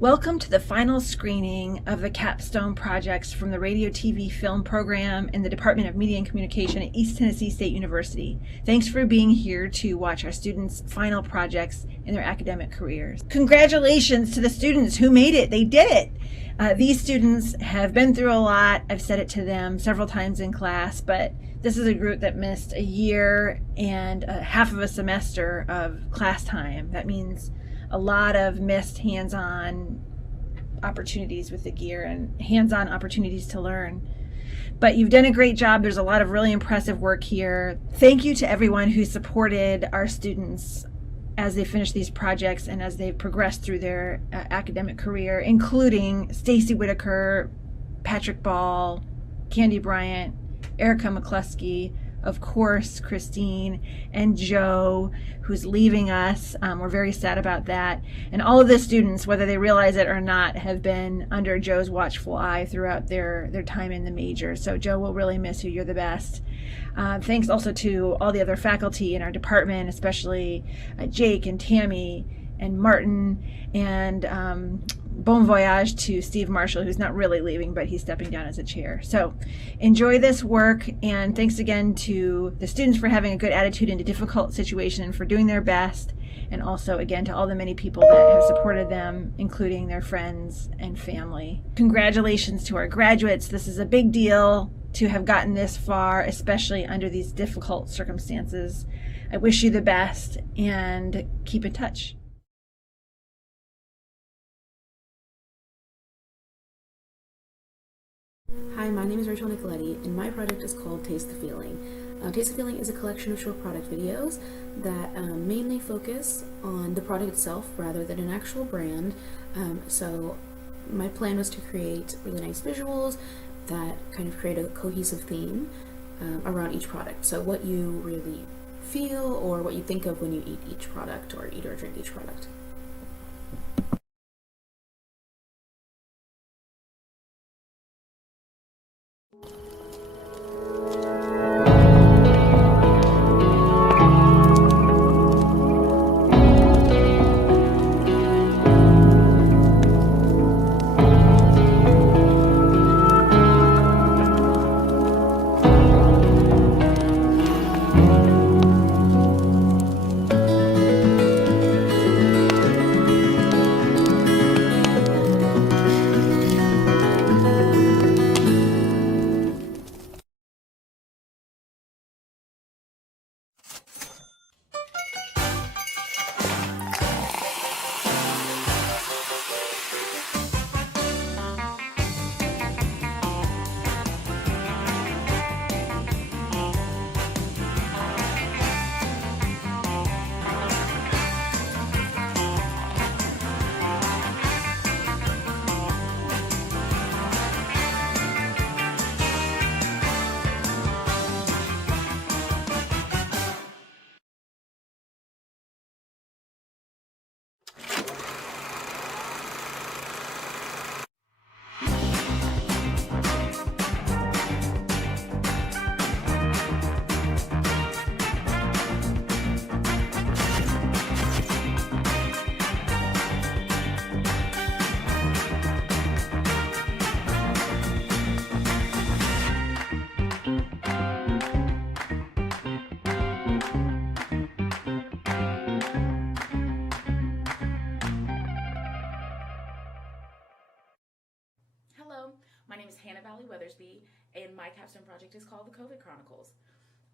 Welcome to the final screening of the Capstone projects from the Radio TV Film program in the Department of Media and Communication at East Tennessee State University. Thanks for being here to watch our students' final projects in their academic careers. Congratulations to the students who made it. They did it. These students have been through a lot. I've said it to them several times in class, but this is a group that missed a year and half of a semester of class time. That means a lot of missed hands-on opportunities with the gear and hands-on opportunities to learn. But you've done a great job. There's a lot of really impressive work here. Thank you to everyone who supported our students as they finish these projects and as they've progressed through their academic career, including Stacy Whitaker, Patrick Ball, Candy Bryant, Erica McCluskey, of course, Christine and Joe, who's leaving us. We're very sad about that. And all of the students, whether they realize it or not, have been under Joe's watchful eye throughout their time in the major. So Joe, will really miss you. You're the best. Thanks also to all the other faculty in our department, especially Jake and Tammy and Martin, and bon voyage to Steve Marshall, who's not really leaving, but he's stepping down as a chair. So enjoy this work, and thanks again to the students for having a good attitude in a difficult situation and for doing their best, and also again to all the many people that have supported them, including their friends and family. Congratulations to our graduates. This is a big deal to have gotten this far, especially under these difficult circumstances. I wish you the best, and keep in touch. Hi, my name is Rachel Nicoletti, and my project is called Taste the Feeling. Taste the Feeling is a collection of short product videos that mainly focus on the product itself rather than an actual brand. So my plan was to create really nice visuals that kind of create a cohesive theme around each product. So what you really feel or what you think of when you eat each product or eat or drink each product. Hello, my name is Hannah Valley Weathersby, and my capstone project is called the COVID Chronicles.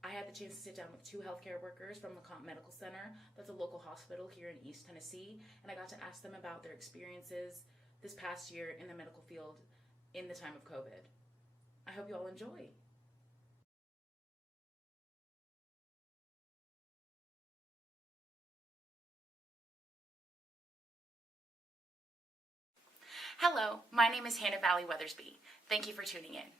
I had the chance to sit down with two healthcare workers from LeCompte Medical Center, that's a local hospital here in East Tennessee, and I got to ask them about their experiences this past year in the medical field in the time of COVID. I hope you all enjoy. Hello, my name is Hannah Valley Weathersby. Thank you for tuning in.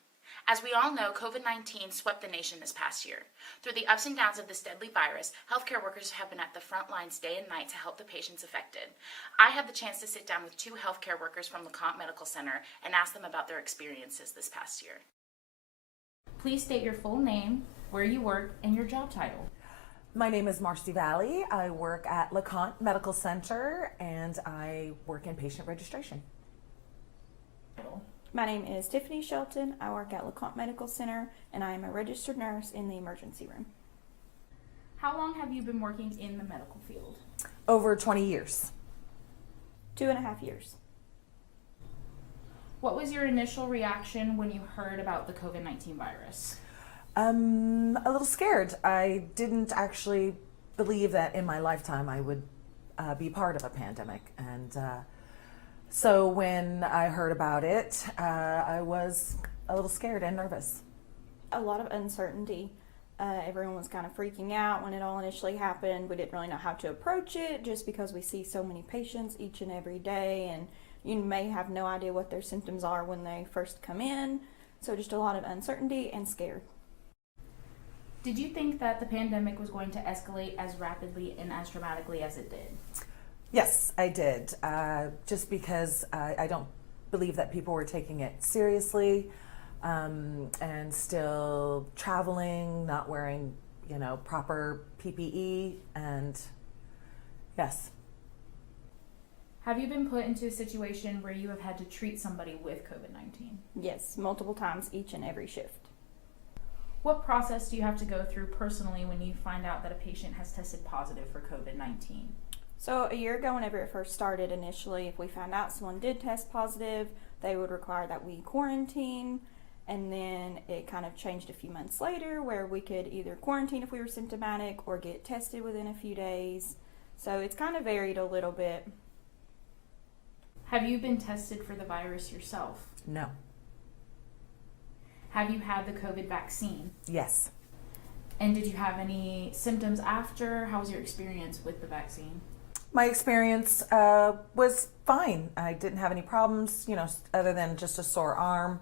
As we all know, COVID-19 swept the nation this past year. Through the ups and downs of this deadly virus, healthcare workers have been at the front lines day and night to help the patients affected. I had the chance to sit down with two healthcare workers from LeCompte Medical Center and ask them about their experiences this past year. Please state your full name, where you work, and your job title. My name is Marcy Valley. I work at LeConte Medical Center and I work in patient registration. My name is Tiffany Shelton. I work at LeConte Medical Center and I am a registered nurse in the emergency room. How long have you been working in the medical field? Over 20 years. 2.5 years. What was your initial reaction when you heard about the COVID-19 virus? A little scared. I didn't actually believe that in my lifetime I would be part of a pandemic. And so when I heard about it, I was a little scared and nervous. A lot of uncertainty. Everyone was kind of freaking out when it all initially happened. We didn't really know how to approach it just because we see so many patients each and every day, and you may have no idea what their symptoms are when they first come in. So just a lot of uncertainty and scared. Did you think that the pandemic was going to escalate as rapidly and as dramatically as it did? Yes, I did. Just because I don't believe that people were taking it seriously, and still traveling, not wearing, proper PPE, and yes. Have you been put into a situation where you have had to treat somebody with COVID-19? Yes, multiple times each and every shift. What process do you have to go through personally when you find out that a patient has tested positive for COVID-19? So a year ago, whenever it first started initially, if we found out someone did test positive, they would require that we quarantine. And then it kind of changed a few months later where we could either quarantine if we were symptomatic or get tested within a few days. So it's kind of varied a little bit. Have you been tested for the virus yourself? No. Have you had the COVID vaccine? Yes. And did you have any symptoms after? How was your experience with the vaccine? My experience was fine. I didn't have any problems, other than just a sore arm.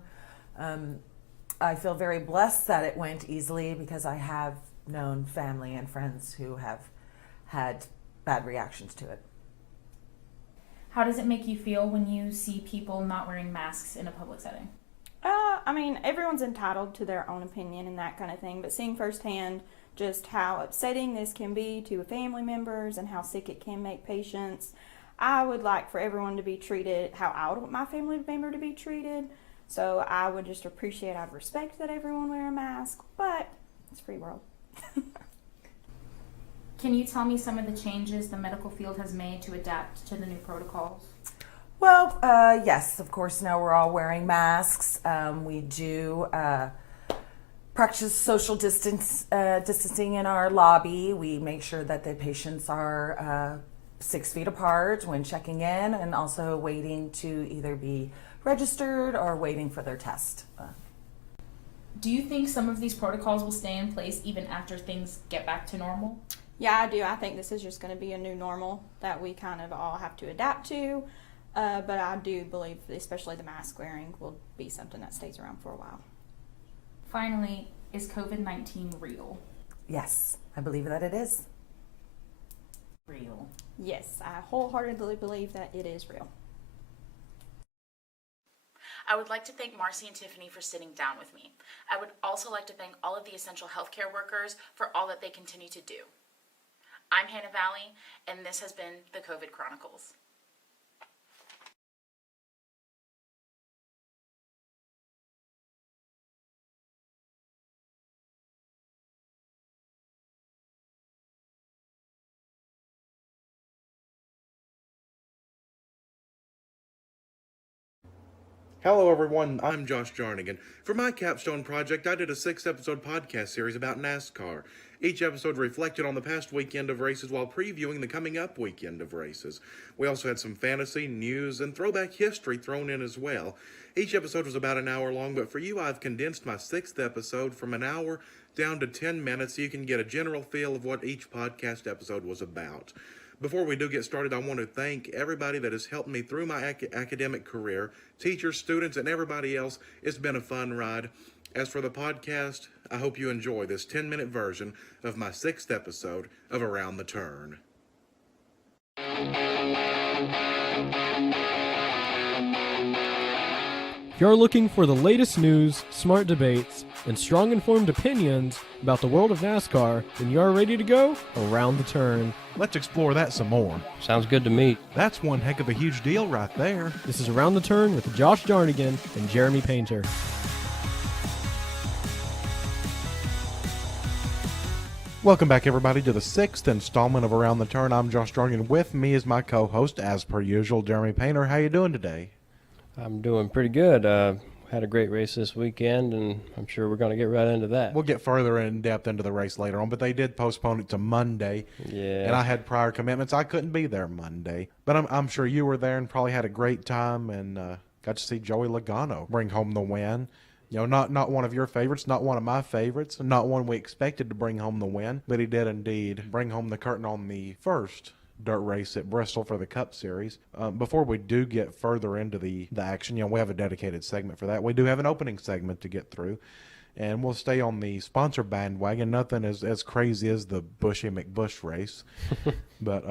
I feel very blessed that it went easily because I have known family and friends who have had bad reactions to it. How does it make you feel when you see people not wearing masks in a public setting? Everyone's entitled to their own opinion and that kind of thing, but seeing firsthand just how upsetting this can be to family members and how sick it can make patients, I would like for everyone to be treated how I would want my family member to be treated. So I would just appreciate, I'd respect that everyone wear a mask, but it's free world. Can you tell me some of the changes the medical field has made to adapt to the new protocols? Well, yes, of course, now we're all wearing masks. We do practice social distancing in our lobby. We make sure that the patients are 6 feet apart when checking in, and also waiting to either be registered or waiting for their test. Do you think some of these protocols will stay in place even after things get back to normal? Yeah, I do. I think this is just going to be a new normal that we kind of all have to adapt to. But I do believe, especially the mask wearing, will be something that stays around for a while. Finally, is COVID-19 real? Yes, I believe that it is. Real. Yes, I wholeheartedly believe that it is real. I would like to thank Marcy and Tiffany for sitting down with me. I would also like to thank all of the essential healthcare workers for all that they continue to do. I'm Hannah Valley, and this has been the COVID Chronicles. Hello everyone, I'm Josh Jarnigan. For my Capstone project, I did a 6-episode podcast series about NASCAR. Each episode reflected on the past weekend of races while previewing the coming up weekend of races. We also had some fantasy, news, and throwback history thrown in as well. Each episode was about an hour long, but for you I've condensed my 6th episode from an hour down to 10 minutes so you can get a general feel of what each podcast episode was about. Before we do get started, I want to thank everybody that has helped me through my academic career, teachers, students, and everybody else. It's been a fun ride. As for the podcast, I hope you enjoy this 10-minute version of my 6th episode of Around the Turn. If you're looking for the latest news, smart debates, and strong informed opinions about the world of NASCAR, then you're ready to go around the turn. Let's explore that some more. Sounds good to me. That's one heck of a huge deal right there. This is Around the Turn with Josh Jarnigan and Jeremy Painter. Welcome back, everybody, to the 6th installment of Around the Turn. I'm Josh Jarnigan. With me is my co-host, as per usual, Jeremy Painter. How you doing today? I'm doing pretty good. Had a great race this weekend, and I'm sure we're going to get right into that. We'll get further in depth into the race later on, but they did postpone it to Monday. Yeah. And I had prior commitments. I couldn't be there Monday. But I'm sure you were there and probably had a great time and got to see Joey Logano bring home the win. You know, not one of your favorites, not one of my favorites, not one we expected to bring home the win, but he did indeed bring home the curtain on the first dirt race at Bristol for the Cup Series. Before we do get further into the action, you know, we have a dedicated segment for that. We do have an opening segment to get through, and we'll stay on the sponsor bandwagon. Nothing as crazy as the Bushy McBush race. But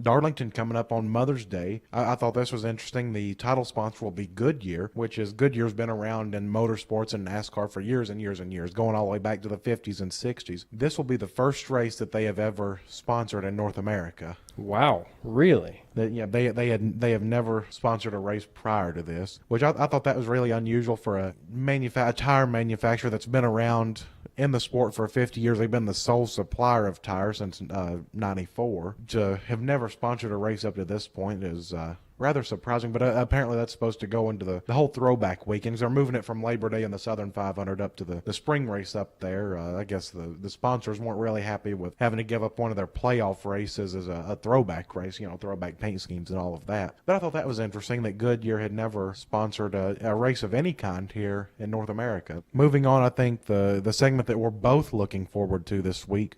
Darlington coming up on Mother's Day. I thought this was interesting. The title sponsor will be Goodyear, which is Goodyear's been around in motorsports and NASCAR for years and years and years, going all the way back to the 50s and 60s. This will be the first race that they have ever sponsored in North America. Wow, really? They have never sponsored a race prior to this, which I thought that was really unusual for a tire manufacturer that's been around in the sport for 50 years. They've been the sole supplier of tires since '94. To have never sponsored a race up to this point is rather surprising, but apparently that's supposed to go into the whole throwback weekends. They're moving it from Labor Day and the Southern 500 up to the spring race up there. I guess the sponsors weren't really happy with having to give up one of their playoff races as a throwback race, you know, throwback paint schemes and all of that. But I thought that was interesting that Goodyear had never sponsored a race of any kind here in North America. Moving on, I think the segment that we're both looking forward to this week,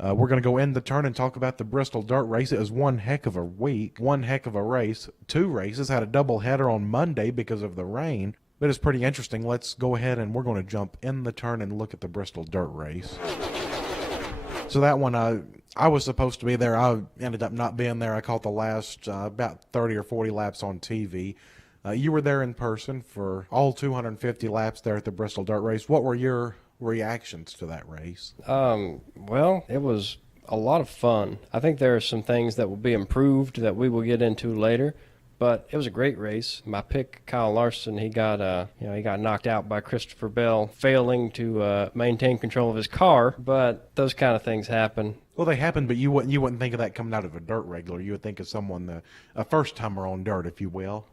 we're going to go end the turn and talk about the Bristol Dirt Race. It was one heck of a week, one heck of a race. Two races, had a double header on Monday because of the rain. But it's pretty interesting. Let's go ahead and we're going to jump in the turn and look at the Bristol Dirt Race. So that one, I was supposed to be there. I ended up not being there. I caught the last about 30 or 40 laps on TV. You were there in person for all 250 laps there at the Bristol Dirt Race. What were your reactions to that race? Well, it was a lot of fun. I think there are some things that will be improved that we will get into later, but it was a great race. My pick, Kyle Larson, he got knocked out by Christopher Bell, failing to maintain control of his car, but those kind of things happen. Well, they happen, but you wouldn't think of that coming out of a dirt regular. You would think of someone, a first-timer on dirt, if you will.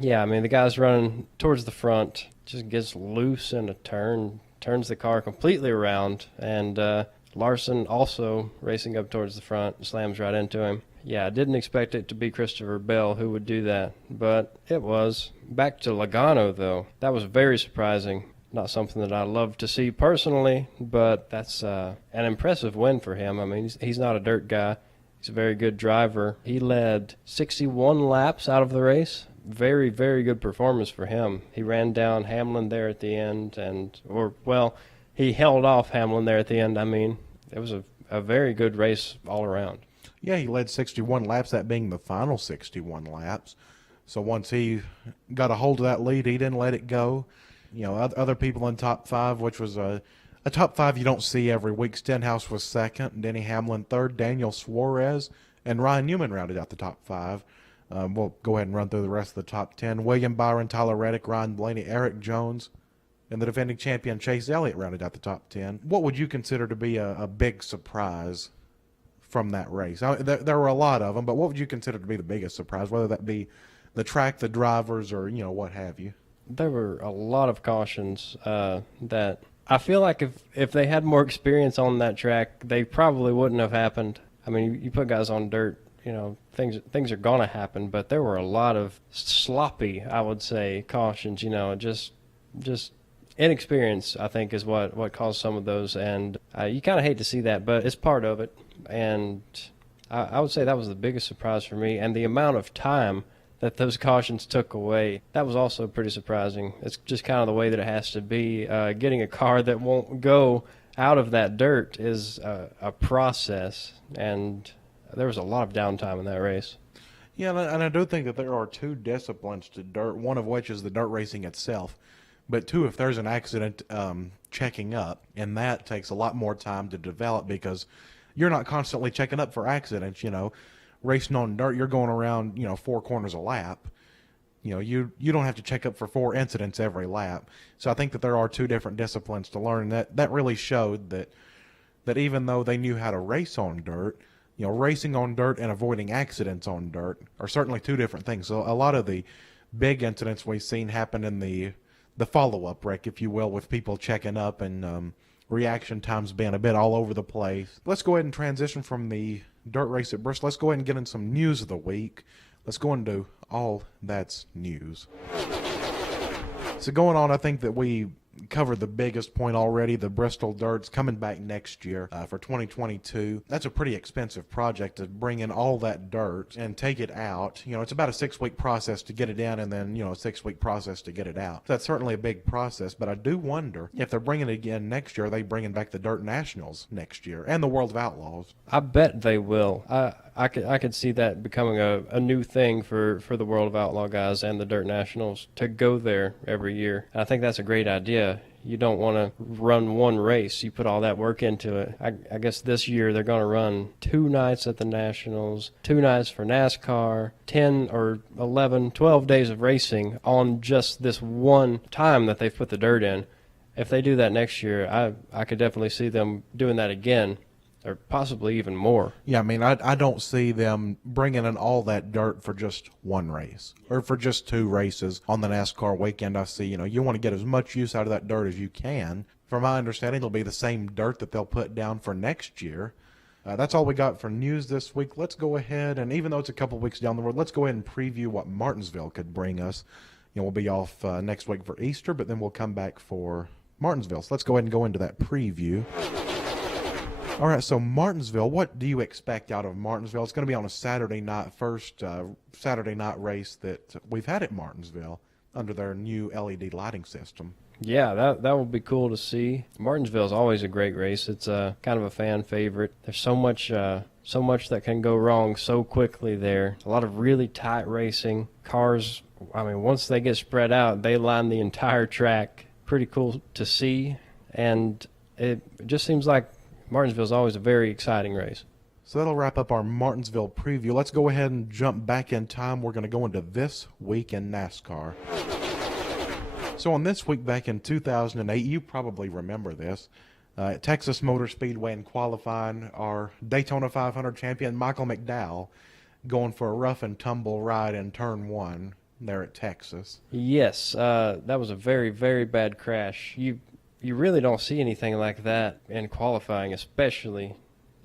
Yeah, I mean, the guy's running towards the front, just gets loose in a turn, turns the car completely around, and Larson also racing up towards the front, slams right into him. Yeah, I didn't expect it to be Christopher Bell who would do that, but it was. Back to Logano, though. That was very surprising. Not something that I love to see personally, but that's an impressive win for him. I mean, he's not a dirt guy. He's a very good driver. He led 61 laps out of the race. Very, very good performance for him. He ran down Hamlin there at the end, he held off Hamlin there at the end. I mean, it was a very good race all around. Yeah, he led 61 laps, that being the final 61 laps. So once he got a hold of that lead, he didn't let it go. You know, other people in top five, which was a top five you don't see every week. Stenhouse was second, Denny Hamlin third, Daniel Suarez, and Ryan Newman rounded out the top five. We'll go ahead and run through the rest of the top 10. William Byron, Tyler Reddick, Ryan Blaney, Eric Jones, and the defending champion Chase Elliott rounded out the top 10. What would you consider to be a big surprise from that race? There were a lot of them, but what would you consider to be the biggest surprise, whether that be the track, the drivers, or, you know, what have you? There were a lot of cautions that I feel like if they had more experience on that track, they probably wouldn't have happened. I mean, you put guys on dirt, you know, things are going to happen, but there were a lot of sloppy, I would say, cautions, you know, just inexperience, I think, is what caused some of those, and you kind of hate to see that, but it's part of it, and I would say that was the biggest surprise for me, and the amount of time that those cautions took away, that was also pretty surprising. It's just kind of the way that it has to be. Getting a car that won't go out of that dirt is a process, and there was a lot of downtime in that race. Yeah, and I do think that there are two disciplines to dirt, one of which is the dirt racing itself. But two, if there's an accident, checking up, and that takes a lot more time to develop because you're not constantly checking up for accidents. Racing on dirt, you're going around 4 corners a lap. You don't have to check up for 4 incidents every lap. So I think that there are 2 different disciplines to learn. That really showed that even though they knew how to race on dirt, racing on dirt and avoiding accidents on dirt are certainly 2 different things. So a lot of the big incidents we've seen happen in the follow-up wreck, if you will, with people checking up and reaction times being a bit all over the place. Let's go ahead and transition from the dirt race at Bristol. Let's go ahead and get in some news of the week. Let's go into all that's news. So going on, I think that we covered the biggest point already. The Bristol Dirt's coming back next year for 2022. That's a pretty expensive project to bring in all that dirt and take it out. It's about a 6-week process to get it in, and then a 6-week process to get it out. So that's certainly a big process, but I do wonder if they're bringing it again next year. Are they bringing back the Dirt Nationals next year and the World of Outlaws? I bet they will. I could see that becoming a new thing for the World of Outlaw guys and the Dirt Nationals to go there every year. And I think that's a great idea. You don't want to run one race. You put all that work into it. I guess this year they're going to run 2 nights at the Nationals, 2 nights for NASCAR, 10 or 11, 12 days of racing on just this one time that they've put the dirt in. If they do that next year, I could definitely see them doing that again, or possibly even more. Yeah, I don't see them bringing in all that dirt for just one race or for just 2 races on the NASCAR weekend. I see, you want to get as much use out of that dirt as you can. From my understanding, it'll be the same dirt that they'll put down for next year. That's all we got for news this week. Let's go ahead, and even though it's a couple weeks down the road, let's go ahead and preview what Martinsville could bring us. We'll be off next week for Easter, but then we'll come back for Martinsville. So let's go ahead and go into that preview. All right, so Martinsville, what do you expect out of Martinsville? It's going to be on a Saturday night, first Saturday night race that we've had at Martinsville under their new LED lighting system. Yeah, that will be cool to see. Martinsville is always a great race. It's kind of a fan favorite. There's so much that can go wrong so quickly there. A lot of really tight racing. Cars, once they get spread out, they line the entire track. Pretty cool to see, and it just seems like Martinsville is always a very exciting race. So that'll wrap up our Martinsville preview. Let's go ahead and jump back in time. We're going to go into this week in NASCAR. So on this week back in 2008, you probably remember this, at Texas Motor Speedway in qualifying, our Daytona 500 champion Michael McDowell going for a rough and tumble ride in turn 1 there at Texas. Yes, that was a very, very bad crash. You really don't see anything like that in qualifying, especially.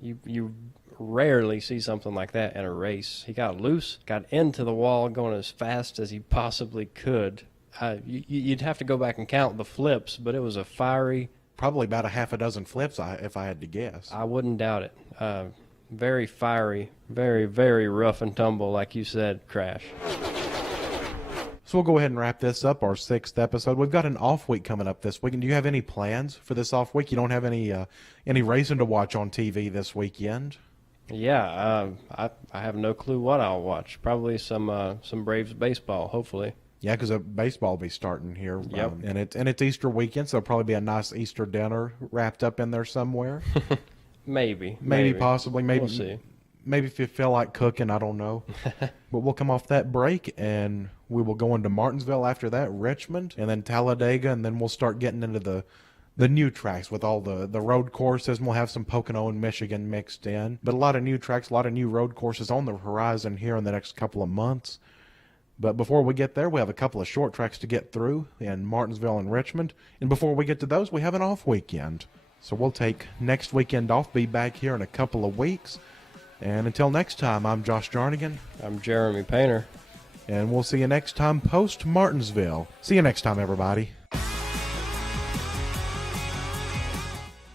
You rarely see something like that in a race. He got loose, got into the wall, going as fast as he possibly could. You'd have to go back and count the flips, but it was a fiery... Probably about a half a dozen flips, if I had to guess. I wouldn't doubt it. Very fiery, very, very rough and tumble, like you said, crash. So we'll go ahead and wrap this up, our 6th episode. We've got an off week coming up this week. And do you have any plans for this off week? You don't have any racing to watch on TV this weekend? Yeah, I have no clue what I'll watch. Probably some Braves baseball, hopefully. Yeah, because baseball will be starting here. Yep. And it's Easter weekend, so there'll probably be a nice Easter dinner wrapped up in there somewhere. Maybe, possibly. Maybe. We'll see. Maybe if you feel like cooking, I don't know. But we'll come off that break, and we will go into Martinsville after that, Richmond, and then Talladega, and then we'll start getting into the new tracks with all the road courses, and we'll have some Pocono and Michigan mixed in. But a lot of new tracks, a lot of new road courses on the horizon here in the next couple of months. But before we get there, we have a couple of short tracks to get through in Martinsville and Richmond. And before we get to those, we have an off weekend. So we'll take next weekend off, be back here in a couple of weeks. And until next time, I'm Josh Jarnigan. I'm Jeremy Painter. And we'll see you next time post Martinsville. See you next time, everybody.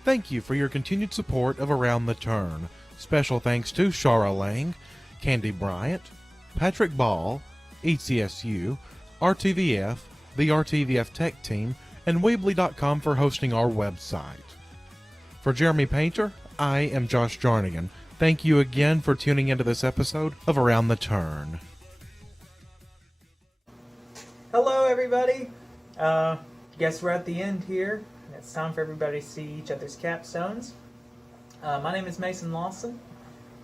Thank you for your continued support of Around the Turn. Special thanks to Shara Lang, Candy Bryant, Patrick Ball, ECSU, RTVF, the RTVF Tech Team, and Weebly.com for hosting our website. For Jeremy Painter, I am Josh Jarnigan. Thank you again for tuning into this episode of Around the Turn. Hello, everybody. Guess we're at the end here. It's time for everybody to see each other's capstones. My name is Mason Lawson.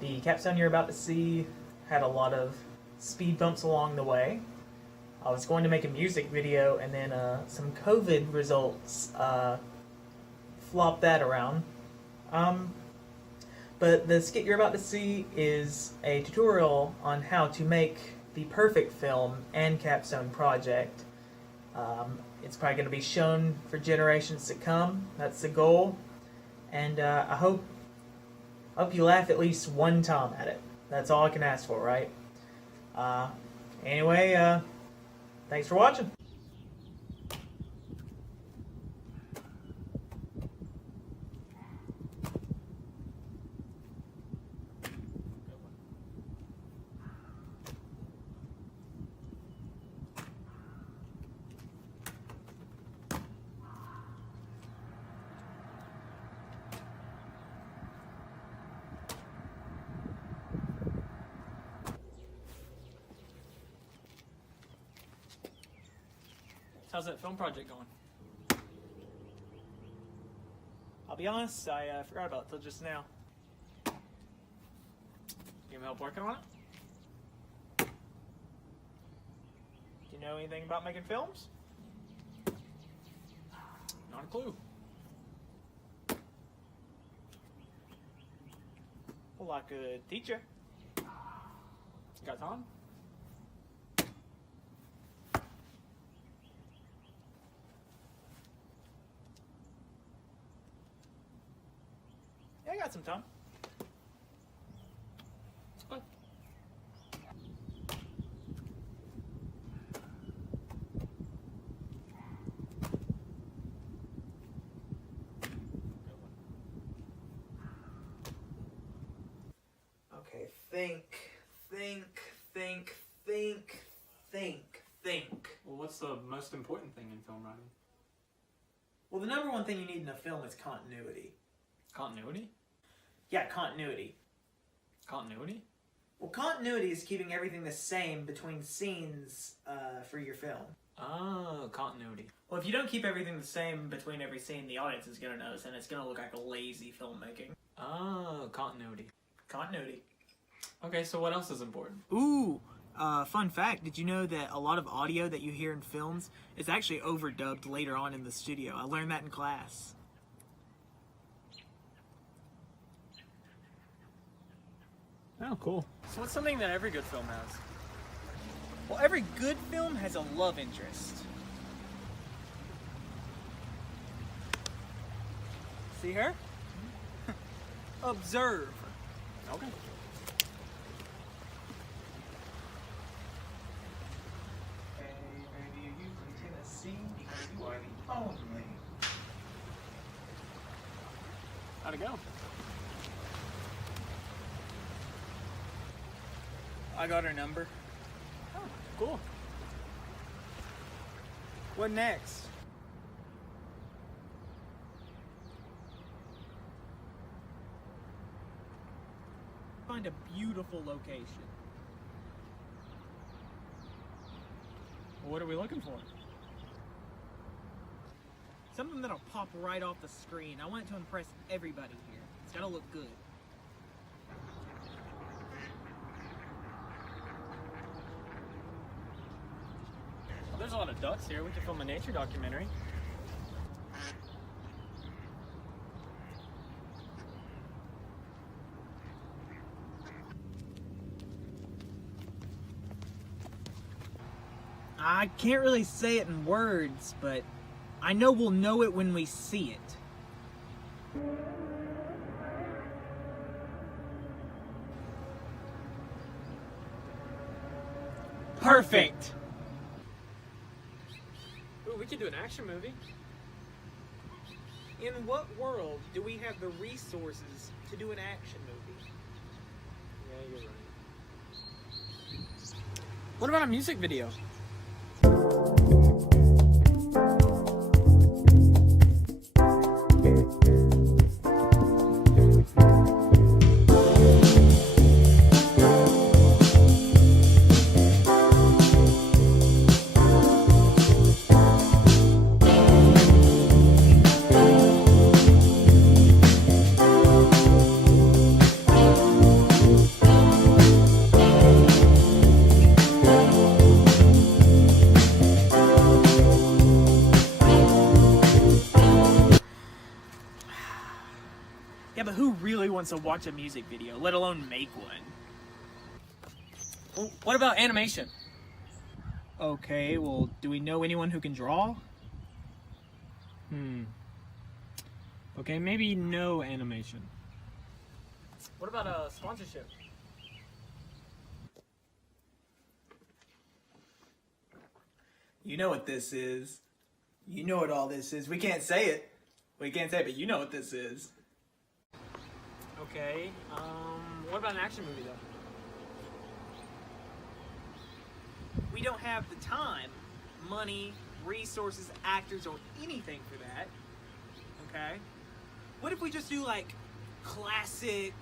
The capstone you're about to see had a lot of speed bumps along the way. I was going to make a music video, and then some COVID results flopped that around. But the skit you're about to see is a tutorial on how to make the perfect film and capstone project. It's probably going to be shown for generations to come. That's the goal. And I hope you laugh at least one time at it. That's all I can ask for, right? Anyway, thanks for watching. How's that film project going? I'll be honest, I forgot about it till just now. You help working on it? Do you know anything about making films? Not a clue. Well, I could teach you. Got time? I got some time. Good. Okay, think. Well, what's the most important thing in film writing? Well, the number one thing you need in a film is continuity. Continuity? Yeah, continuity. Continuity? Well, continuity is keeping everything the same between scenes for your film. Oh, continuity. Well, if you don't keep everything the same between every scene, the audience is going to notice, and it's going to look like a lazy filmmaking. Oh, continuity. Continuity. Okay, so what else is important? Ooh, fun fact, did you know that a lot of audio that you hear in films is actually overdubbed later on in the studio? I learned that in class. Oh, cool. So what's something that every good film has? Well, every good film has a love interest. See her? Observe. Okay. Baby, you from Tennessee because you are the only. How'd it go? I got her number. Oh, cool. What next? Find a beautiful location. What are we looking for? Something that'll pop right off the screen. I want it to impress everybody here. It's gotta look good. Well, there's a lot of ducks here. We could film a nature documentary. I can't really say it in words, but I know we'll know it when we see it. Perfect! Ooh, we could do an action movie. In what world do we have the resources to do an action movie? Yeah, you're right. What about a music video? really wants to watch a music video, let alone make one? Well, what about animation? Okay, well, do we know anyone who can draw? Okay, maybe no animation. What about a sponsorship? You know what this is. You know what all this is. We can't say it. We can't say it, but you know what this is. Okay, what about an action movie though? We don't have the time, money, resources, actors, or anything for that. Okay? What if we just do like classic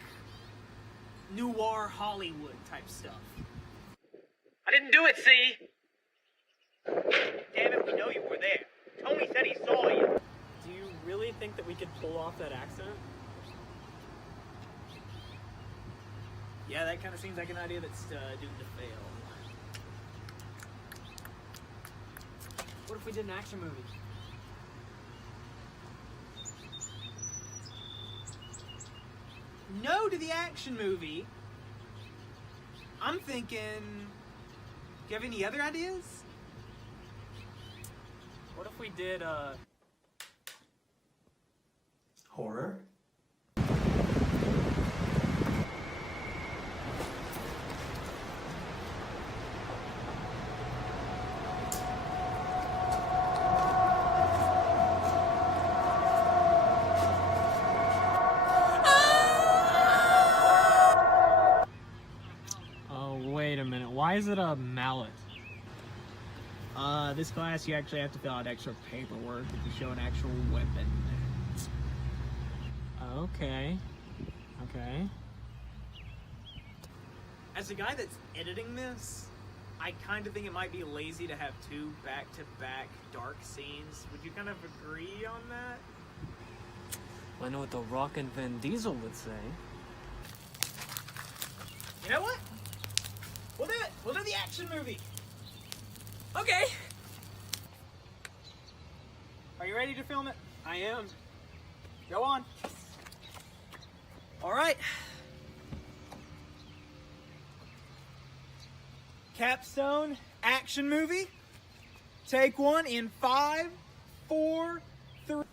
noir Hollywood type stuff? I didn't do it, see? Damn it, we know you were there. Tony said he saw you. Do you really think that we could pull off that accent? Yeah, that kind of seems like an idea that's doomed to fail. What if we did an action movie? No to the action movie. I'm thinking, do you have any other ideas? What if we did Horror? Oh, wait a minute. Why is it a mallet? This class you actually have to fill out extra paperwork if you show an actual weapon. Okay. Okay. As a guy that's editing this, I kind of think it might be lazy to have 2 back-to-back dark scenes. Would you kind of agree on that? I know what The Rock and Vin Diesel would say. You know what? We'll do it. We'll do the action movie. Okay. Are you ready to film it? I am. Go on. All right. Capstone action movie. Take 1 in 5, 4, 3.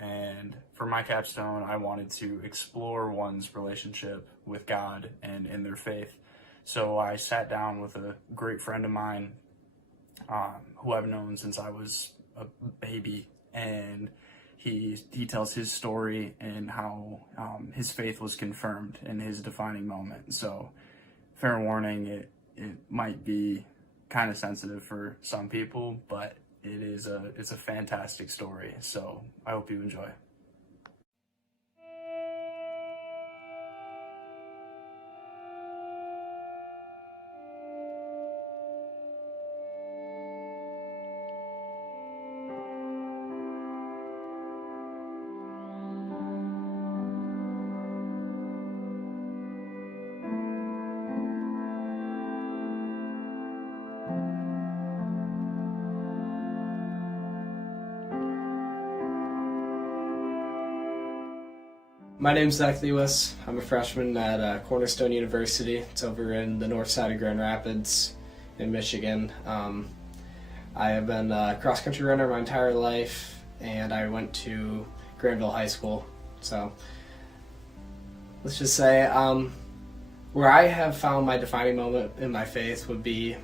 And for my capstone, I wanted to explore one's relationship with God and in their faith. So I sat down with a great friend of mine who I've known since I was a baby, and he tells his story and how his faith was confirmed in his defining moment. So fair warning, it might be kind of sensitive for some people, but it's a fantastic story, so I hope you enjoy. My name's Zach Lewis. I'm a freshman at Cornerstone University. It's over in the north side of Grand Rapids in Michigan. I have been a cross-country runner my entire life, and I went to Granville High School. So let's just say I'm where I have found my defining moment in my faith would be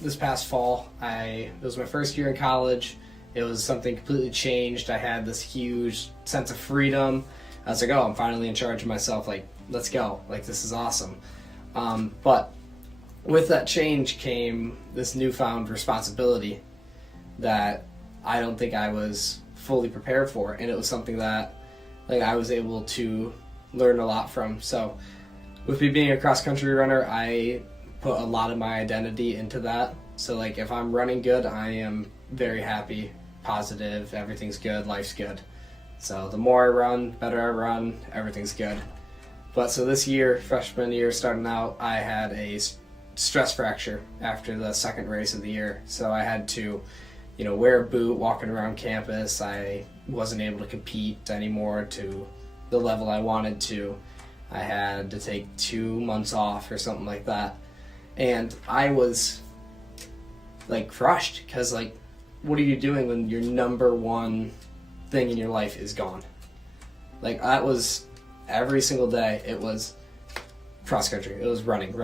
this past fall. It was my first year in college. It was something completely changed. I had this huge sense of freedom. I was like, oh, I'm finally in charge of myself. Like, let's go. Like, this is awesome. But with that change came this newfound responsibility that I don't think I was fully prepared for. And it was something that like I was able to learn a lot from. So with me being a cross-country runner, I put a lot of my identity into that. So like if I'm running good, I am very happy, positive, everything's good, life's good. So the more I run, better I run, everything's good. But so this year, freshman year starting out, I had a stress fracture after the second race of the year. So I had to, wear a boot walking around campus. I wasn't able to compete anymore to the level I wanted to. I had to take 2 months off or something like that. And I was like crushed because like, what are you doing when your number one thing in your life is gone? Like that was every single day. It was cross country. It was running.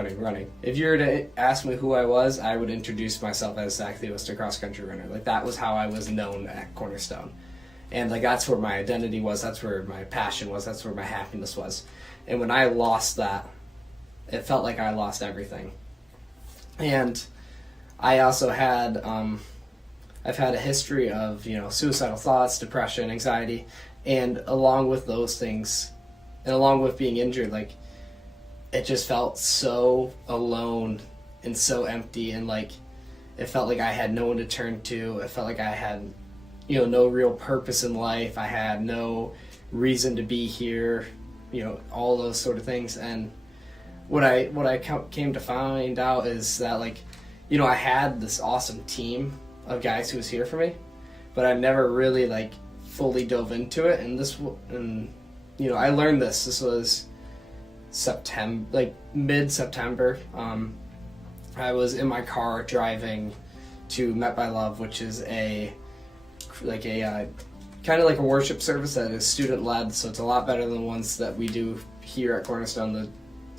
If you were to ask me who I was, I would introduce myself as Zach Theos, a cross country runner. Like that was how I was known at Cornerstone. And like that's where my identity was, that's where my passion was, that's where my happiness was. And when I lost that, it felt like I lost everything. And I also had I've had a history of, suicidal thoughts, depression, anxiety, and along with those things, and along with being injured, like it just felt so alone and so empty, and like it felt like I had no one to turn to. It felt like I had no real purpose in life. I had no reason to be here, all those sort of things. And what I came to find out is that like, I had this awesome team of guys who was here for me, but I never really like fully dove into it. And I learned this. This was September, like mid-September. I was in my car driving to Met by Love, which is a kind of like a worship service that is student-led, so it's a lot better than ones that we do here at Cornerstone. The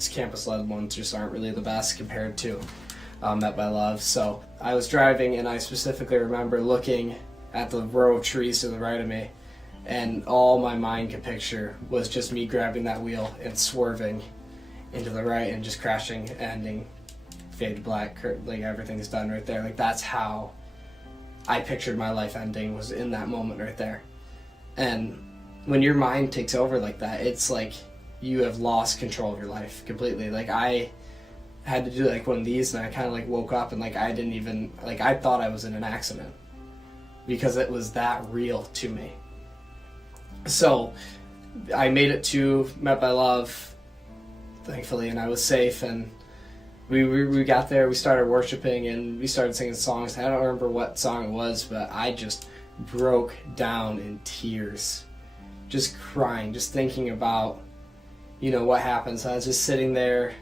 campus-led ones just aren't really the best compared to Met by Love. So I was driving, and I specifically remember looking at the row of trees to the right of me, and all my mind could picture was just me grabbing that wheel and swerving into the right and just crashing, ending, fade to black, like everything's done right there. Like that's how I pictured my life ending, was in that moment right there. And when your mind takes over like that, it's like you have lost control of your life completely. Like I had to do like one of these, and I kind of like woke up and like I didn't even, like I thought I was in an accident because it was that real to me. So I made it to Met by Love, thankfully, and I was safe, and we got there, we started worshiping, and we started singing songs. I don't remember what song it was, but I just broke down in tears, just crying, just thinking about, what happened. So I was just sitting there,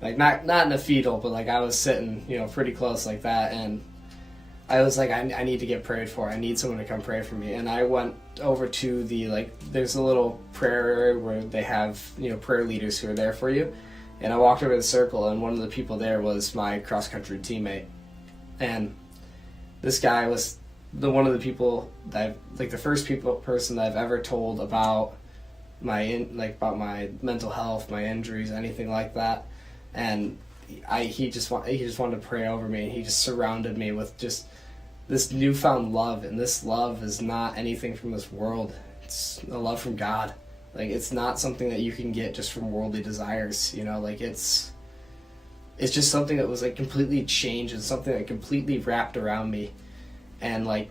like not in a fetal, but like I was sitting, pretty close like that, and I was like, I need to get prayed for. I need someone to come pray for me. And I went over to there's a little prayer area where they have, prayer leaders who are there for you. And I walked over to the circle, and one of the people there was my cross-country teammate. And this guy was one of the people that the first person that I've ever told about about my mental health, my injuries, anything like that. And he just wanted to pray over me, and he just surrounded me with just this newfound love. And this love is not anything from this world. It's a love from God. Like it's not something that you can get just from worldly desires, like it's just something that was like completely changed, and something that completely wrapped around me. And like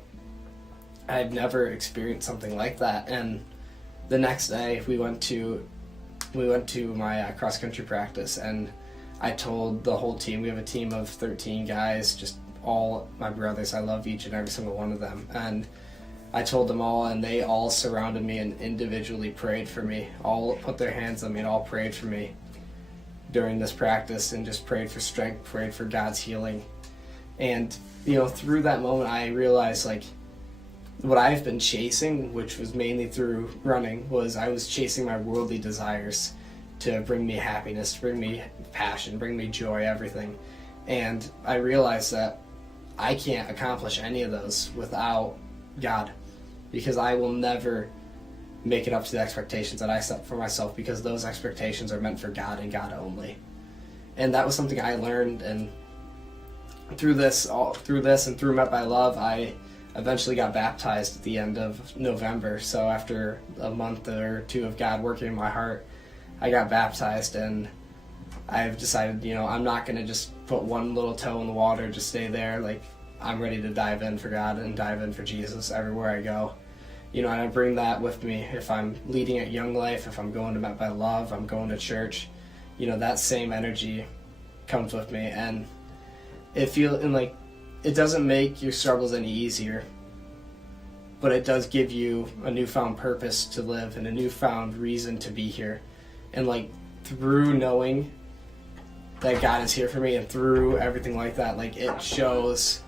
I've never experienced something like that. And the next day we went to my cross country practice, and I told the whole team, we have a team of 13 guys, just all my brothers. I love each and every single one of them. And I told them all, and they all surrounded me and individually prayed for me. All put their hands on me and all prayed for me during this practice, and just prayed for strength, prayed for God's healing. And, through that moment, I realized like what I've been chasing, which was mainly through running, was I was chasing my worldly desires to bring me happiness, to bring me passion, bring me joy, everything. And I realized that I can't accomplish any of those without God, because I will never make it up to the expectations that I set for myself, because those expectations are meant for God and God only. And that was something I learned, and through this and through Met by Love, I eventually got baptized at the end of November. So after a month or two of God working in my heart, I got baptized, and I've decided, I'm not going to just put one little toe in the water, just stay there. Like, I'm ready to dive in for God and dive in for Jesus everywhere I go. And I bring that with me if I'm leading at Young Life, if I'm going to Met by Love, I'm going to church. That same energy comes with me, and it doesn't make your struggles any easier, but it does give you a newfound purpose to live and a newfound reason to be here. And through knowing that God is here for me and through everything like that, it shows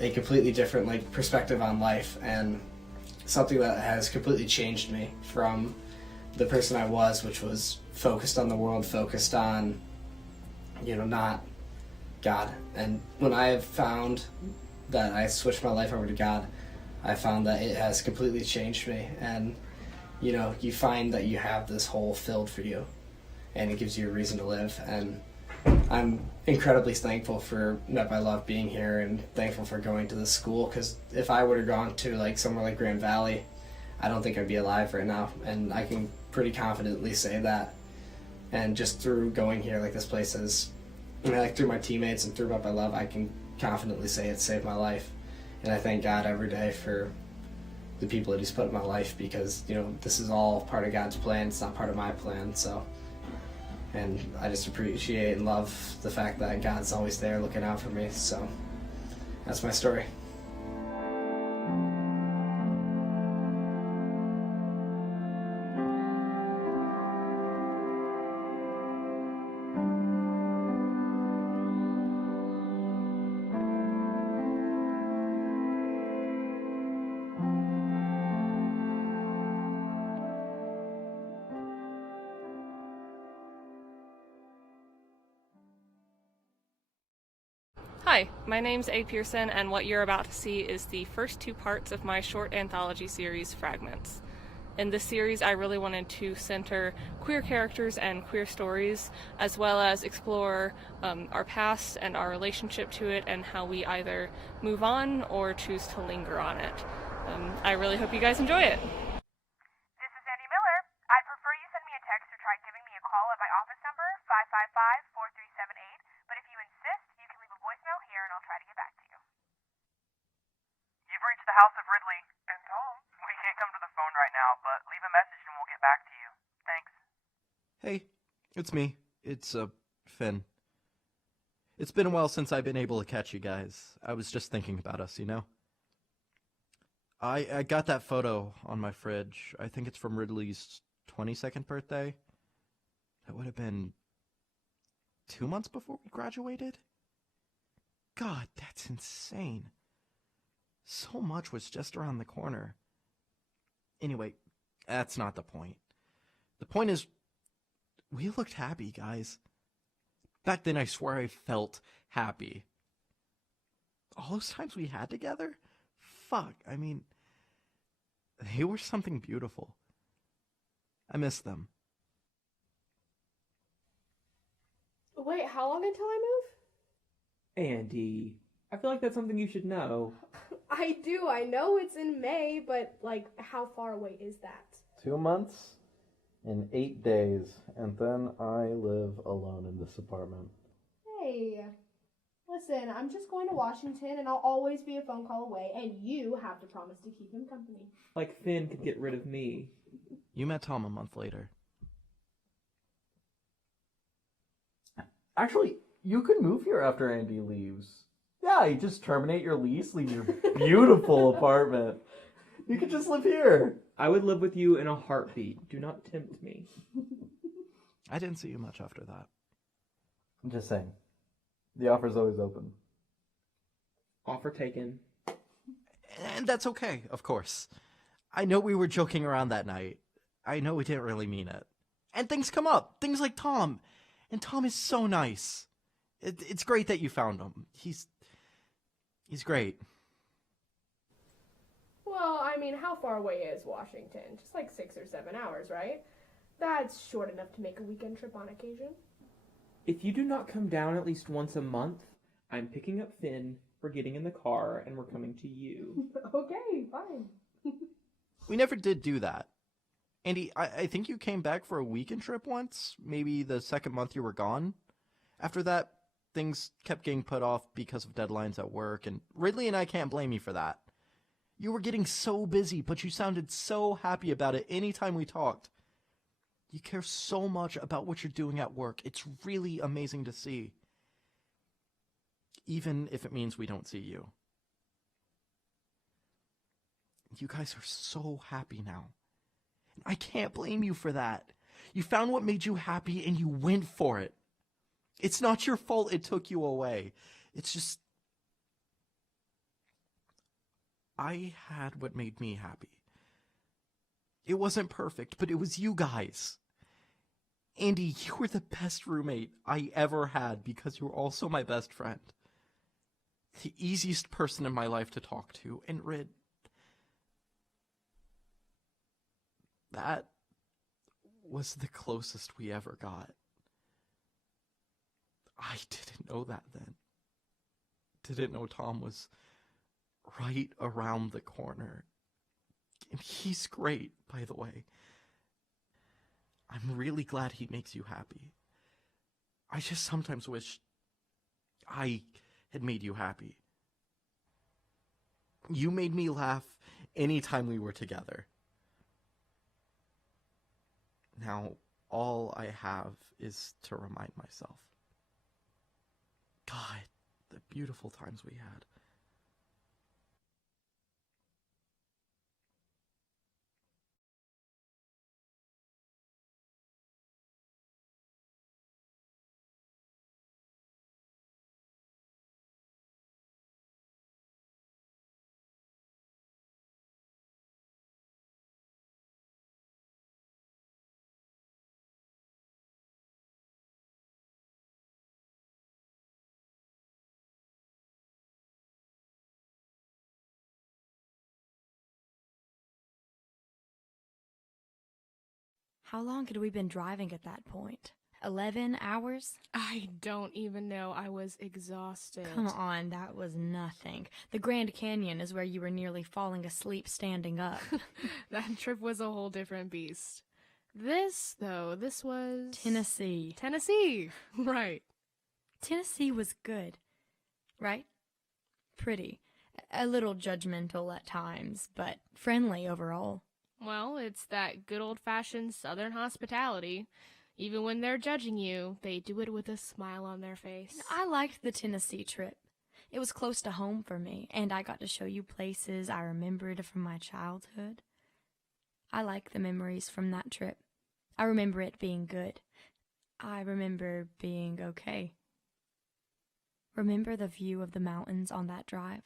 a completely different perspective on life, and something that has completely changed me from the person I was, which was focused on the world, focused on, not God. And when I have found that I switched my life over to God, I found that it has completely changed me. And, you find that you have this hole filled for you, and it gives you a reason to live. And I'm incredibly thankful for Met by Love being here, and thankful for going to this school, because if I would have gone to somewhere like Grand Valley, I don't think I'd be alive right now. And I can pretty confidently say that. And just through going here, this place is, through my teammates and through Met by Love, I can confidently say it saved my life. And I thank God every day for the people that He's put in my life, because, this is all part of God's plan. It's not part of my plan. So, and I just appreciate and love the fact that God's always there looking out for me. So that's my story. Hi, my name's A. Pearson, and what you're about to see is the first two parts of my short anthology series, Fragments. In this series, I really wanted to center queer characters and queer stories, as well as explore our past and our relationship to it, and how we either move on or choose to linger on it. I really hope you guys enjoy it. This is Andy Miller. I'd prefer you send me a text or try giving me a call at my office number, 555-4378, but if you insist, you can leave a voicemail here and I'll try to get back to you. You've reached the house of Ridley and Tom. We can't come to the phone right now, but leave a message and we'll get back to you. Thanks. Hey, it's me. It's Finn. It's been a while since I've been able to catch you guys. I was just thinking about us, I got that photo on my fridge. I think it's from Ridley's 22nd birthday. That would have been 2 months before we graduated? God, that's insane. So much was just around the corner. Anyway, that's not the point. The point is, we looked happy, guys. Back then, I swear I felt happy. All those times we had together? Fuck, they were something beautiful. I miss them. Wait, how long until I move? Andy, I feel like that's something you should know. I do. I know it's in May, but how far away is that? 2 months and 8 days, and then I live alone in this apartment. Hey, listen, I'm just going to Washington, and I'll always be a phone call away, and you have to promise to keep him company. Like Finn could get rid of me. You met Tom a month later. Actually, you could move here after Andy leaves. Yeah, you just terminate your lease, leave your beautiful apartment. You could just live here. I would live with you in a heartbeat. Do not tempt me. I didn't see you much after that. I'm just saying. The offer's always open. Offer taken. And that's okay, of course. I know we were joking around that night. I know we didn't really mean it. And things come up. Things like Tom. And Tom is so nice. It's great that you found him. He's great. Well, I mean, how far away is Washington? Just like 6 or 7 hours, right? That's short enough to make a weekend trip on occasion. If you do not come down at least once a month, I'm picking up Finn, we're getting in the car, and we're coming to you. Okay, fine. We never did do that. Andy, I think you came back for a weekend trip once, maybe the second month you were gone. After that, things kept getting put off because of deadlines at work, and Ridley and I can't blame you for that. You were getting so busy, but you sounded so happy about it anytime we talked. You care so much about what you're doing at work. It's really amazing to see. Even if it means we don't see you. You guys are so happy now. I can't blame you for that. You found what made you happy and you went for it. It's not your fault it took you away. It's just... I had what made me happy. It wasn't perfect, but it was you guys. Andy, you were the best roommate I ever had because you were also my best friend. The easiest person in my life to talk to, and Rid... That was the closest we ever got. I didn't know that then. Didn't know Tom was right around the corner. And he's great, by the way. I'm really glad he makes you happy. I just sometimes wish I had made you happy. You made me laugh anytime we were together. Now, all I have is to remind myself. God, the beautiful times we had. How long had we been driving at that point? 11 hours? I don't even know. I was exhausted. Come on, that was nothing. The Grand Canyon is where you were nearly falling asleep standing up. That trip was a whole different beast. This was... Tennessee. Tennessee! Right. Tennessee was good, right? Pretty. A little judgmental at times, but friendly overall. Well, it's that good old-fashioned Southern hospitality. Even when they're judging you, they do it with a smile on their face. I liked the Tennessee trip. It was close to home for me, and I got to show you places I remembered from my childhood. I like the memories from that trip. I remember it being good. I remember being okay. Remember the view of the mountains on that drive?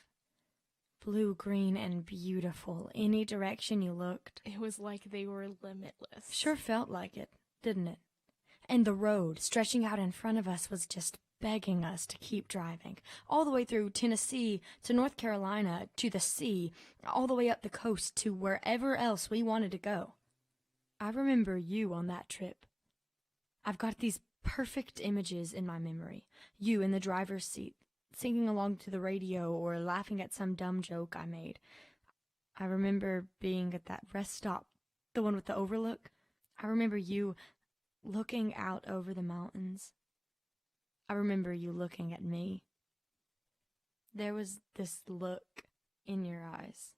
Blue, green, and beautiful. Any direction you looked. It was like they were limitless. Sure felt like it, didn't it? And the road stretching out in front of us was just begging us to keep driving. All the way through Tennessee to North Carolina to the sea, all the way up the coast to wherever else we wanted to go. I remember you on that trip. I've got these perfect images in my memory. You in the driver's seat, singing along to the radio or laughing at some dumb joke I made. I remember being at that rest stop, the one with the overlook. I remember you looking out over the mountains. I remember you looking at me. There was this look in your eyes,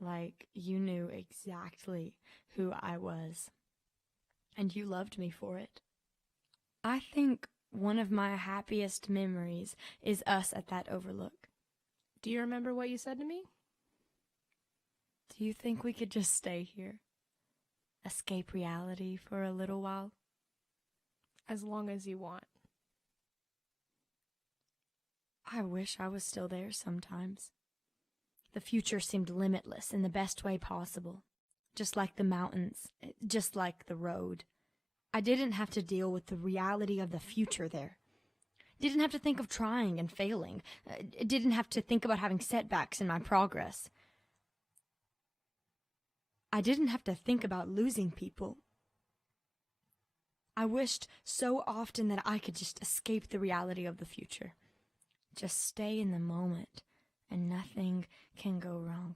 like you knew exactly who I was, and you loved me for it. I think one of my happiest memories is us at that overlook. Do you remember what you said to me? Do you think we could just stay here? Escape reality for a little while? As long as you want. I wish I was still there sometimes. The future seemed limitless in the best way possible. Just like the mountains, just like the road. I didn't have to deal with the reality of the future there. Didn't have to think of trying and failing. Didn't have to think about having setbacks in my progress. I didn't have to think about losing people. I wished so often that I could just escape the reality of the future. Just stay in the moment, and nothing can go wrong.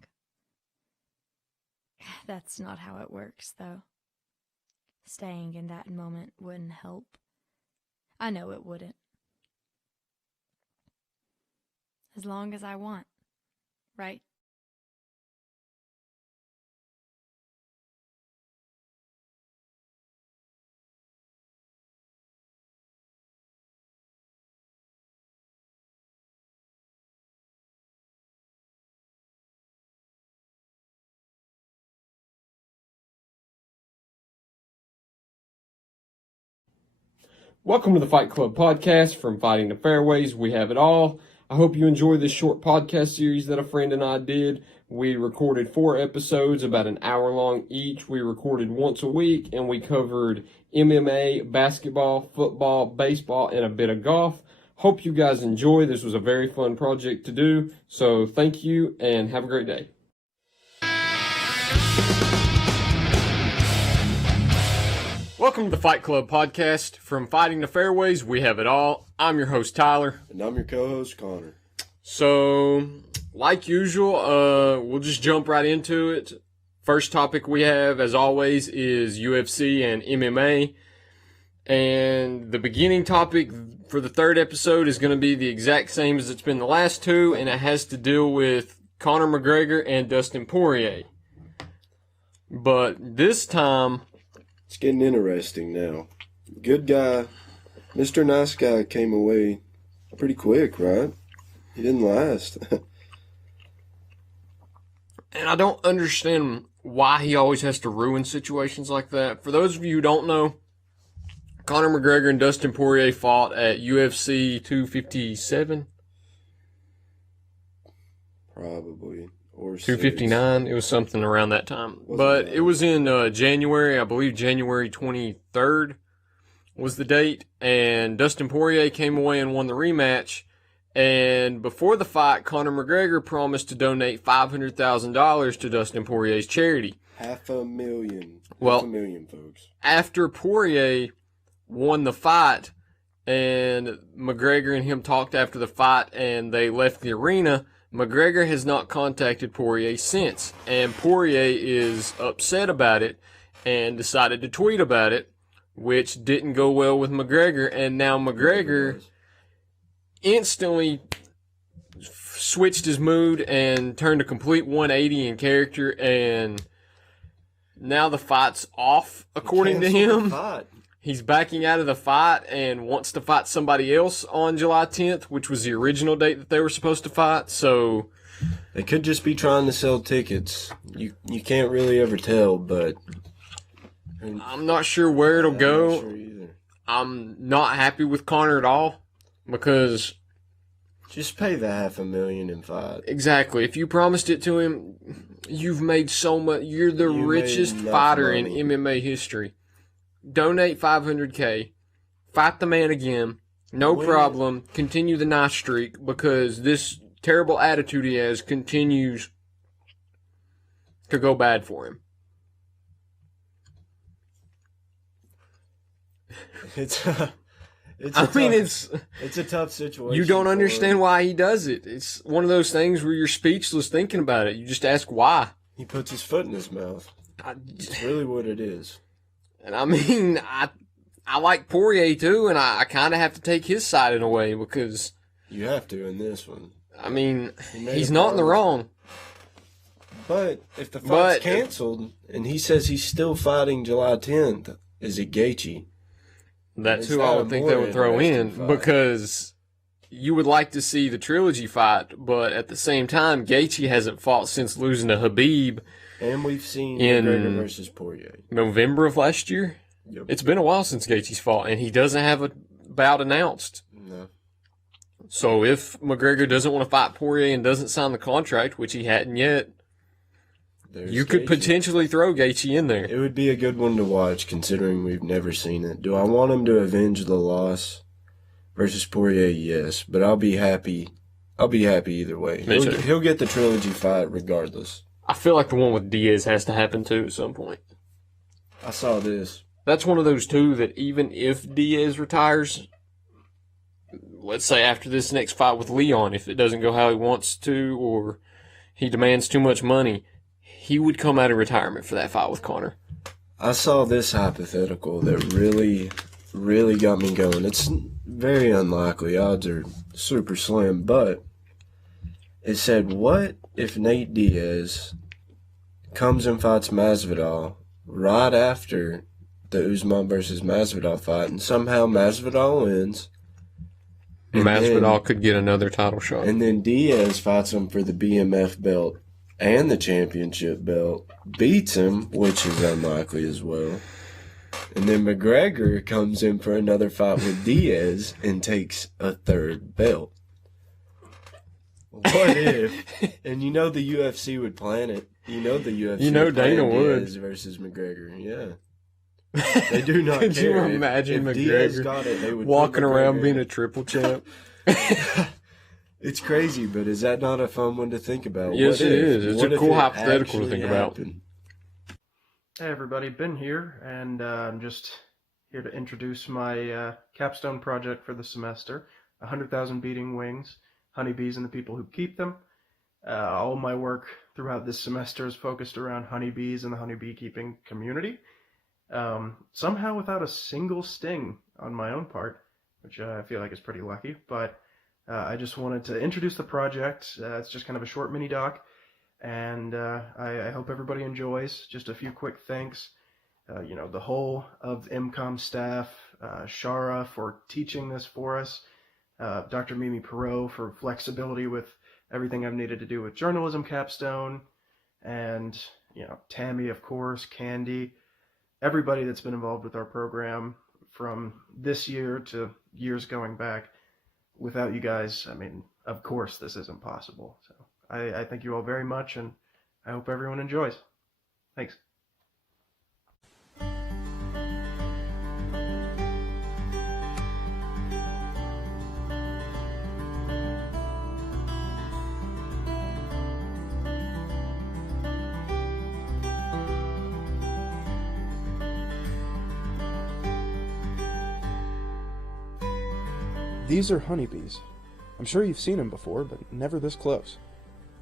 That's not how it works, though. Staying in that moment wouldn't help. I know it wouldn't. As long as I want, right? Welcome to the Fight Club podcast. From Fighting to Fairways, we have it all. I hope you enjoy this short podcast series that a friend and I did. We recorded 4 episodes, about an hour long each. We recorded once a week, and we covered MMA, basketball, football, baseball, and a bit of golf. Hope you guys enjoy. This was a very fun project to do. So thank you, and have a great day. Welcome to the Fight Club podcast. From Fighting to Fairways, we have it all. I'm your host, Tyler. And I'm your co-host, Connor. So, like usual, we'll just jump right into it. First topic we have, as always, is UFC and MMA. And the beginning topic for the 3rd episode is going to be the exact same as it's been the last 2, and it has to deal with Conor McGregor and Dustin Poirier. But this time, it's getting interesting now. Good guy, Mr. Nice Guy came away pretty quick, right? He didn't last. And I don't understand why he always has to ruin situations like that. For those of you who don't know, Conor McGregor and Dustin Poirier fought at UFC 257. Probably. Or 259. It was something around that time. But it was in January, I believe January 23rd was the date. And Dustin Poirier came away and won the rematch. And before the fight, Conor McGregor promised to donate $500,000 to Dustin Poirier's charity. $500,000. Well, $500,000, folks. After Poirier won the fight and McGregor and him talked after the fight and they left the arena, McGregor has not contacted Poirier since, and Poirier is upset about it and decided to tweet about it, which didn't go well with McGregor, and now McGregor instantly switched his mood and turned a complete 180 in character, and now the fight's off, according to him. He's backing out of the fight and wants to fight somebody else on July 10th, which was the original date that they were supposed to fight. So they could just be trying to sell tickets. You can't really ever tell, but I'm not sure where it'll go. I'm not happy with Conor at all because just pay the $500,000 and fight. Exactly. If you promised it to him, you've made so much. You're the richest fighter in MMA history. Donate $500K, fight the man again, no problem, continue the nice streak, because this terrible attitude he has continues to go bad for him. It's a tough situation. You don't understand why he does it. It's one of those things where you're speechless thinking about it. You just ask why. He puts his foot in his mouth. It's really what it is. And I mean, I like Poirier too, and I kind of have to take his side in a way because you have to in this one. I mean, he's not in the wrong. But if the fight's canceled and he says he's still fighting July 10th, is it Gaethje? That's who I would think they would throw in because you would like to see the trilogy fight, but at the same time, Gaethje hasn't fought since losing to Habib. And we've seen McGregor versus Poirier. November of last year? Yep. It's been a while since Gaethje's fought, and he doesn't have a bout announced. No. So if McGregor doesn't want to fight Poirier and doesn't sign the contract, which he hadn't yet, You could potentially throw Gaethje in there. It would be a good one to watch, considering we've never seen it. Do I want him to avenge the loss versus Poirier? Yes, but I'll be happy. I'll be happy either way. He'll get the trilogy fight regardless. I feel like the one with Diaz has to happen too at some point. I saw this. That's one of those two that even if Diaz retires, let's say after this next fight with Leon, if it doesn't go how he wants to or he demands too much money, he would come out of retirement for that fight with Conor. I saw this hypothetical that really, really got me going. It's very unlikely. Odds are super slim, but it said, what if Nate Diaz comes and fights Masvidal right after the Usman versus Masvidal fight, and somehow Masvidal wins? Masvidal could get another title shot. And then Diaz fights him for the BMF belt and the championship belt, beats him, which is unlikely as well. And then McGregor comes in for another fight with Diaz and takes a third belt. What if? And you know the UFC would plan it. You know the UFC would plan Dana would. Diaz versus McGregor, yeah. They do not Could care. you imagine if Diaz McGregor got it, they would walking put around McGregor being in. a triple champ? It's crazy, but is that not a fun one to think about? Yes, What it if? is. It's What a if cool it hypothetical to actually think about. happened? Hey everybody, Ben here, and I'm just here to introduce my capstone project for the semester, 100,000 beating wings, honeybees and the people who keep them. All my work throughout this semester is focused around honeybees and the honeybee keeping community, somehow without a single sting on my own part, which I feel like is pretty lucky, but I just wanted to introduce the project. It's just kind of a short mini doc, and I hope everybody enjoys. Just a few quick thanks. The whole of MCOM staff, Shara for teaching this for us, Dr. Mimi Perot for flexibility with everything I've needed to do with journalism capstone, and Tammy, of course, Candy, everybody that's been involved with our program from this year to years going back. Without you guys, I mean, of course this isn't possible. So I thank you all very much, and I hope everyone enjoys. Thanks. These are honeybees. I'm sure you've seen them before, but never this close.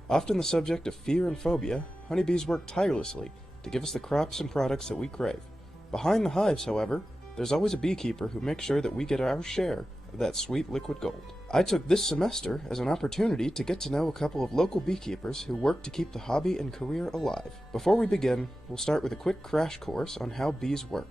Often the subject of fear and phobia, honeybees work tirelessly to give us the crops and products that we crave. Behind the hives, however, there's always a beekeeper who makes sure that we get our share of that sweet liquid gold. I took this semester as an opportunity to get to know a couple of local beekeepers who work to keep the hobby and career alive. Before we begin, we'll start with a quick crash course on how bees work.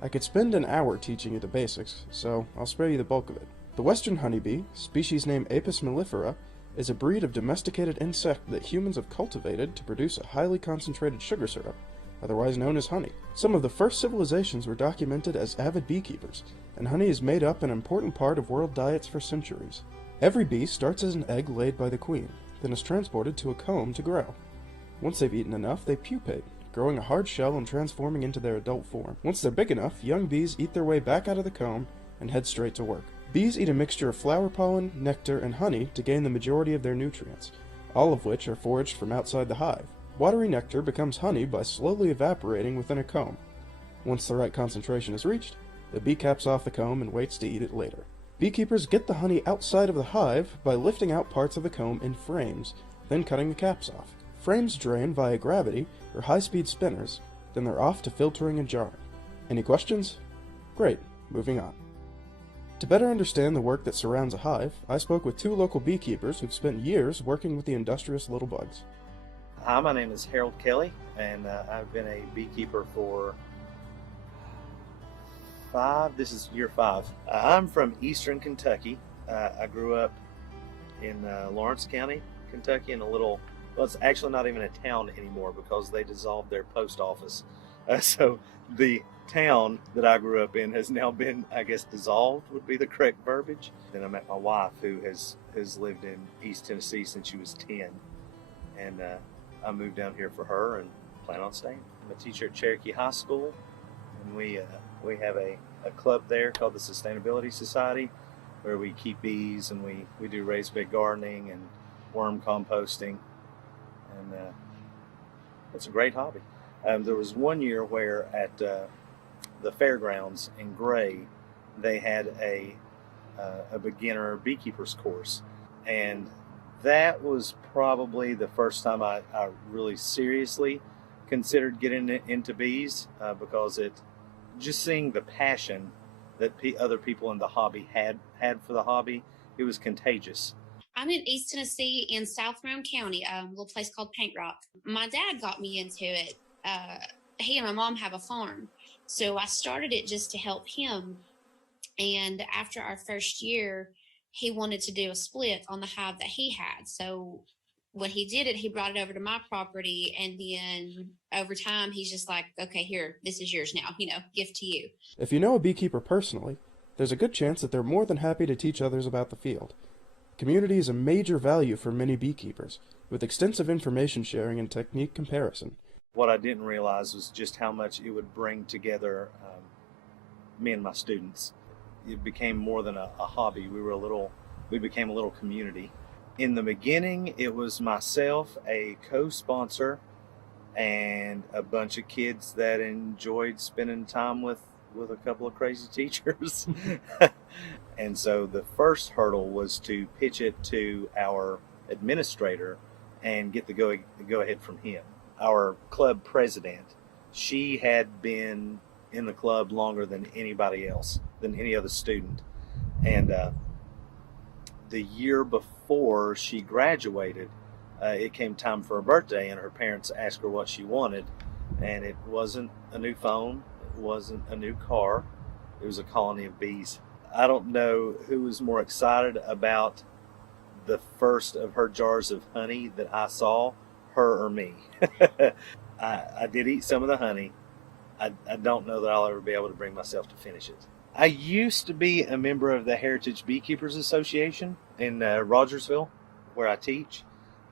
I could spend an hour teaching you the basics, so I'll spare you the bulk of it. The western honeybee, species name Apis mellifera, is a breed of domesticated insect that humans have cultivated to produce a highly concentrated sugar syrup, otherwise known as honey. Some of the first civilizations were documented as avid beekeepers, and honey has made up an important part of world diets for centuries. Every bee starts as an egg laid by the queen, then is transported to a comb to grow. Once they've eaten enough, they pupate, growing a hard shell and transforming into their adult form. Once they're big enough, young bees eat their way back out of the comb and head straight to work. Bees eat a mixture of flower pollen, nectar, and honey to gain the majority of their nutrients, all of which are foraged from outside the hive. Watery nectar becomes honey by slowly evaporating within a comb. Once the right concentration is reached, the bee caps off the comb and waits to eat it later. Beekeepers get the honey outside of the hive by lifting out parts of the comb in frames, then cutting the caps off. Frames drain via gravity or high-speed spinners, then they're off to filtering and jarring. Any questions? Great, moving on. To better understand the work that surrounds a hive, I spoke with two local beekeepers who've spent years working with the industrious little bugs. Hi, my name is Harold Kelly, and I've been a beekeeper for this is year 5. I'm from eastern Kentucky. I grew up in Lawrence County, Kentucky, in a little, well, it's actually not even a town anymore because they dissolved their post office. So the town that I grew up in has now been, I guess, dissolved would be the correct verbiage. Then I met my wife, who has lived in East Tennessee since she was 10. And I moved down here for her and plan on staying. I'm a teacher at Cherokee High School, and we have a club there called the Sustainability Society, where we keep bees and we do raised bed gardening and worm composting, and it's a great hobby. There was one year where at the fairgrounds in Gray, they had a beginner beekeepers course, and that was probably the first time I really seriously considered getting into bees, because just seeing the passion that other people in the hobby had for the hobby, it was contagious. I'm in East Tennessee in South Roane County, a little place called Paint Rock. My dad got me into it. He and my mom have a farm, so I started it just to help him. And after our first year, he wanted to do a split on the hive that he had. So when he did it, he brought it over to my property. And then over time, he's just like, okay, here, this is yours now, gift to you. If you know a beekeeper personally, there's a good chance that they're more than happy to teach others about the field. Community is a major value for many beekeepers, with extensive information sharing and technique comparison. What I didn't realize was just how much it would bring together me and my students. It became more than a hobby. We became a little community. In the beginning, it was myself, a co-sponsor, and a bunch of kids that enjoyed spending time with a couple of crazy teachers. And so the first hurdle was to pitch it to our administrator and get the go ahead from him. Our club president, she had been in the club longer than anybody else, than any other student. And the year before she graduated, it came time for her birthday, and her parents asked her what she wanted. And it wasn't a new phone, it wasn't a new car, it was a colony of bees. I don't know who was more excited about the first of her jars of honey that I saw, her or me. I did eat some of the honey. I don't know that I'll ever be able to bring myself to finish it. I used to be a member of the Heritage Beekeepers Association in Rogersville, where I teach.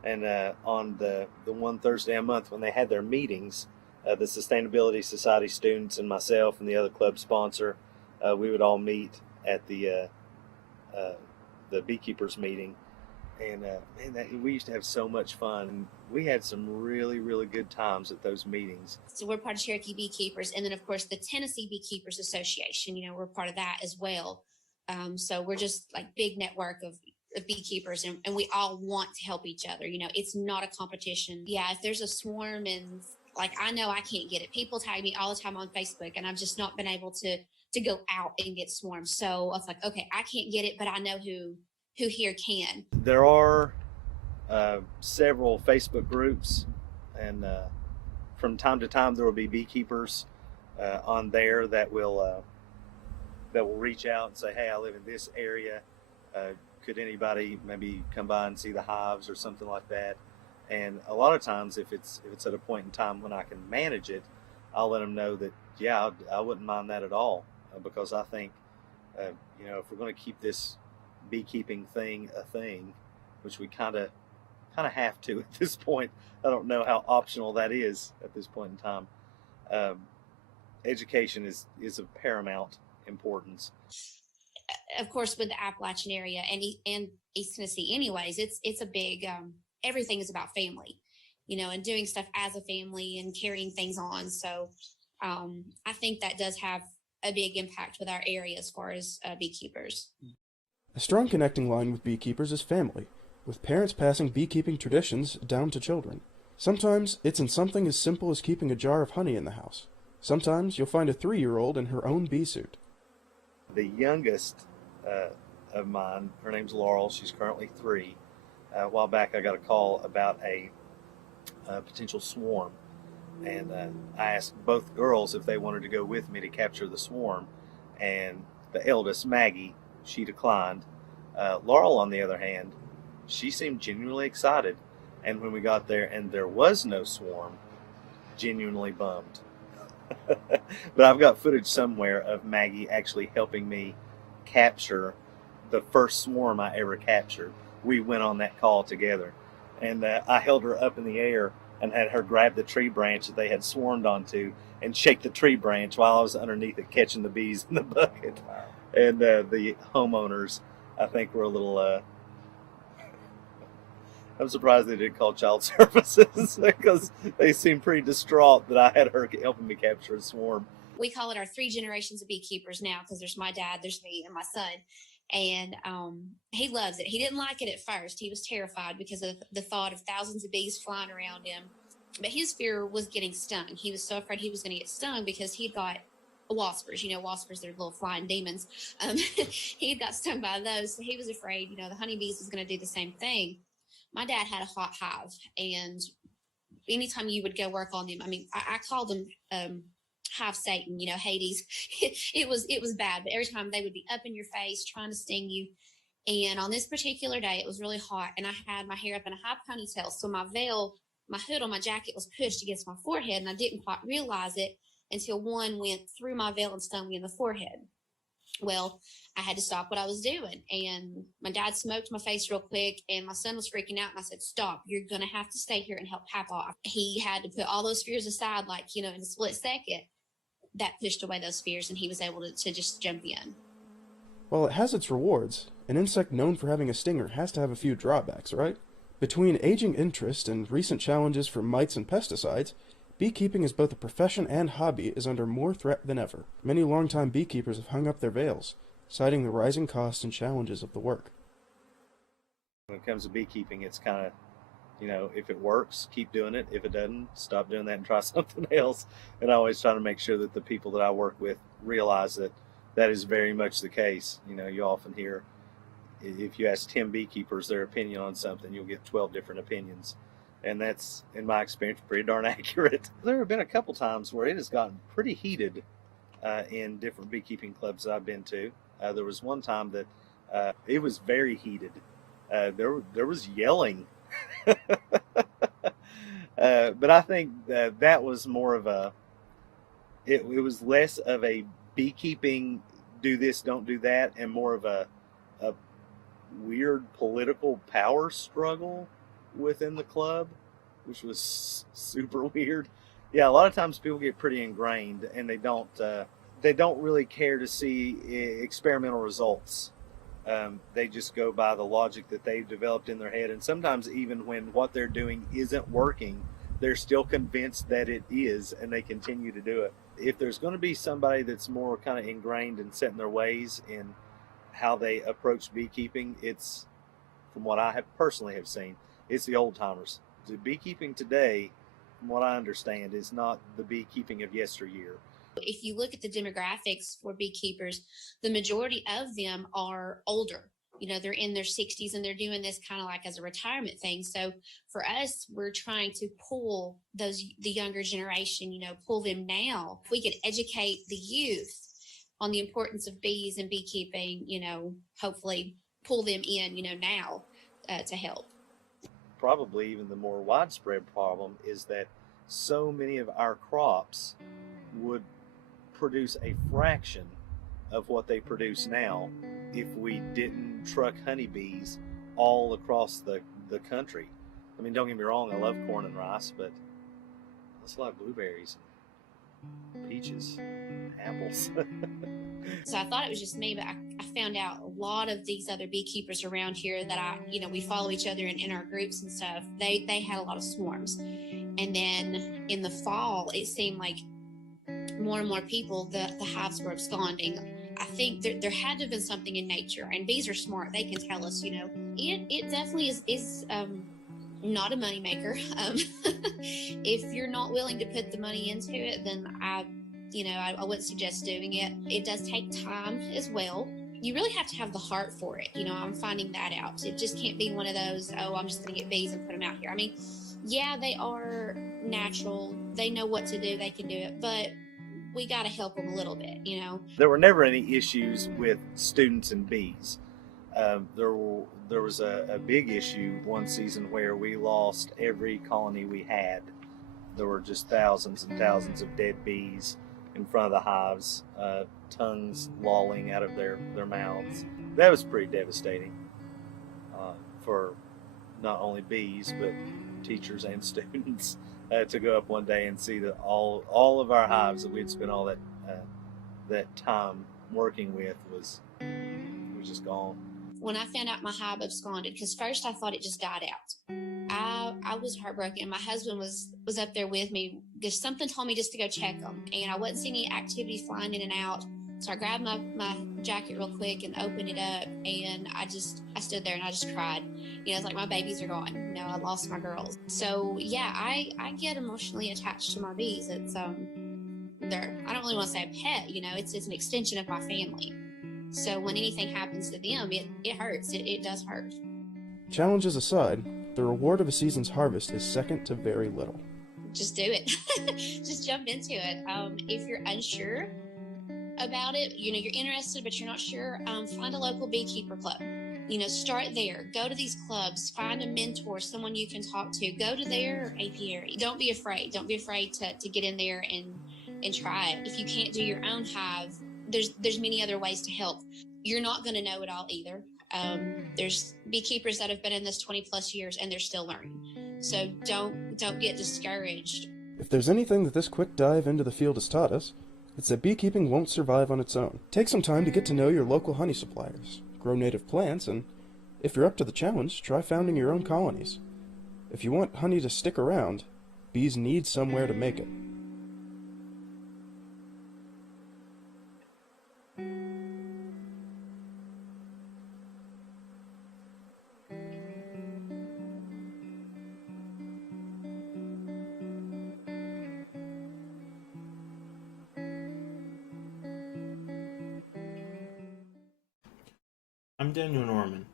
And on the one Thursday a month when they had their meetings, the Sustainability Society students and myself and the other club sponsor, we would all meet at the beekeepers meeting, and we used to have so much fun. We had some really, really good times at those meetings. So we're part of Cherokee Beekeepers, and then of course the Tennessee Beekeepers Association. We're part of that as well. So we're just like big network of beekeepers, and we all want to help each other. It's not a competition. Yeah, if there's a swarm and I know I can't get it. People tag me all the time on Facebook, and I've just not been able to go out and get swarms. So I was like, okay, I can't get it, but I know who here can. There are several Facebook groups, and from time to time there will be beekeepers on there that will reach out and say, hey, I live in this area. Could anybody maybe come by and see the hives or something like that? And a lot of times, if it's at a point in time when I can manage it, I'll let them know that, yeah, I wouldn't mind that at all, because I think, if we're going to keep this beekeeping thing a thing, which we kind of have to at this point. I don't know how optional that is at this point in time. Education is of paramount importance. Of course, with the Appalachian area and East Tennessee, anyways, it's a big. Everything is about family, and doing stuff as a family and carrying things on. So I think that does have a big impact with our area as far as beekeepers. A strong connecting line with beekeepers is family, with parents passing beekeeping traditions down to children. Sometimes it's in something as simple as keeping a jar of honey in the house. Sometimes you'll find a 3-year-old in her own bee suit. The youngest of mine, her name's Laurel, she's currently 3. A while back I got a call about a potential swarm, and I asked both girls if they wanted to go with me to capture the swarm, and the eldest, Maggie, she declined. Laurel, on the other hand, she seemed genuinely excited, and when we got there and there was no swarm, genuinely bummed. But I've got footage somewhere of Maggie actually helping me capture the first swarm I ever captured. We went on that call together, and I held her up in the air and had her grab the tree branch that they had swarmed onto and shake the tree branch while I was underneath it catching the bees in the bucket. And the homeowners, I think, were a little... I'm surprised they didn't call child services because they seemed pretty distraught that I had her helping me capture a swarm. We call it our 3 generations of beekeepers now because there's my dad, there's me, and my son. And he loves it. He didn't like it at first. He was terrified because of the thought of thousands of bees flying around him. But his fear was getting stung. He was so afraid he was going to get stung because he'd got waspers. You know, waspers, they're little flying demons. He got stung by those. So he was afraid, the honeybees was going to do the same thing. My dad had a hot hive, and anytime you would go work on them, I called them hive Satan, Hades. It was bad, but every time they would be up in your face trying to sting you. And on this particular day, it was really hot, and I had my hair up in a high ponytail, so my hood on my jacket was pushed against my forehead, and I didn't quite realize it until one went through my veil and stung me in the forehead. Well, I had to stop what I was doing, and my dad smoked my face real quick, and my son was freaking out, and I said, stop, you're going to have to stay here and help Papa. He had to put all those fears aside, in a split second. That pushed away those fears, and he was able to just jump in. While it has its rewards, an insect known for having a stinger has to have a few drawbacks, right? Between aging interest and recent challenges from mites and pesticides, beekeeping as both a profession and hobby is under more threat than ever. Many longtime beekeepers have hung up their veils, citing the rising costs and challenges of the work. When it comes to beekeeping, it's kind of, if it works, keep doing it. If it doesn't, stop doing that and try something else. And I always try to make sure that the people that I work with realize that that is very much the case. You often hear, if you ask 10 beekeepers their opinion on something, you'll get 12 different opinions. And that's, in my experience, pretty darn accurate. There have been a couple times where it has gotten pretty heated in different beekeeping clubs that I've been to. There was one time that it was very heated. There was yelling. But I think that was more of it was less of a beekeeping, do this, don't do that, and more of a weird political power struggle within the club, which was super weird. Yeah, a lot of times people get pretty ingrained, and they don't really care to see experimental results. They just go by the logic that they've developed in their head, and sometimes even when what they're doing isn't working, they're still convinced that it is, and they continue to do it. If there's going to be somebody that's more kind of ingrained and set in their ways in how they approach beekeeping, it's, from what I have personally have seen, it's the old timers. The beekeeping today, from what I understand, is not the beekeeping of yesteryear. If you look at the demographics for beekeepers, the majority of them are older. They're in their 60s, and they're doing this kind of like as a retirement thing. So for us, we're trying to pull the younger generation, pull them now. If we could educate the youth on the importance of bees and beekeeping, hopefully pull them in, now to help. Probably even the more widespread problem is that so many of our crops would produce a fraction of what they produce now if we didn't truck honeybees all across the country. Don't get me wrong, I love corn and rice, but let's like blueberries, peaches, apples. So I thought it was just me, but I found out a lot of these other beekeepers around here that we follow each other in our groups and stuff. They had a lot of swarms. And then in the fall, it seemed like more and more people, the hives were absconding. I think there had to have been something in nature, and bees are smart. They can tell us, it definitely is not a moneymaker. If you're not willing to put the money into it, then I wouldn't suggest doing it. It does take time as well. You really have to have the heart for it. I'm finding that out. It just can't be one of those, I'm just going to get bees and put them out here. Yeah, they are natural. They know what to do. They can do it. But we got to help them a little bit, There were never any issues with students and bees. There was a big issue one season where we lost every colony we had. There were just thousands and thousands of dead bees in front of the hives, tongues lolling out of their mouths. That was pretty devastating for not only bees, but teachers and students to go up one day and see that all of our hives that we'd spent all that time working with was just gone. When I found out my hive absconded, because first I thought it just died out, I was heartbroken. My husband was up there with me because something told me just to go check them, and I wasn't seeing any activity flying in and out. So I grabbed my jacket real quick and opened it up, and I stood there and I just cried. You know, it's like my babies are gone. You know, I lost my girls. So yeah, I get emotionally attached to my bees. It's I don't really want to say a pet. You know, it's an extension of my family. So when anything happens to them, it hurts. It does hurt. Challenges aside, the reward of a season's harvest is second to very little. Just do it. Just jump into it. If you're unsure about it, you know, you're interested but you're not sure, find a local beekeeper club. You know, start there. Go to these clubs. Find a mentor, someone you can talk to. Go to their apiary. Don't be afraid. Don't be afraid to get in there and try it. If you can't do your own hive, there's many other ways to help. You're not going to know it all either. There's beekeepers that have been in this 20 plus years and they're still learning. So don't get discouraged. If there's anything that this quick dive into the field has taught us, it's that beekeeping won't survive on its own. Take some time to get to know your local honey suppliers, grow native plants, and if you're up to the challenge, try founding your own colonies. If you want honey to stick around, bees need somewhere to make it. I'm Daniel Norman.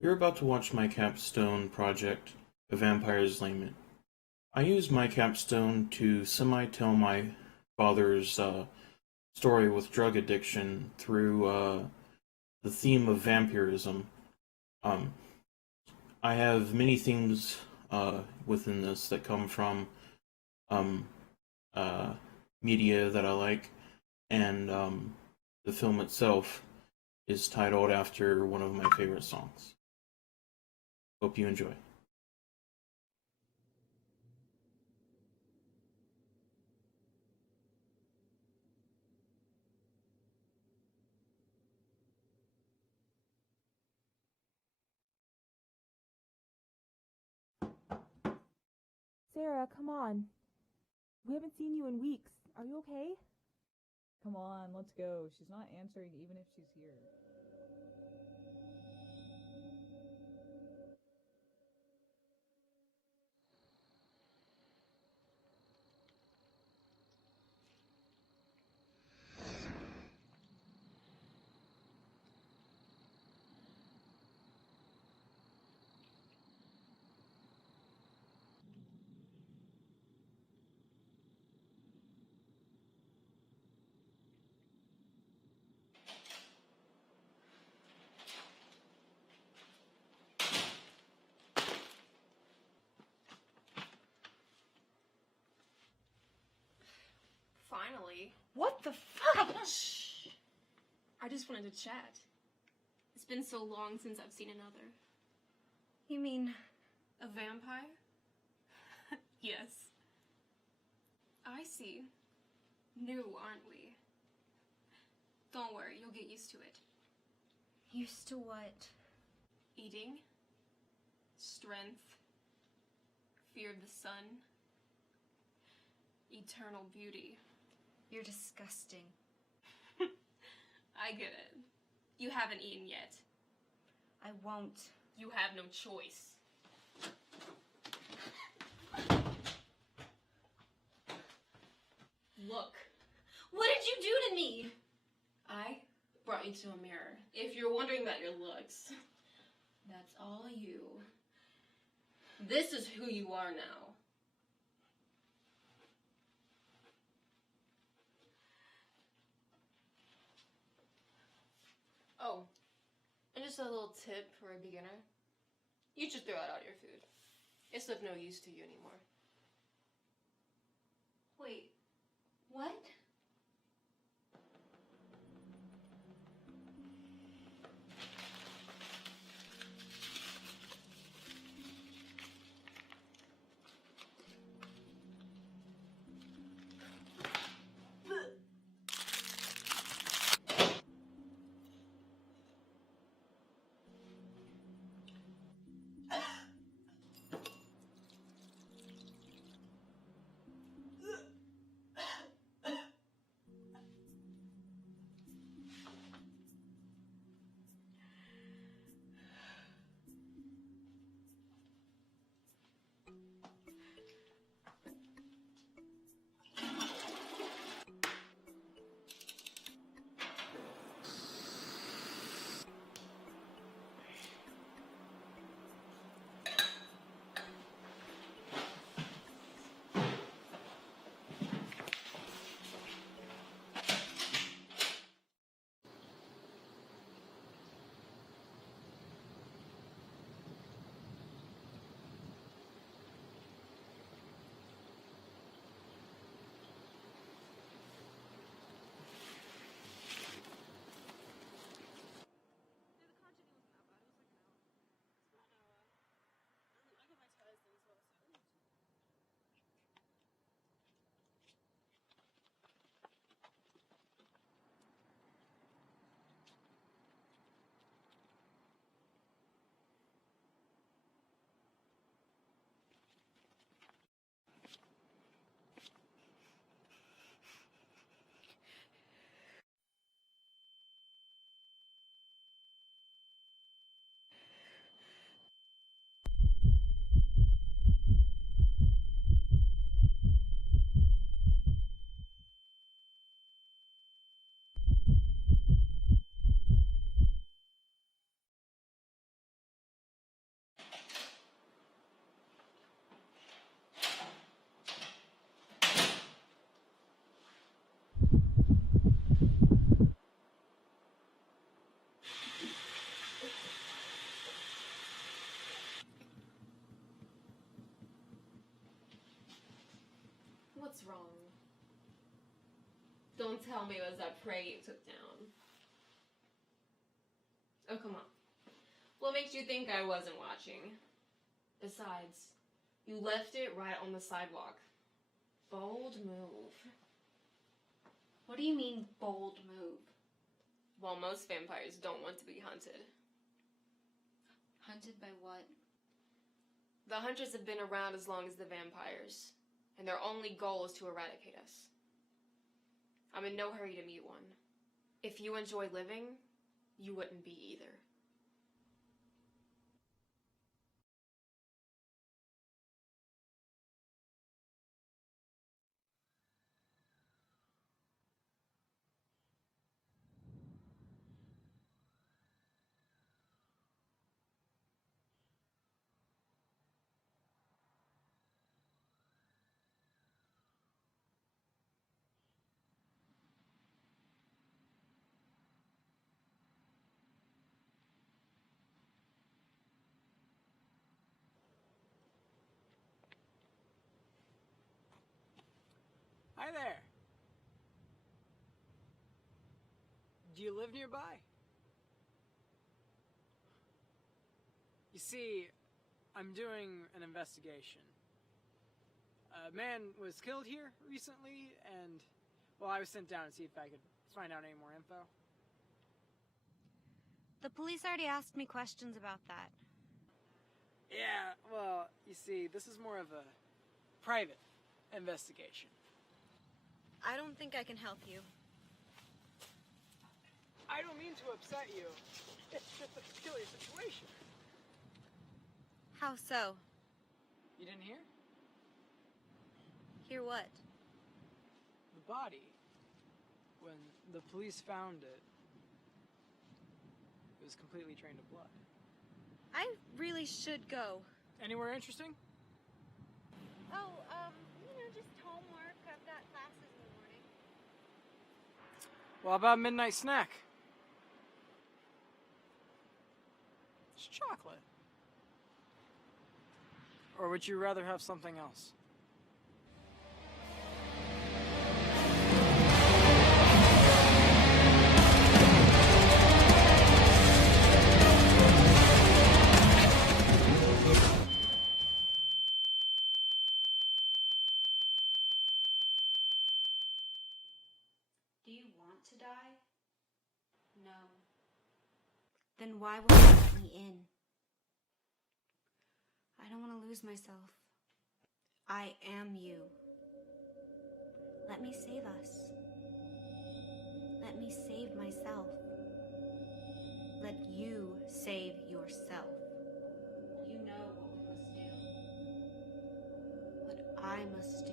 You're about to watch my capstone project, A Vampire's Lament. I used my capstone to semi-tell my father's story with drug addiction through the theme of vampirism. I have many themes within this that come from media that I like, and the film itself is titled after one of my favorite songs. Hope you enjoy. Sarah, come on. We haven't seen you in weeks. Are you okay? Come on, let's go. She's not answering even if she's here. Finally. What the fuck? Shh. I just wanted to chat. It's been so long since I've seen another. You mean a vampire? Yes. I see. New, aren't we? Don't worry, you'll get used to it. Used to what? Eating, strength, fear of the sun, eternal beauty. You're disgusting. I get it. You haven't eaten yet. I won't. You have no choice. Look. What did you do to me? I brought you to a mirror. If you're wondering about your looks, that's all you. This is who you are now. Oh, and just a little tip for a beginner. You should throw out all your food. It's of no use to you anymore. Wait, what? Don't tell me it was that prey you took down. Oh, come on. What makes you think I wasn't watching? Besides, you left it right on the sidewalk. Bold move. What do you mean, bold move? Well, most vampires don't want to be hunted. Hunted by what? The hunters have been around as long as the vampires, and their only goal is to eradicate us. I'm in no hurry to meet one. If you enjoy living, you wouldn't be either. Hi there. Do you live nearby? You see, I'm doing an investigation. A man was killed here recently, and, well, I was sent down to see if I could find out any more info. The police already asked me questions about that. Yeah, well, you see, this is more of a private investigation. I don't think I can help you. I don't mean to upset you. It's just a peculiar situation. How so? You didn't hear? Hear what? The body. When the police found it, it was completely drained of blood. I really should go. Anywhere interesting? Oh, just homework. I've got classes in the morning. Well, how about a midnight snack? It's chocolate. Or would you rather have something else? Do you want to die? No. Then why won't you let me in? I don't want to lose myself. I am you. Let me save us. Let me save myself. Let you save yourself. You know what we must do. What I must do.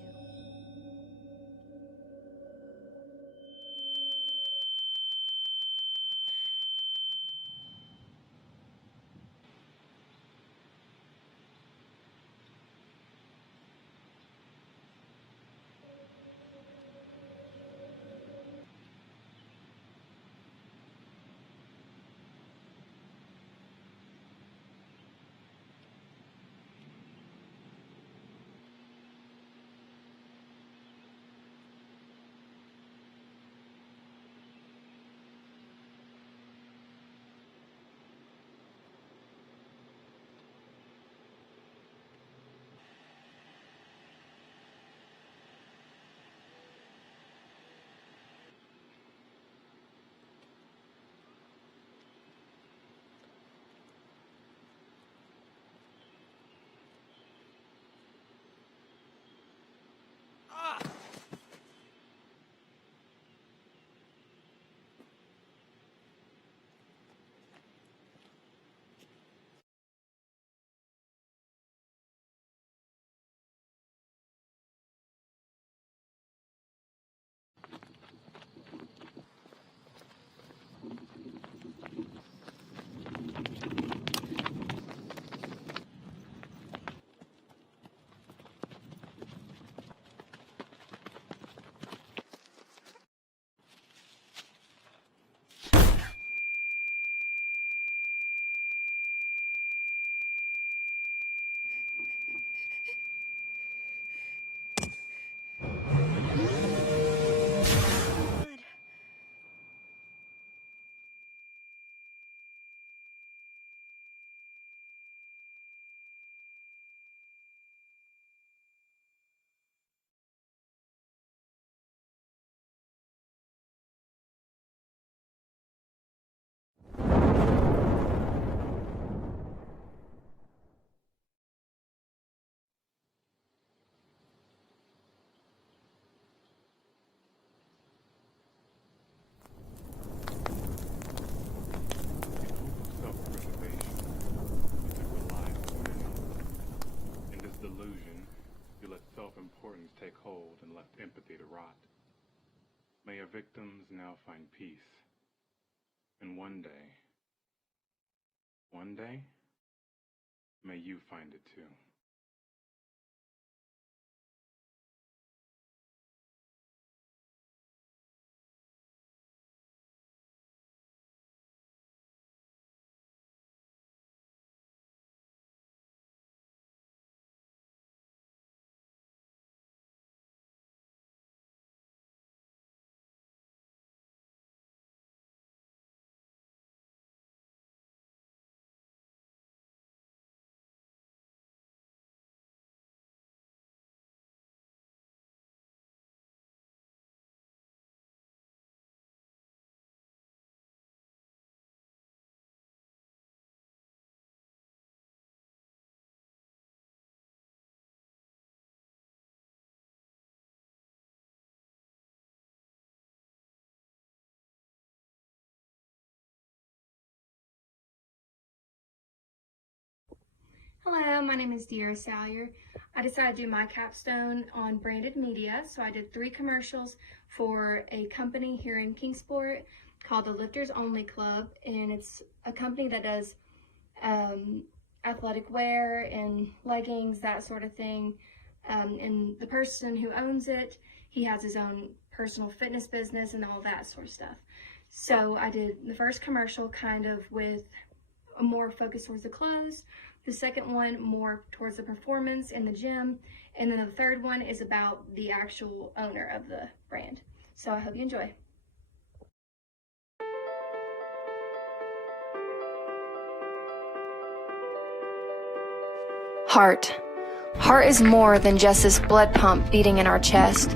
peace. And one day, may you find it too. Hello, my name is Deira Salyer. I decided to do my capstone on branded media, so I did 3 commercials for a company here in Kingsport called the Lifters Only Club, and it's a company that does athletic wear and leggings, that sort of thing. And the person who owns it, he has his own personal fitness business and all that sort of stuff. So I did the first commercial kind of with a more focus towards the clothes, the second one more towards the performance in the gym, and then the third one is about the actual owner of the brand. So I hope you enjoy. Heart. Heart is more than just this blood pump beating in our chest.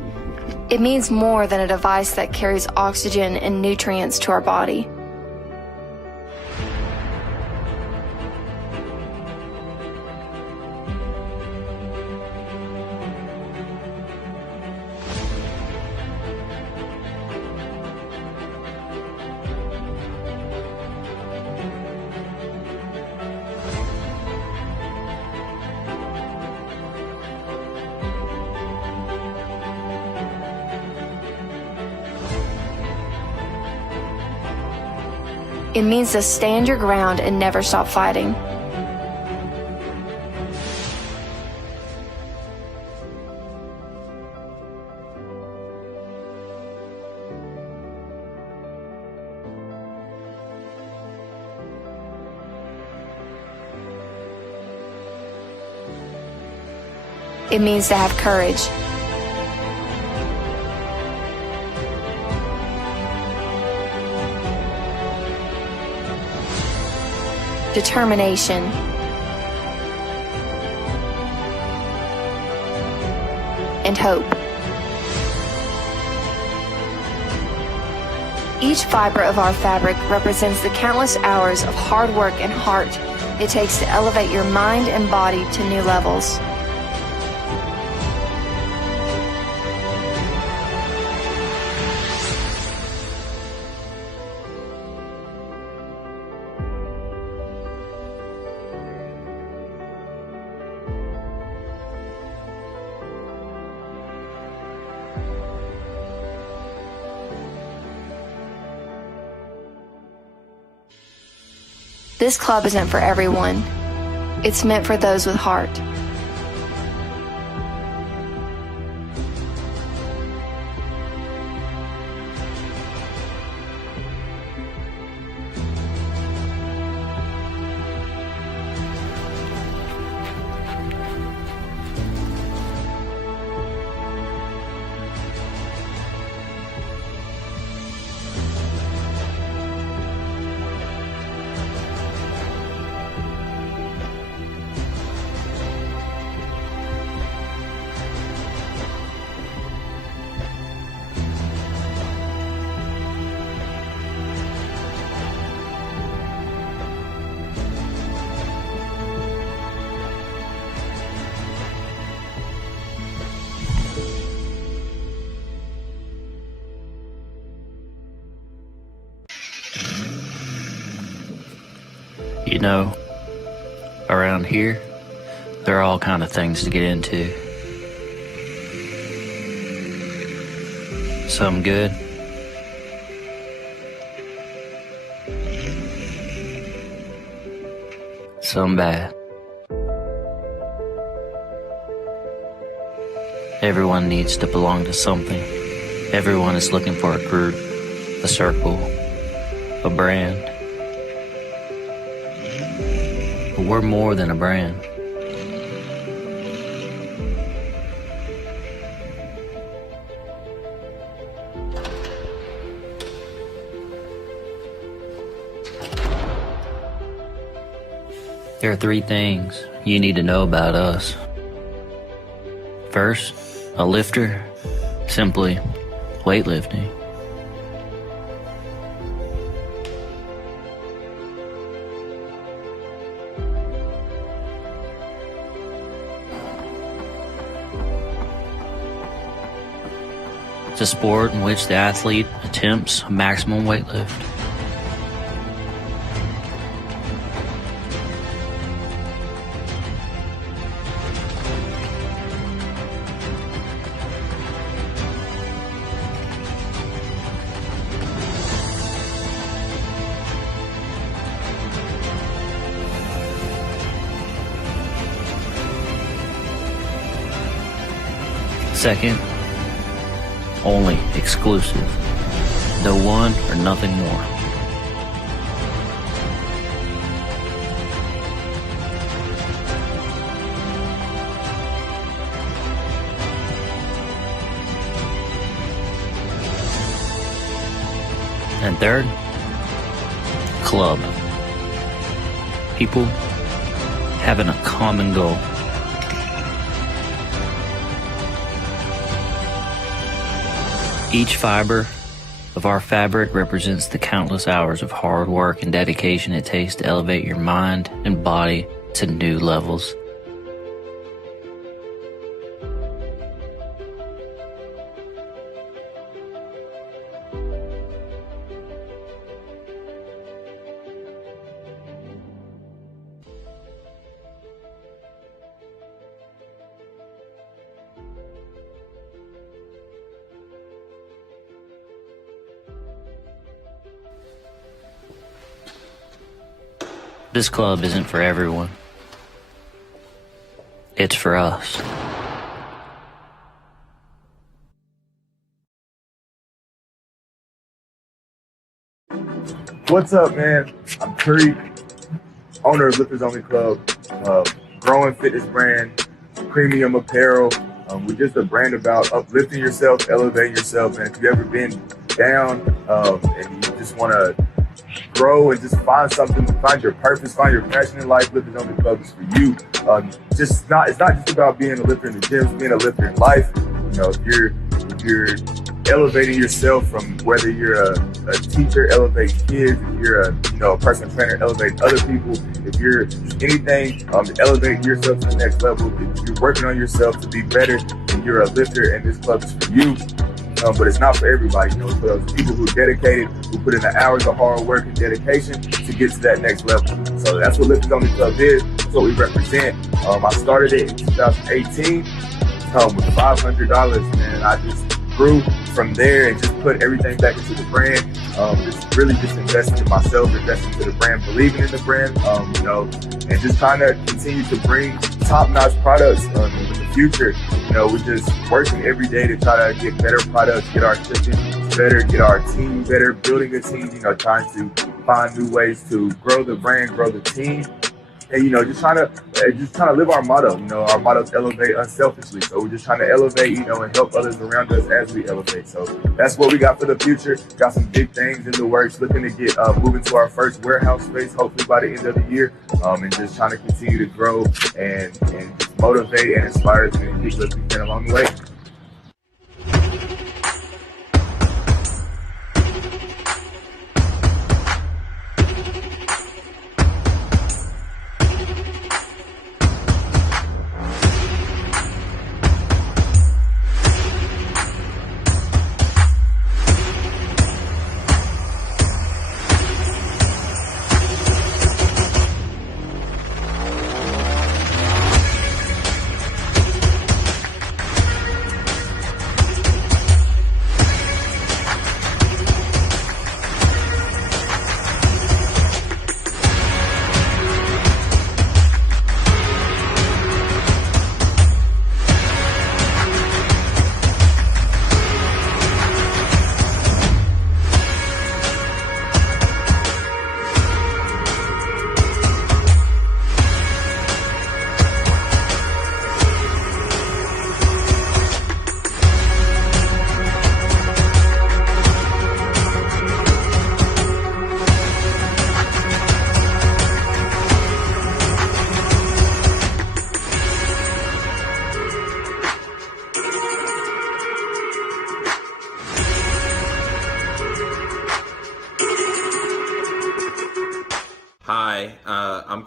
It means more than a device that carries oxygen and nutrients to our body. It means to stand your ground and never stop fighting. It means to have courage. Determination. And hope. Each fiber of our fabric represents the countless hours of hard work and heart it takes to elevate your mind and body to new levels. This club isn't for everyone. It's meant for those with heart. You know, around here, there are all kind of things to get into. Some good, some bad. Everyone needs to belong to something. Everyone is looking for a group, a circle, a brand. But we're more than a brand. There are 3 things you need to know about us. First, a lifter, simply weightlifting. It's a sport in which the athlete attempts a maximum weight lift. Second, only exclusive. No one or nothing more. And third, club. People having a common goal. Each fiber of our fabric represents the countless hours of hard work and dedication it takes to elevate your mind and body to new levels. This club isn't for everyone. It's for us. What's up, man? I'm Curry, owner of Lifters Only Club, growing fitness brand, premium apparel. We're just a brand about uplifting yourself, elevating yourself, man. If you've ever been down and you just want to grow and just find something, find your purpose, find your passion in life, Lifters Only Club is for you. It's not just about being a lifter in the gym, it's being a lifter in life. You know, if you're elevating yourself, from whether you're a teacher, elevating kids, if you're a personal trainer, elevating other people, if you're anything, elevating yourself to the next level, if you're working on yourself to be better, and you're a lifter, and this club is for you. But it's not for everybody, it's for those people who are dedicated, who put in the hours of hard work and dedication to get to that next level. So that's what Lifters Only Club is. That's what we represent. I started it in 2018 with $500, man. I just grew from there and just put everything back into the brand. Just investing in myself, investing into the brand, believing in the brand, and just trying to continue to bring top-notch products in the future. We're just working every day to try to get better products, get our shipping better, get our team better, building a team, trying to find new ways to grow the brand, grow the team. And, just trying to live our motto. Our motto is elevate unselfishly. So we're just trying to elevate, and help others around us as we elevate. So that's what we got for the future. Got some big things in the works, looking to get moving to our first warehouse space, hopefully by the end of the year. And just trying to continue to grow and just motivate and inspire as many people as we can along the way.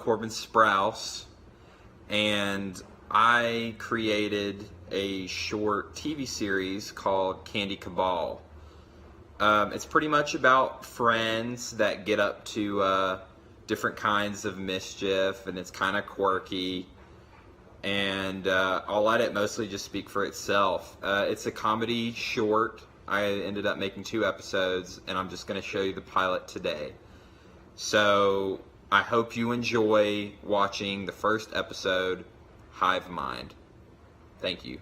Corbin Sprouse, and I created a short TV series called Candy Cabal. It's pretty much about friends that get up to different kinds of mischief, and it's kind of quirky, and I'll let it mostly just speak for itself. It's a comedy short. I ended up making 2 episodes, and I'm just going to show you the pilot today. So I hope you enjoy watching the first episode, Hive Mind. Thank you.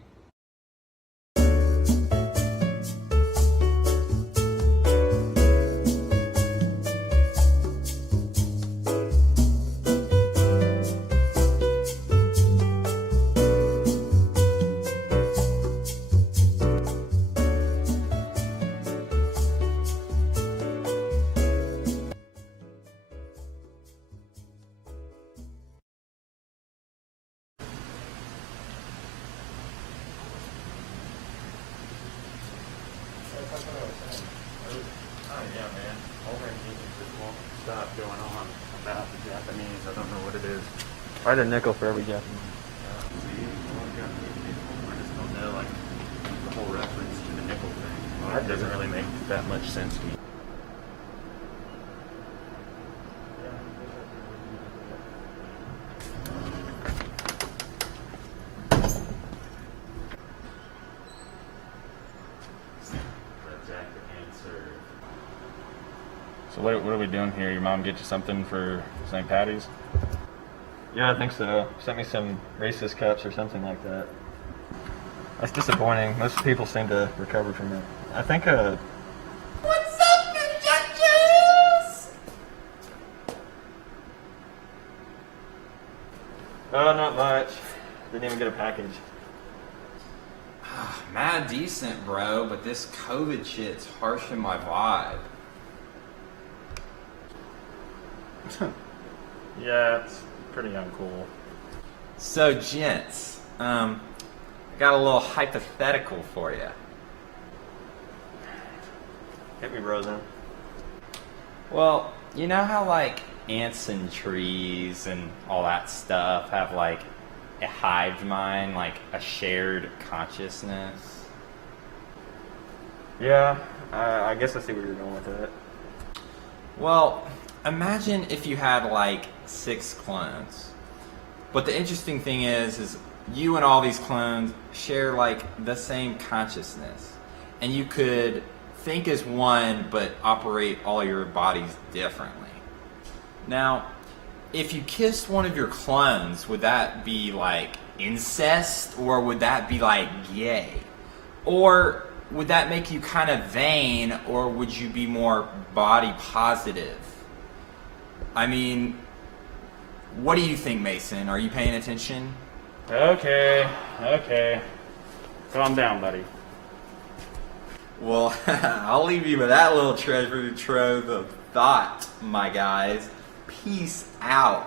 Stuff going on about the Japanese. I don't know what it is. Write a nickel for every Japanese. See, a lot of Japanese people, I just don't know like the whole reference to the nickel thing. Well, that doesn't really make that much sense to me. So what are we doing here? Your mom get you something for St. Patty's? Yeah, I think so. Sent me some racist cups or something like that. That's disappointing. Most people seem to recover from it. I think What's up, muchachos? oh, not much. Didn't even get a package. Mad decent, bro, but this COVID shit's harshing my vibe. Yeah, it's pretty uncool. So, gents, I got a little hypothetical for you. Hit me, Rosen. Well, you know how like ants and trees and all that stuff have like a hive mind, like a shared consciousness? Yeah, I guess I see where you're going with it. Well, imagine if you had like 6 clones. But the interesting thing is you and all these clones share like the same consciousness. And you could think as one, but operate all your bodies differently. Now, if you kissed one of your clones, would that be like incest, or would that be like gay? Or would that make you kind of vain, or would you be more body positive? I mean, what do you think, Mason? Are you paying attention? Okay. Calm down, buddy. Well, I'll leave you with that little treasure trove of thought, my guys. Peace out.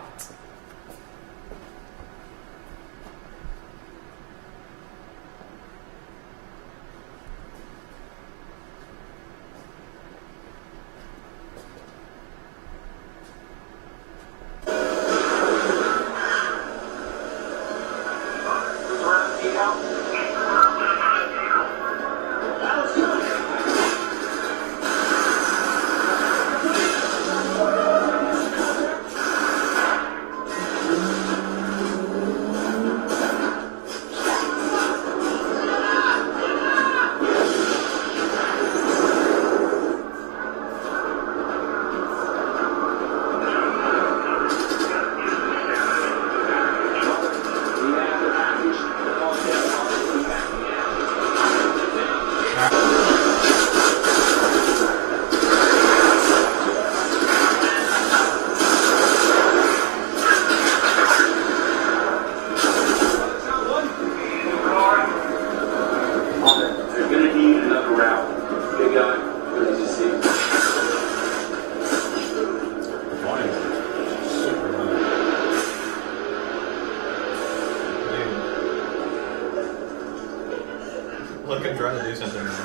Look, I'm trying to do something wrong.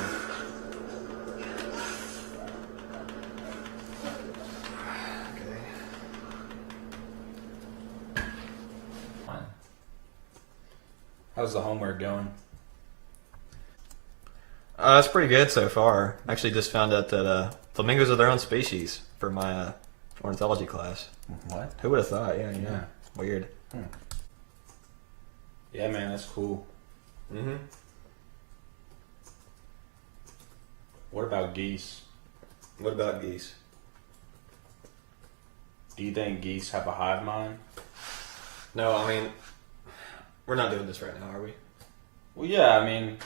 How's the homework going? It's pretty good so far. I actually just found out that flamingos are their own species for my ornithology class. What? Who would have thought? Yeah. Weird. Yeah, man, that's cool. Mm-hmm. What about geese? What about geese? Do you think geese have a hive mind? No, I mean, we're not doing this right now, are we? Well, yeah, I mean,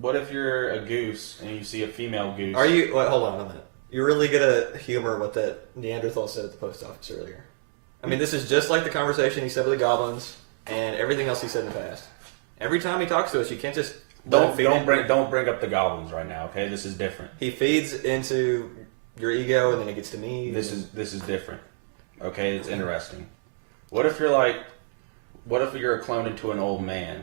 what if you're a goose and you see a female goose? Are you? Wait, hold on a minute. You're really gonna humor what that Neanderthal said at the post office earlier. I mean, this is just like the conversation he said with the goblins and everything else he said in the past. Every time he talks to us, you can't just don't bring up the goblins right now. Okay, this is different. He feeds into your ego, and then it gets to me. This is different. Okay, it's interesting. What if you're a clone into an old man,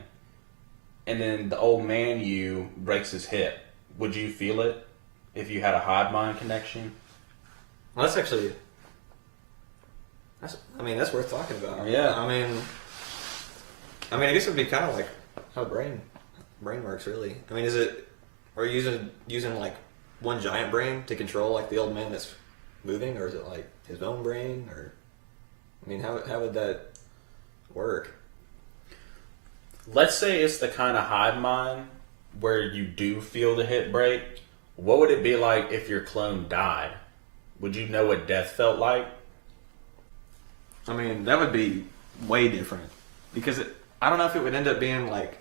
and then the old man you breaks his hip? Would you feel it if you had a hive mind connection? Well, that's worth talking about. Yeah. I mean, I guess it would be kind of like how the brain works, really. I mean, are you using like one giant brain to control like the old man that's moving, or is it like his own brain, or I mean, how would that work? Let's say it's the kind of hive mind where you do feel the hip break. What would it be like if your clone died? Would you know what death felt like? I mean, that would be way different because I don't know if it would end up being like,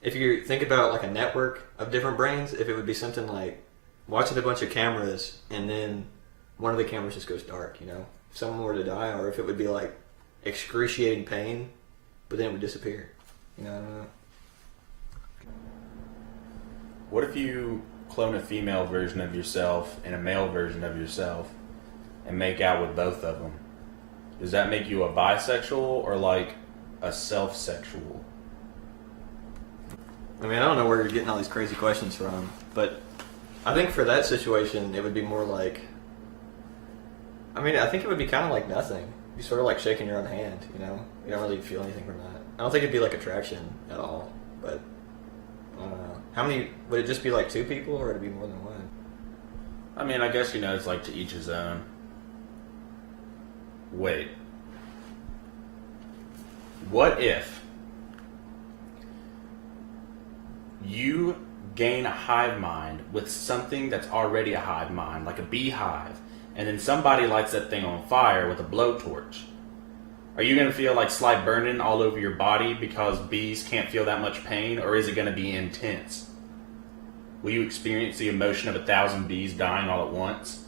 if you think about like a network of different brains, if it would be something like watching a bunch of cameras and then one of the cameras just goes dark, you know, if someone were to die, or if it would be like excruciating pain, but then it would disappear. You know, I don't know. What if you clone a female version of yourself and a male version of yourself and make out with both of them? Does that make you a bisexual or like a self-sexual? I mean, I don't know where you're getting all these crazy questions from, but I think for that situation, it would be more like, I mean, I think it would be kind of like nothing. You sort of like shaking your own hand, you know? You don't really feel anything from that. I don't think it'd be like attraction at all, but I don't know. How many, would it just be like two people, or would it be more than one? I mean, I guess, it's like to each his own. Wait. What if you gain a hive mind with something that's already a hive mind, like a beehive, and then somebody lights that thing on fire with a blowtorch? Are you going to feel like slight burning all over your body because bees can't feel that much pain, or is it going to be intense? Will you experience the emotion of 1,000 bees dying all at once?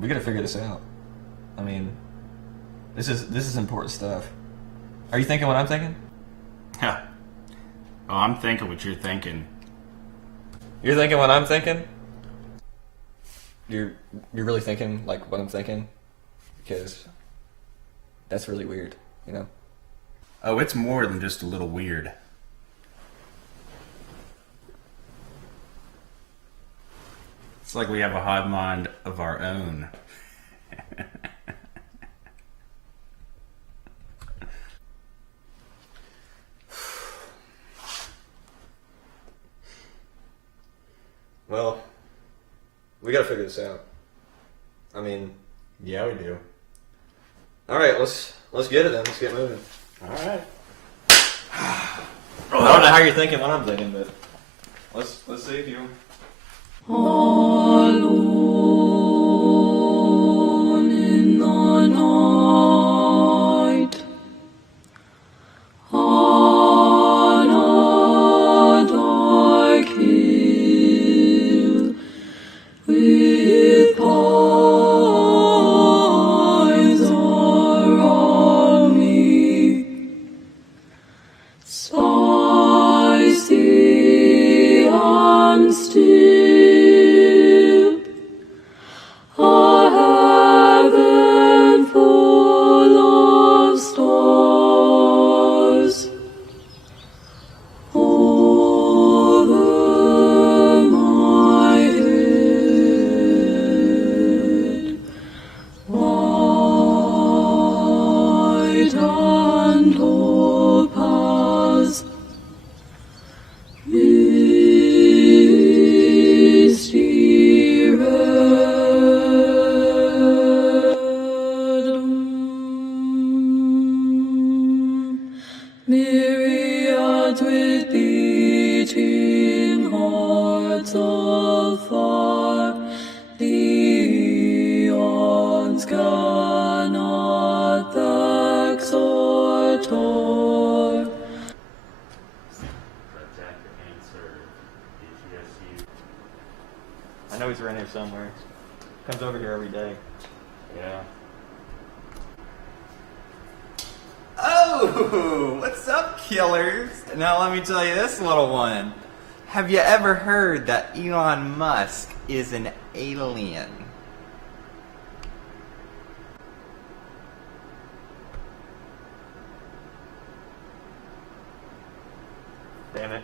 We gotta figure this out. I mean, this is important stuff. Are you thinking what I'm thinking? Yeah. Oh, I'm thinking what you're thinking. You're thinking what I'm thinking? You're really thinking like what I'm thinking? Because that's really weird, you know? Oh, it's more than just a little weird. It's like we have a hive mind of our own. Well, we gotta figure this out. I mean, yeah, we do. All right, let's get it then. Let's get moving. All right. I don't know how you're thinking what I'm thinking, but let's see if you. Alone in the night, on a dark hill, with eyes around me, spicy and still. I know he's around here somewhere. Comes over here every day. Yeah. Oh, what's up, killers? Now let me tell you this, little one. Have you ever heard that Elon Musk is an alien? Damn it.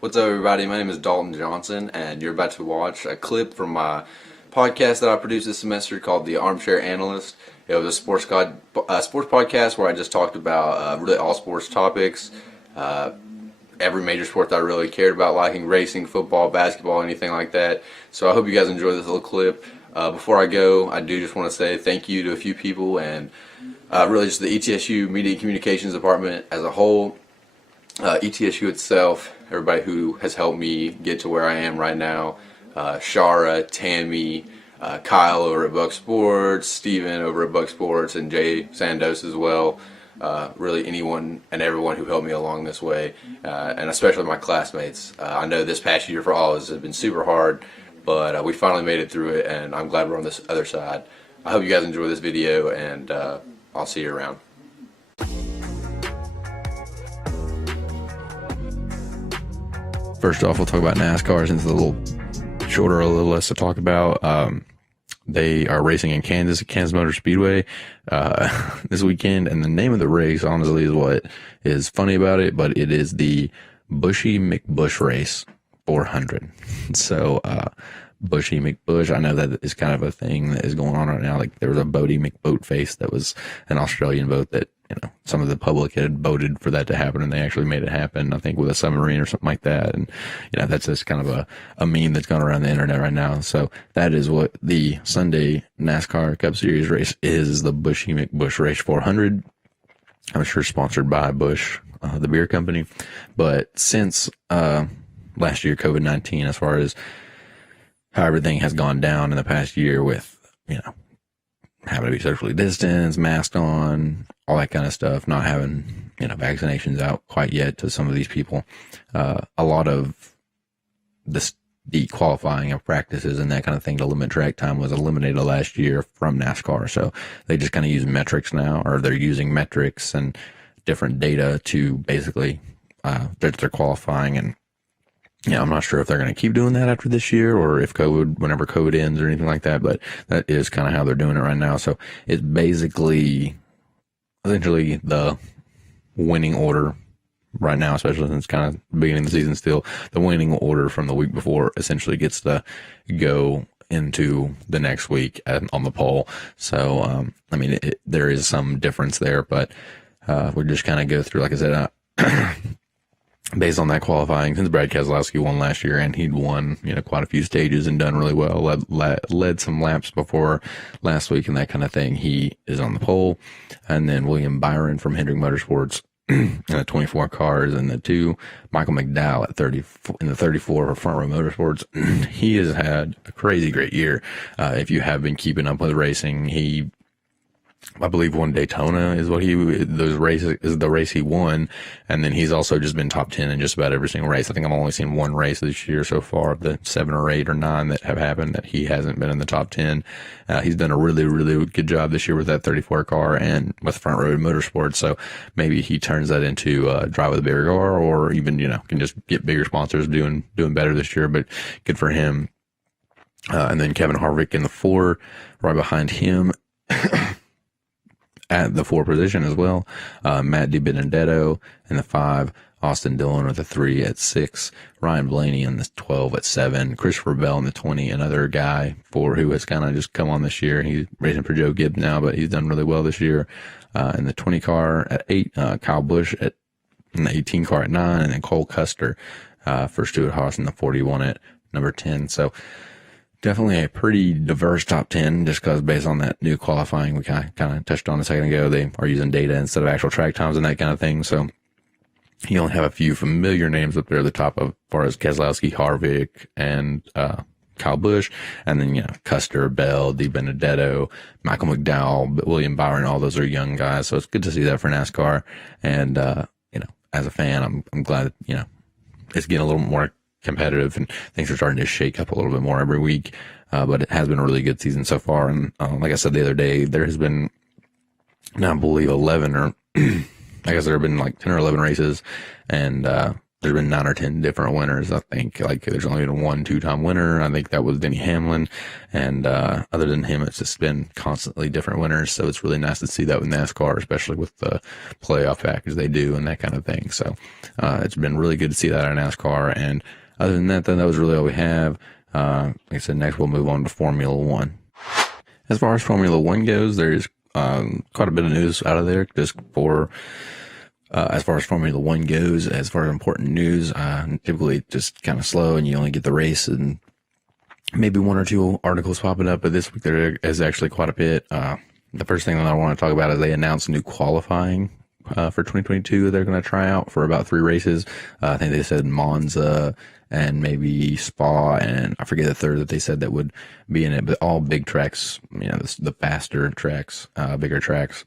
What's up, everybody? My name is Dalton Johnson, and you're about to watch a clip from my podcast that I produced this semester called The Armchair Analyst. It was a sports podcast where I just talked about really all sports topics, every major sport that I really cared about, liking racing, football, basketball, anything like that. So I hope you guys enjoy this little clip. Before I go, I do just want to say thank you to a few people, and really just the ETSU Media and Communications Department as a whole, ETSU itself, everybody who has helped me get to where I am right now, Shara, Tammy, Kyle over at Buck Sports, Steven over at Buck Sports, and Jay Sandos as well. Really anyone and everyone who helped me along this way, and especially my classmates. I know this past year for all of us has been super hard, but we finally made it through it, and I'm glad we're on this other side. I hope you guys enjoy this video, and I'll see you around. First off, we'll talk about NASCAR since it's a little shorter, a little less to talk about. They are racing in Kansas Motor Speedway this weekend, and the name of the race, honestly, is what is funny about it, but it is the Bushy McBush Race 400. So, Bushy McBush, I know that is kind of a thing that is going on right now. Like, there was a Bodie McBoatface that was an Australian boat that, you know, some of the public had voted for that to happen, and they actually made it happen, I think, with a submarine or something like that. And, you know, that's just kind of a meme that's going around the internet right now. So that is what the Sunday NASCAR Cup Series race is, the Bushy McBush Race 400. I'm sure sponsored by Bush, the beer company. But since last year, COVID-19, as far as how everything has gone down in the past year with, you know, having to be socially distanced, masked on, all that kind of stuff, not having, you know, vaccinations out quite yet to some of these people. A lot of the qualifying of practices and that kind of thing to limit track time was eliminated last year from NASCAR. So they just kind of use metrics now, or they're using metrics and different data to basically judge their qualifying. And yeah, I'm not sure if they're going to keep doing that after this year, or if whenever COVID ends or anything like that, but that is kind of how they're doing it right now. So it's basically, essentially, the winning order right now, especially since it's kind of the beginning of the season still, the winning order from the week before essentially gets to go into the next week on the pole. So, I mean, there is some difference there, but we'll just kind of go through, like I said, based on that qualifying, since Brad Keselowski won last year, and he'd won, you know, quite a few stages and done really well, led some laps before last week and that kind of thing, he is on the pole. And then William Byron from Hendrick Motorsports in the 24 cars, and the two, Michael McDowell at 30 in the 34 for Front Row Motorsports. He has had a crazy great year. If you have been keeping up with racing, I believe won Daytona is the race he won. And then he's also just been top 10 in just about every single race. I think I've only seen one race this year so far of the 7 or 8 or 9 that have happened that he hasn't been in the top 10. He's done a really, really good job this year with that 34 car and with Front Row Motorsports. So maybe he turns that into drive with a bigger car, or even, you know, can just get bigger sponsors doing better this year, but good for him. And then Kevin Harvick in the 4, right behind him. At the 4 position as well, Matt DiBenedetto in the 5, Austin Dillon with the 3 at 6, Ryan Blaney in the 12 at 7, Christopher Bell in the 20, another guy who has kind of just come on this year. He's racing for Joe Gibbs now, but he's done really well this year. In the 20 car at 8, Kyle Busch in the 18 car at 9, and then Cole Custer for Stuart Haas in the 41 at number 10. So definitely a pretty diverse top 10, just because based on that new qualifying we kind of touched on a second ago, they are using data instead of actual track times and that kind of thing. So you only have a few familiar names up there at the top of, as far as Keselowski, Harvick, and Kyle Busch, and then, you know, Custer, Bell, DiBenedetto, Michael McDowell, William Byron, all those are young guys. So it's good to see that for NASCAR. And, you know, as a fan, I'm glad that, you know, it's getting a little more competitive, and things are starting to shake up a little bit more every week. But it has been a really good season so far. And like I said the other day, there has been, now I believe 11 or I guess there have been like 10 or 11 races, and there's been 9 or 10 different winners. I think like there's only been one 2-time winner. I think that was Denny Hamlin. And other than him, it's just been constantly different winners. So it's really nice to see that with NASCAR, especially with the playoff package they do and that kind of thing. So it's been really good to see that in NASCAR. And other than that, then that was really all we have. Like I said, next we'll move on to Formula One. As far as Formula One goes, there's quite a bit of news out of there just for as far as Formula One goes. As far as important news, typically just kind of slow and you only get the race and maybe 1 or 2 articles popping up, but this week there is actually quite a bit. The first thing that I want to talk about is they announced new qualifying for 2022 they're going to try out for about 3 races. I think they said Monza and maybe Spa, and I forget the third that they said that would be in it, but all big tracks, you know, the faster tracks, bigger tracks,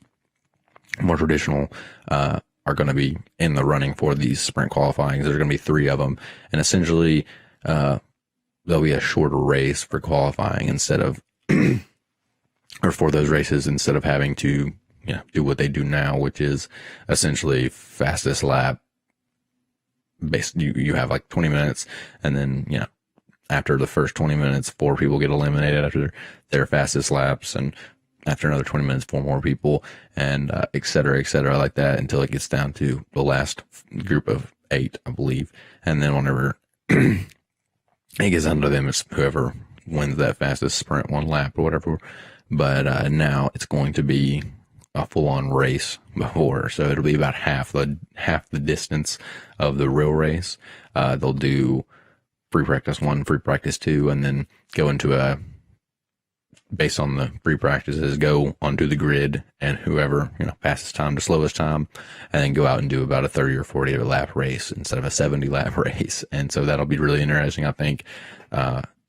more traditional, are going to be in the running for these sprint qualifying. There's going to be 3 of them, and essentially there'll be a shorter race for qualifying instead of or for those races, instead of having to do what they do now, which is essentially fastest lap. You have like 20 minutes, and then after the first 20 minutes 4 people get eliminated after their fastest laps, and after another 20 minutes 4 more people, and et cetera like that, until it gets down to the last group of 8, I believe. And then whenever it gets down to them, it's whoever wins that fastest sprint 1 lap or whatever. But now it's going to be a full-on race before, so it'll be about half the distance of the real race. They'll do free practice 1, free practice 2, and then go into based on the free practices, go onto the grid, and whoever fastest time to slowest time, and then go out and do about a 30 or 40 lap race instead of a 70 lap race. And so that'll be really interesting, I think,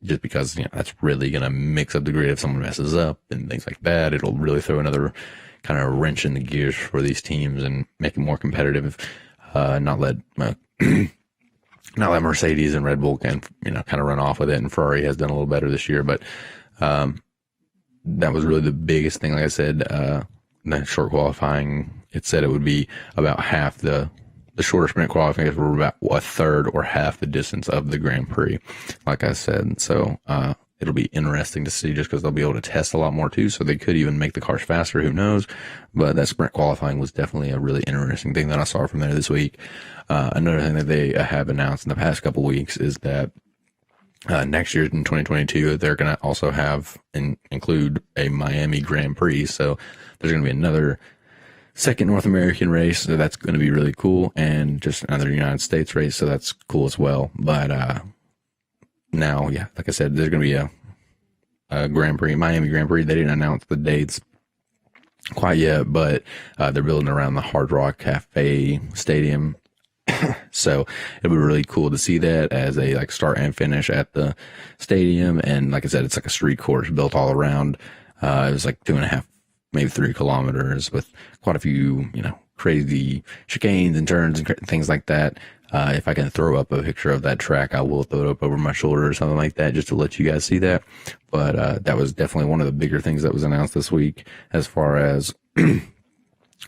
just because that's really going to mix up the grid. If someone messes up and things like that, it'll really throw another kind of wrench in the gears for these teams and make it more competitive. Not let Mercedes and Red Bull can kind of run off with it, and Ferrari has done a little better this year. But that was really the biggest thing. Like I said, the short qualifying, it said it would be about half the shorter sprint qualifying were about a third or half the distance of the Grand Prix, like I said. So it'll be interesting to see, just because they'll be able to test a lot more too. So they could even make the cars faster, who knows? But that sprint qualifying was definitely a really interesting thing that I saw from there this week. Another thing that they have announced in the past couple weeks is that next year in 2022, they're going to also include a Miami Grand Prix. So there's going to be another second North American race. So that's going to be really cool. And just another United States race. So that's cool as well. But, now, like I said, there's going to be a Grand Prix, Miami Grand Prix. They didn't announce the dates quite yet, but they're building around the Hard Rock Cafe Stadium. So it'll be really cool to see that as a start and finish at the stadium. And like I said, it's like a street course built all around. It was like 2.5, maybe 3 kilometers with quite a few, crazy chicanes and turns and things like that. If I can throw up a picture of that track, I will throw it up over my shoulder or something like that, just to let you guys see that. But that was definitely one of the bigger things that was announced this week as far as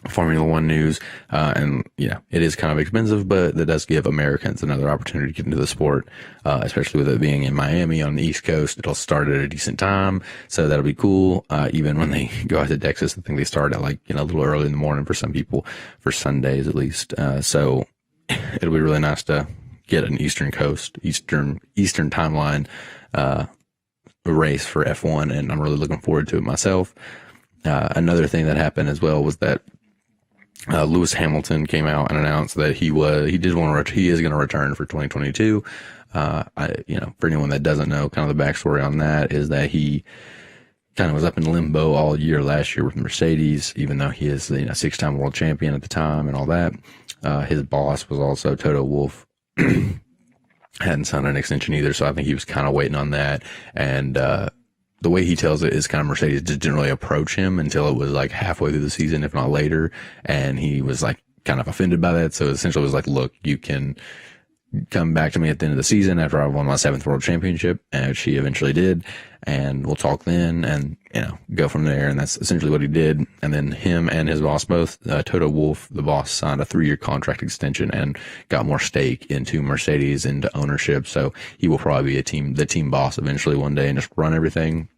Formula One news. And it is kind of expensive, but that does give Americans another opportunity to get into the sport, especially with it being in Miami on the East Coast. It'll start at a decent time, so that'll be cool. Even when they go out to Texas, I think they start at a little early in the morning for some people, for Sundays at least. So it'll be really nice to get an Eastern timeline race for F1, and I'm really looking forward to it myself. Another thing that happened as well was that Lewis Hamilton came out and announced that he is going to return for 2022. For anyone that doesn't know, kind of the backstory on that is that he kind of was up in limbo all year last year with Mercedes, even though he is 6-time world champion at the time and all that. His boss was also Toto Wolff. Hadn't signed an extension either, so I think he was kind of waiting on that. And the way he tells it is kind of Mercedes didn't really approach him until it was halfway through the season, if not later. And he was kind of offended by that. So essentially it was look, you can come back to me at the end of the season after I won my 7th world championship, and she eventually did, and we'll talk then and, go from there. And that's essentially what he did. And then him and his boss both, Toto Wolff, the boss, signed a 3-year contract extension and got more stake into Mercedes, into ownership. So he will probably be the team boss eventually one day and just run everything,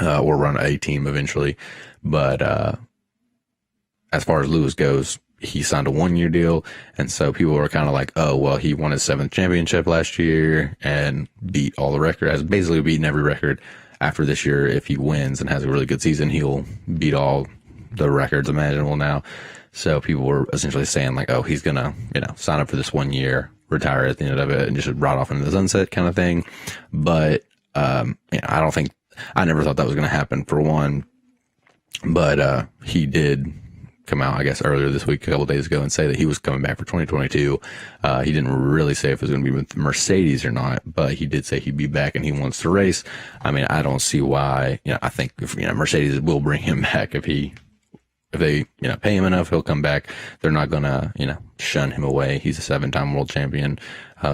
or run a team eventually. But, as far as Lewis goes, he signed a 1-year deal, and so people were kind of like, oh, well, he won his 7th championship last year and beat all the records, has basically beaten every record. After this year, if he wins and has a really good season, he'll beat all the records imaginable now. So people were essentially saying like, oh, he's gonna, sign up for this 1 year, retire at the end of it, and just ride off into the sunset kind of thing. But, I never thought that was going to happen, for one, but, he did come out, I guess, earlier this week, a couple of days ago, and say that he was coming back for 2022. He didn't really say if it was going to be with Mercedes or not, but he did say he'd be back and he wants to race. I mean, I don't see why. I think if, Mercedes will bring him back if they, pay him enough, he'll come back. They're not gonna, shun him away. He's a 7-time world champion,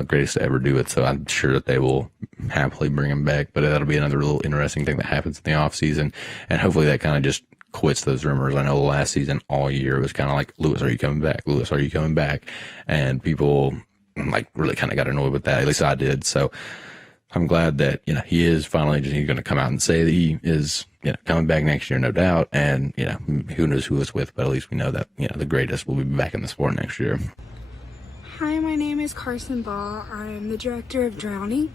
greatest to ever do it. So I'm sure that they will happily bring him back. But that'll be another little interesting thing that happens in the off season, and hopefully that kind of just quits those rumors. I know last season all year it was kind of like, Lewis, are you coming back? Lewis, are you coming back? And people like really kind of got annoyed with that. At least I did. So I'm glad that, he is finally just going to come out and say that he is, coming back next year, no doubt. And, who knows who it's with, but at least we know that, the greatest will be back in the sport next year. Hi, my name is Carson Ball. I'm the director of Drowning,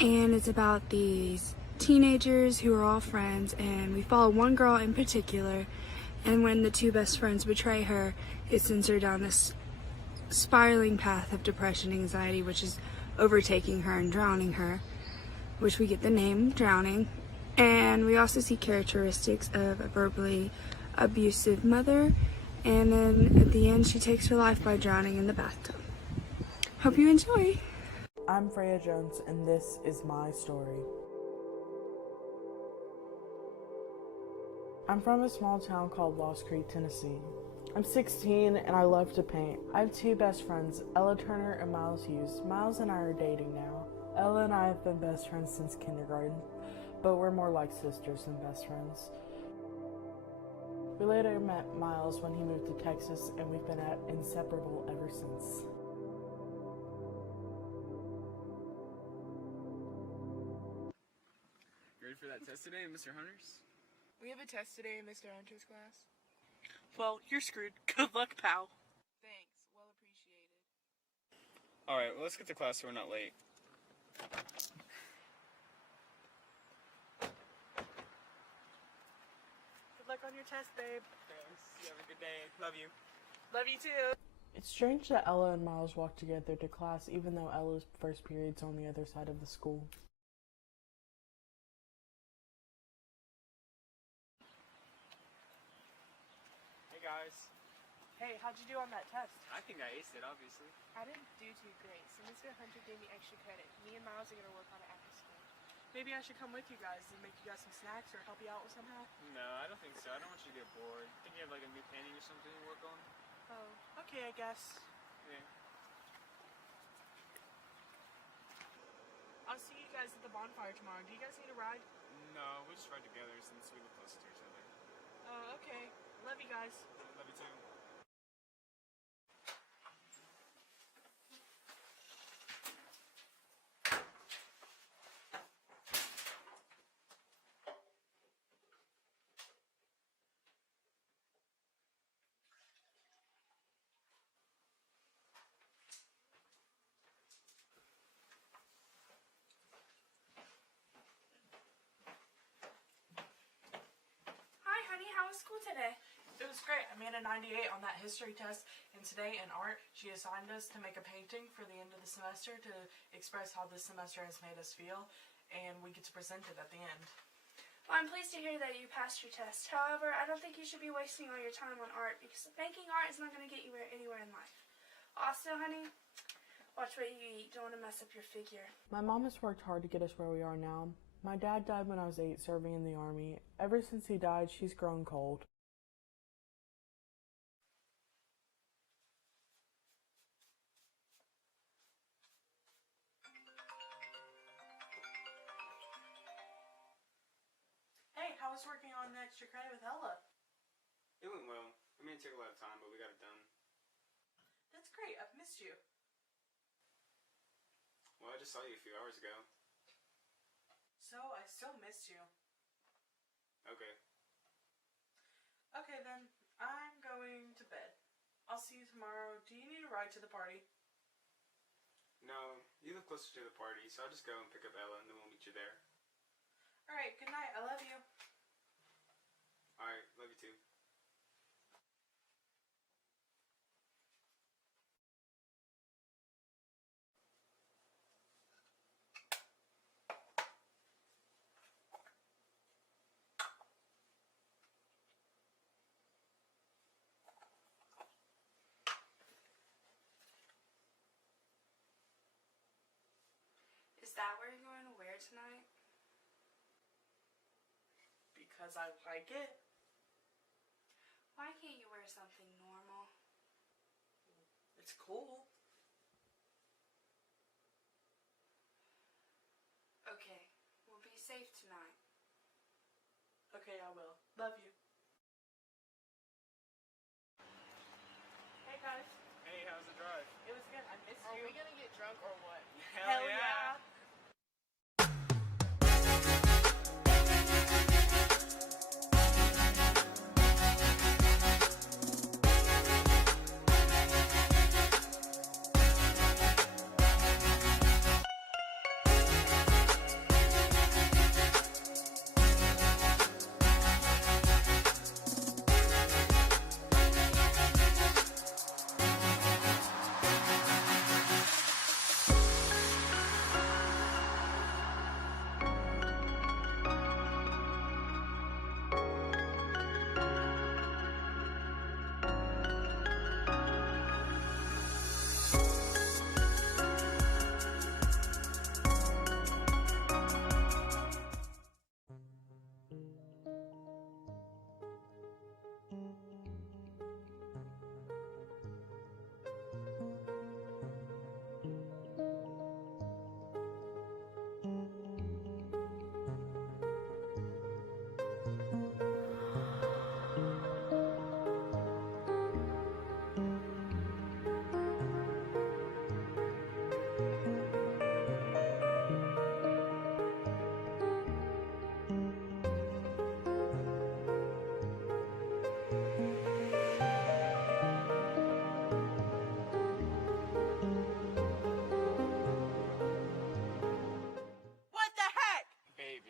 and it's about these teenagers who are all friends, and we follow one girl in particular, and when the 2 best friends betray her, it sends her down this spiraling path of depression, anxiety, which is overtaking her and drowning her, which we get the name Drowning. And we also see characteristics of a verbally abusive mother, and then at the end she takes her life by drowning in the bathtub. Hope you enjoy. I'm Freya Jones, and this is my story. I'm from a small town called Lost Creek, Tennessee. I'm 16 and I love to paint. I have 2 best friends, Ella Turner and Miles Hughes. Miles and I are dating now. Ella and I have been best friends since kindergarten, but we're more like sisters than best friends. We later met Miles when he moved to Texas, and we've been inseparable ever since. You ready for that test today, Mr. Hunters? We have a test today in Mr. Hunter's class. Well, you're screwed. Good luck, pal. Thanks. Well appreciated. Alright, well, let's get to class so we're not late. Good luck on your test, babe. Thanks. You have a good day. Love you. Love you too. It's strange that Ella and Miles walk together to class, even though Ella's first period's on the other side of the school. Guys. Hey, how'd you do on that test? I think I aced it, obviously. I didn't do too great, so Mr. Hunter gave me extra credit. Me and Miles are gonna work on it after school. Maybe I should come with you guys and make you guys some snacks or help you out somehow? No, I don't think so. I don't want you to get bored. Think you have like a new painting or something to work on? Oh, okay, I guess. Yeah. I'll see you guys at the bonfire tomorrow. Do you guys need a ride? No, we'll just ride together since we live close to each other. Oh, okay. Love you guys. Love you too. How was school today? It was great. I made a 98 on that history test, and today in art, she assigned us to make a painting for the end of the semester to express how this semester has made us feel, and we get to present it at the end. Well, I'm pleased to hear that you passed your test. However, I don't think you should be wasting all your time on art, because making art is not going to get you anywhere in life. Also, honey, watch what you eat. Don't want to mess up your figure. My mom has worked hard to get us where we are now. My dad died when I was 8, serving in the Army. Ever since he died, she's grown cold. was working on an extra credit with Ella? It went well. I mean, it took a lot of time, but we got it done. That's great. I've missed you. Well, I just saw you a few hours ago. So, I still miss you. Okay. Okay then, I'm going to bed. I'll see you tomorrow. Do you need a ride to the party? No, you live closer to the party, so I'll just go and pick up Ella and then we'll meet you there. Alright, good night. I love you. Alright, love you too. Is that what you're going to wear tonight? Because I like it. Why can't you wear something normal? It's cool. Okay, we'll be safe tonight. Okay, I will. Love you. Hey guys. Hey, how's the drive? It was good. I missed you. Are we gonna get drunk or what? Hell yeah.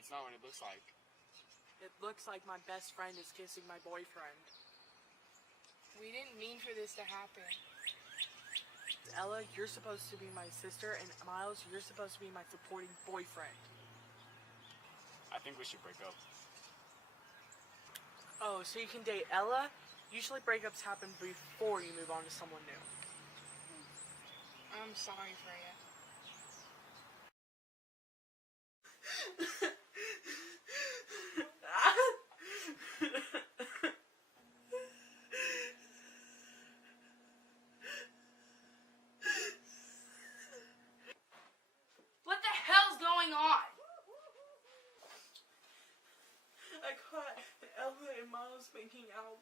It's not what it looks like. It looks like my best friend is kissing my boyfriend. We didn't mean for this to happen. Ella, you're supposed to be my sister, and Miles, you're supposed to be my supporting boyfriend. I think we should break up. Oh, so you can date Ella? Usually breakups happen before you move on to someone new. I'm sorry, Freya. What the hell's going on? I caught Ella and Miles making out,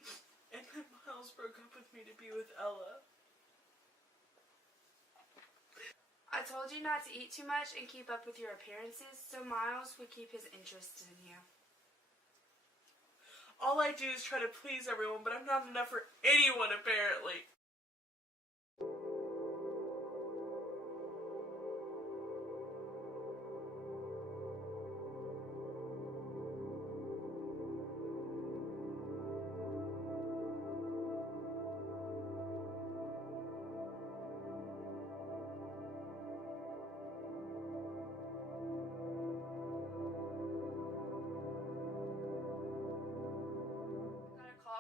and then Miles broke up with me to be with Ella. I told you not to eat too much and keep up with your appearances, so Miles would keep his interest in you. All I do is try to please everyone, but I'm not enough for anyone, apparently.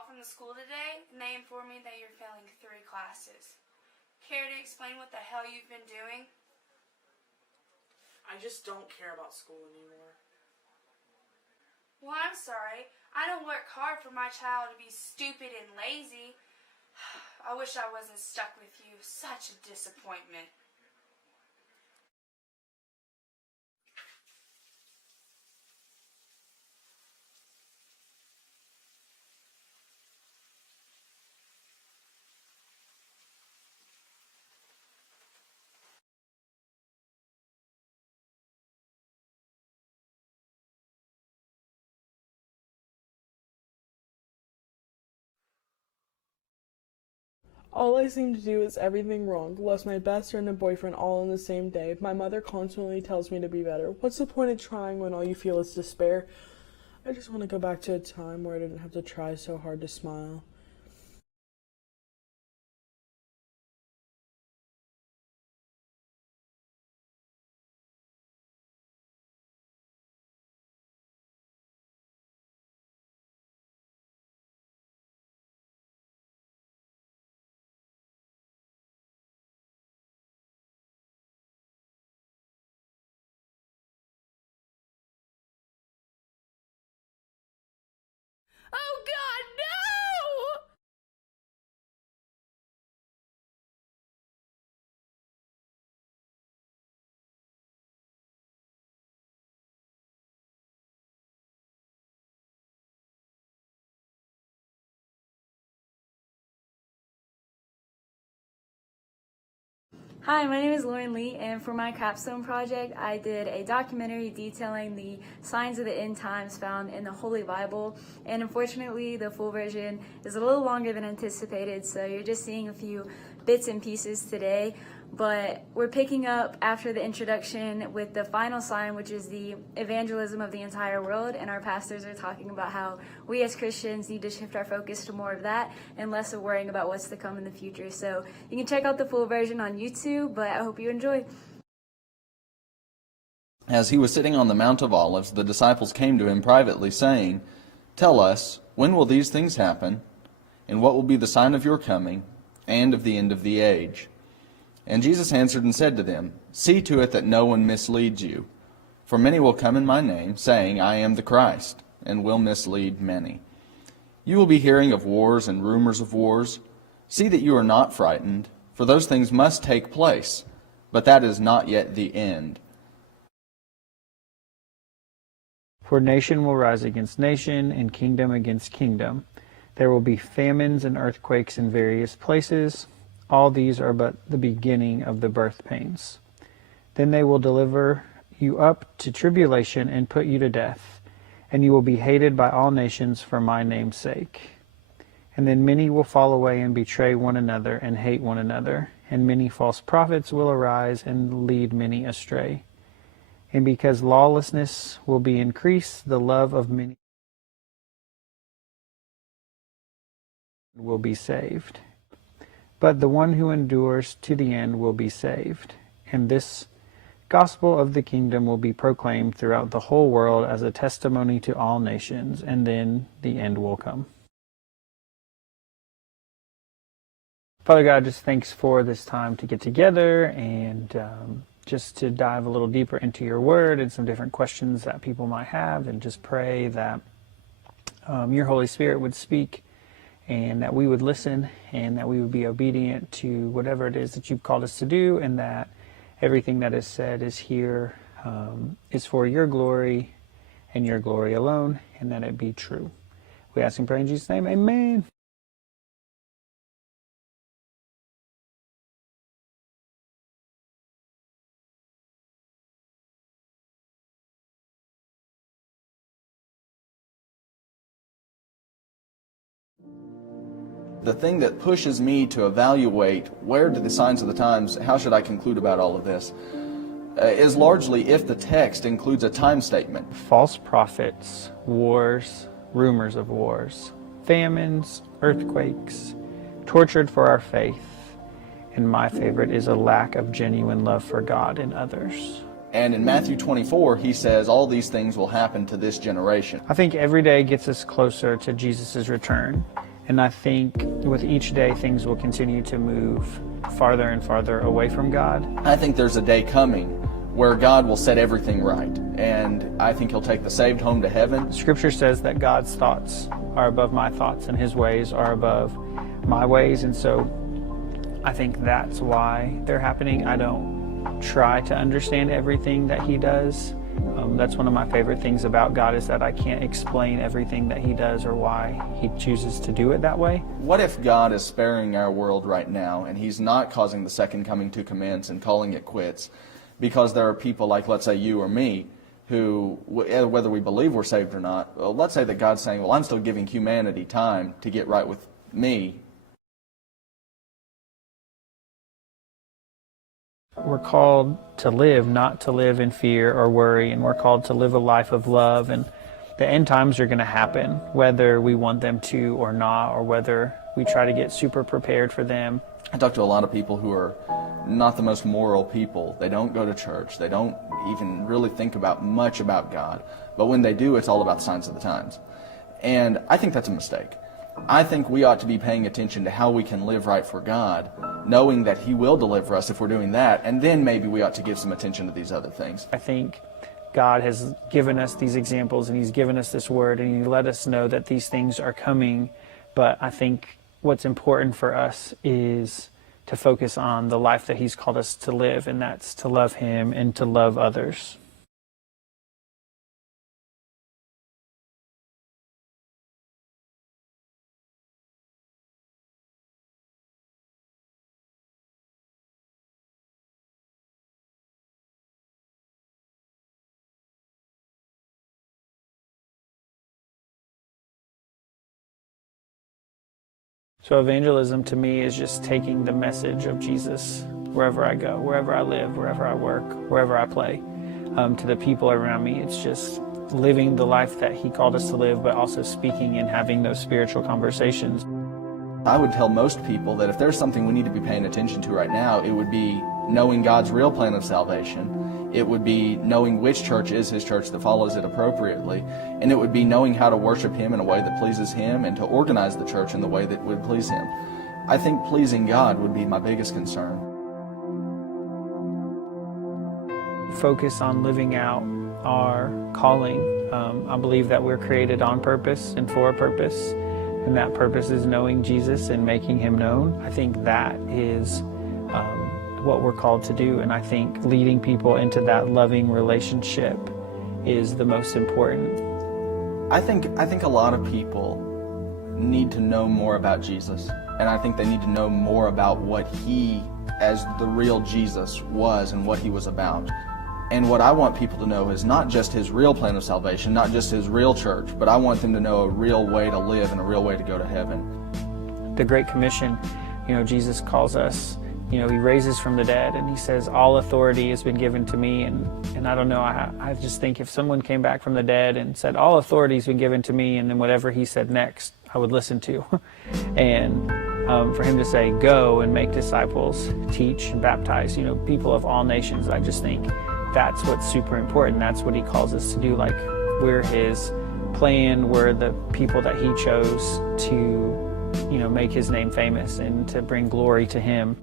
From the school today, and they informed me that you're failing 3 classes. Care to explain what the hell you've been doing? I just don't care about school anymore. Well, I'm sorry. I don't work hard for my child to be stupid and lazy. I wish I wasn't stuck with you. Such a disappointment. All I seem to do is everything wrong. Lost my best friend and boyfriend all in the same day. My mother constantly tells me to be better. What's the point of trying when all you feel is despair? I just want to go back to a time where I didn't have to try so hard to smile. Oh God, no! Hi, my name is Lauren Lee, and for my Capstone project, I did a documentary detailing the signs of the end times found in the Holy Bible. And unfortunately, the full version is a little longer than anticipated, so you're just seeing a few bits and pieces today. But we're picking up after the introduction with the final sign, which is the evangelism of the entire world. And our pastors are talking about how we as Christians need to shift our focus to more of that and less of worrying about what's to come in the future. So you can check out the full version on YouTube, but I hope you enjoy. As he was sitting on the Mount of Olives, the disciples came to him privately, saying, "Tell us, when will these things happen? And what will be the sign of your coming and of the end of the age?" And Jesus answered and said to them, "See to it that no one misleads you. For many will come in my name, saying, I am the Christ, and will mislead many. You will be hearing of wars and rumors of wars. See that you are not frightened, for those things must take place, but that is not yet the end." For nation will rise against nation, and kingdom against kingdom. There will be famines and earthquakes in various places. All these are but the beginning of the birth pains. Then they will deliver you up to tribulation and put you to death, and you will be hated by all nations for my name's sake. And then many will fall away and betray one another and hate one another, and many false prophets will arise and lead many astray. And because lawlessness will be increased, the love of many will be saved. But the one who endures to the end will be saved. And this gospel of the kingdom will be proclaimed throughout the whole world as a testimony to all nations, and then the end will come. Father God, just thanks for this time to get together and just to dive a little deeper into your word and some different questions that people might have, and just pray that your Holy Spirit would speak and that we would listen and that we would be obedient to whatever it is that you've called us to do, and that everything that is said is here is for your glory and your glory alone, and that it be true. We ask and pray in Jesus' name, amen. The thing that pushes me to evaluate where do the signs of the times, how should I conclude about all of this, is largely if the text includes a time statement. False prophets, wars, rumors of wars, famines, earthquakes, tortured for our faith, and my favorite is a lack of genuine love for God and others. And in Matthew 24, he says all these things will happen to this generation. I think every day gets us closer to Jesus' return. And I think with each day, things will continue to move farther and farther away from God. I think there's a day coming where God will set everything right. And I think he'll take the saved home to heaven. Scripture says that God's thoughts are above my thoughts and his ways are above my ways. And so I think that's why they're happening. I don't try to understand everything that he does. That's one of my favorite things about God, is that I can't explain everything that he does or why he chooses to do it that way. What if God is sparing our world right now and he's not causing the second coming to commence and calling it quits because there are people like, let's say, you or me, who, whether we believe we're saved or not, well, let's say that God's saying, well, I'm still giving humanity time to get right with me, we're called to live, not to live in fear or worry, and we're called to live a life of love. And the end times are going to happen, whether we want them to or not, or whether we try to get super prepared for them. I talk to a lot of people who are not the most moral people. They don't go to church. They don't even really think much about God. But when they do, it's all about the signs of the times. And I think that's a mistake. I think we ought to be paying attention to how we can live right for God, knowing that He will deliver us if we're doing that, and then maybe we ought to give some attention to these other things. I think God has given us these examples, and He's given us this word, and He let us know that these things are coming. But I think what's important for us is to focus on the life that He's called us to live, and that's to love Him and to love others. So evangelism to me is just taking the message of Jesus wherever I go, wherever I live, wherever I work, wherever I play, to the people around me. It's just living the life that He called us to live, but also speaking and having those spiritual conversations. I would tell most people that if there's something we need to be paying attention to right now, it would be knowing God's real plan of salvation. It would be knowing which church is His church that follows it appropriately. And it would be knowing how to worship Him in a way that pleases Him and to organize the church in the way that would please Him. I think pleasing God would be my biggest concern. Focus on living out our calling. I believe that we're created on purpose and for a purpose, and that purpose is knowing Jesus and making Him known. I think that is what we're called to do, and I think leading people into that loving relationship is the most important. I think a lot of people need to know more about Jesus, and I think they need to know more about what He, as the real Jesus, was and what He was about. And what I want people to know is not just His real plan of salvation, not just His real church, but I want them to know a real way to live and a real way to go to heaven. The Great Commission, Jesus calls us, He raises from the dead, and He says, all authority has been given to me. And I don't know, I just think if someone came back from the dead and said, all authority has been given to me, and then whatever He said next, I would listen to. And for Him to say, go and make disciples, teach and baptize, people of all nations, I just think that's what's super important. That's what He calls us to do. Like, we're His plan, we're the people that He chose to, make His name famous and to bring glory to Him.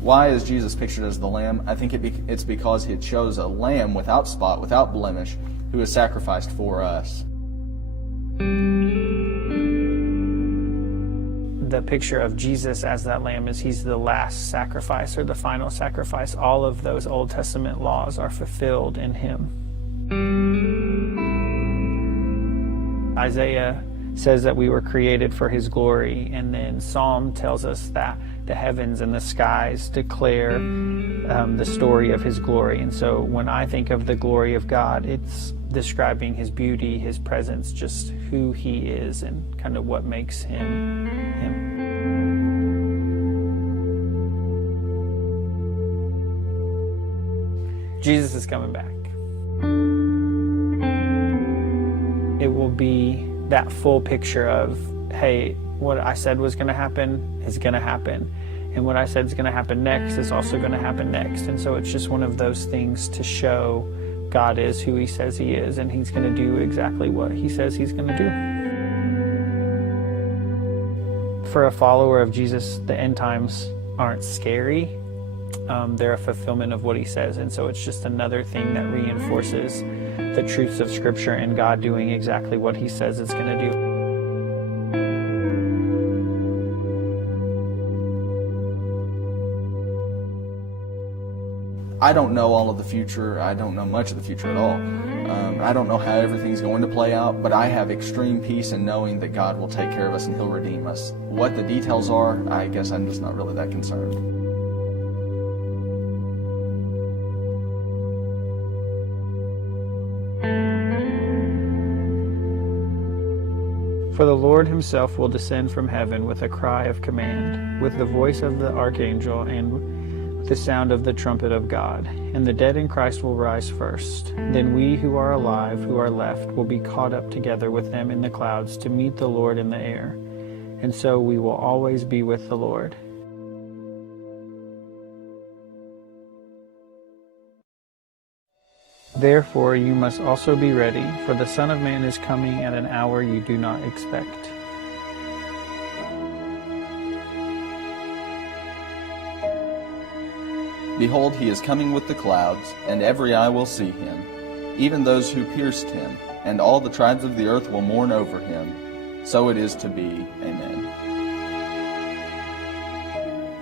Why is Jesus pictured as the Lamb? I think it's because He chose a lamb without spot, without blemish, who was sacrificed for us. The picture of Jesus as that lamb is He's the last sacrifice or the final sacrifice. All of those Old Testament laws are fulfilled in Him. Isaiah says that we were created for His glory, and then Psalm tells us that the heavens and the skies declare the story of His glory. And so when I think of the glory of God, it's describing His beauty, His presence, just who He is and kind of what makes Him Him. Jesus is coming back. It will be that full picture of, hey, what I said was going to happen is going to happen. And what I said is going to happen next is also going to happen next. And so it's just one of those things to show God is who He says He is, and He's going to do exactly what He says He's going to do. For a follower of Jesus, the end times aren't scary. They're a fulfillment of what He says. And so it's just another thing that reinforces the truths of Scripture and God doing exactly what He says it's going to do. I don't know all of the future. I don't know much of the future at all. I don't know how everything's going to play out, but I have extreme peace in knowing that God will take care of us and He'll redeem us. What the details are, I guess I'm just not really that concerned. For the Lord himself will descend from heaven with a cry of command, with the voice of the archangel, and with the sound of the trumpet of God. And the dead in Christ will rise first. Then we who are alive, who are left, will be caught up together with them in the clouds to meet the Lord in the air. And so we will always be with the Lord. Therefore you must also be ready, for the Son of Man is coming at an hour you do not expect. Behold, he is coming with the clouds, and every eye will see him, even those who pierced him, and all the tribes of the earth will mourn over him. So it is to be. Amen.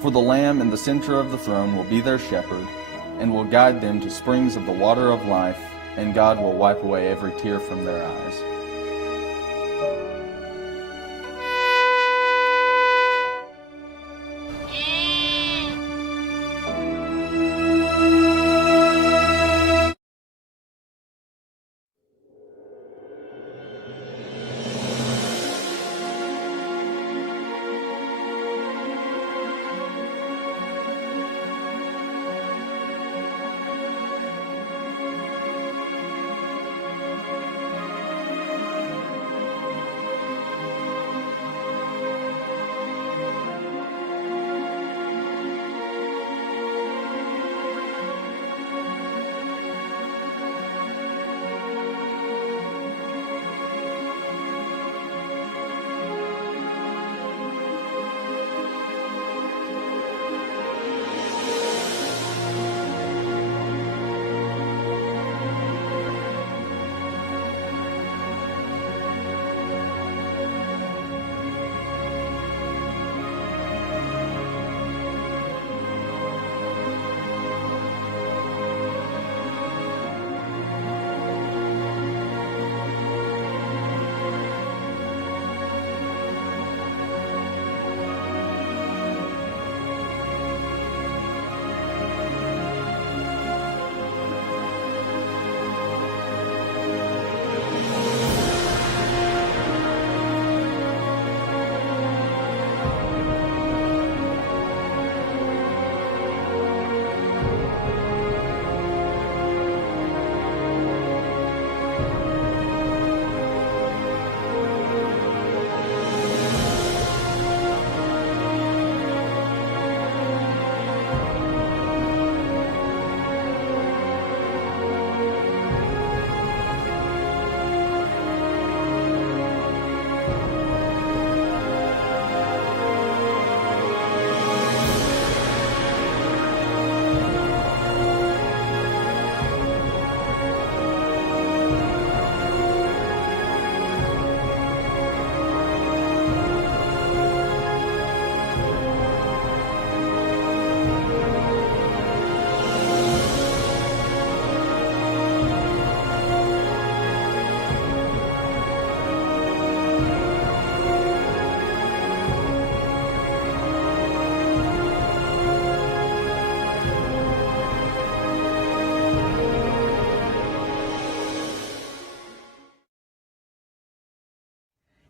For the Lamb in the center of the throne will be their shepherd, and will guide them to springs of the water of life, and God will wipe away every tear from their eyes.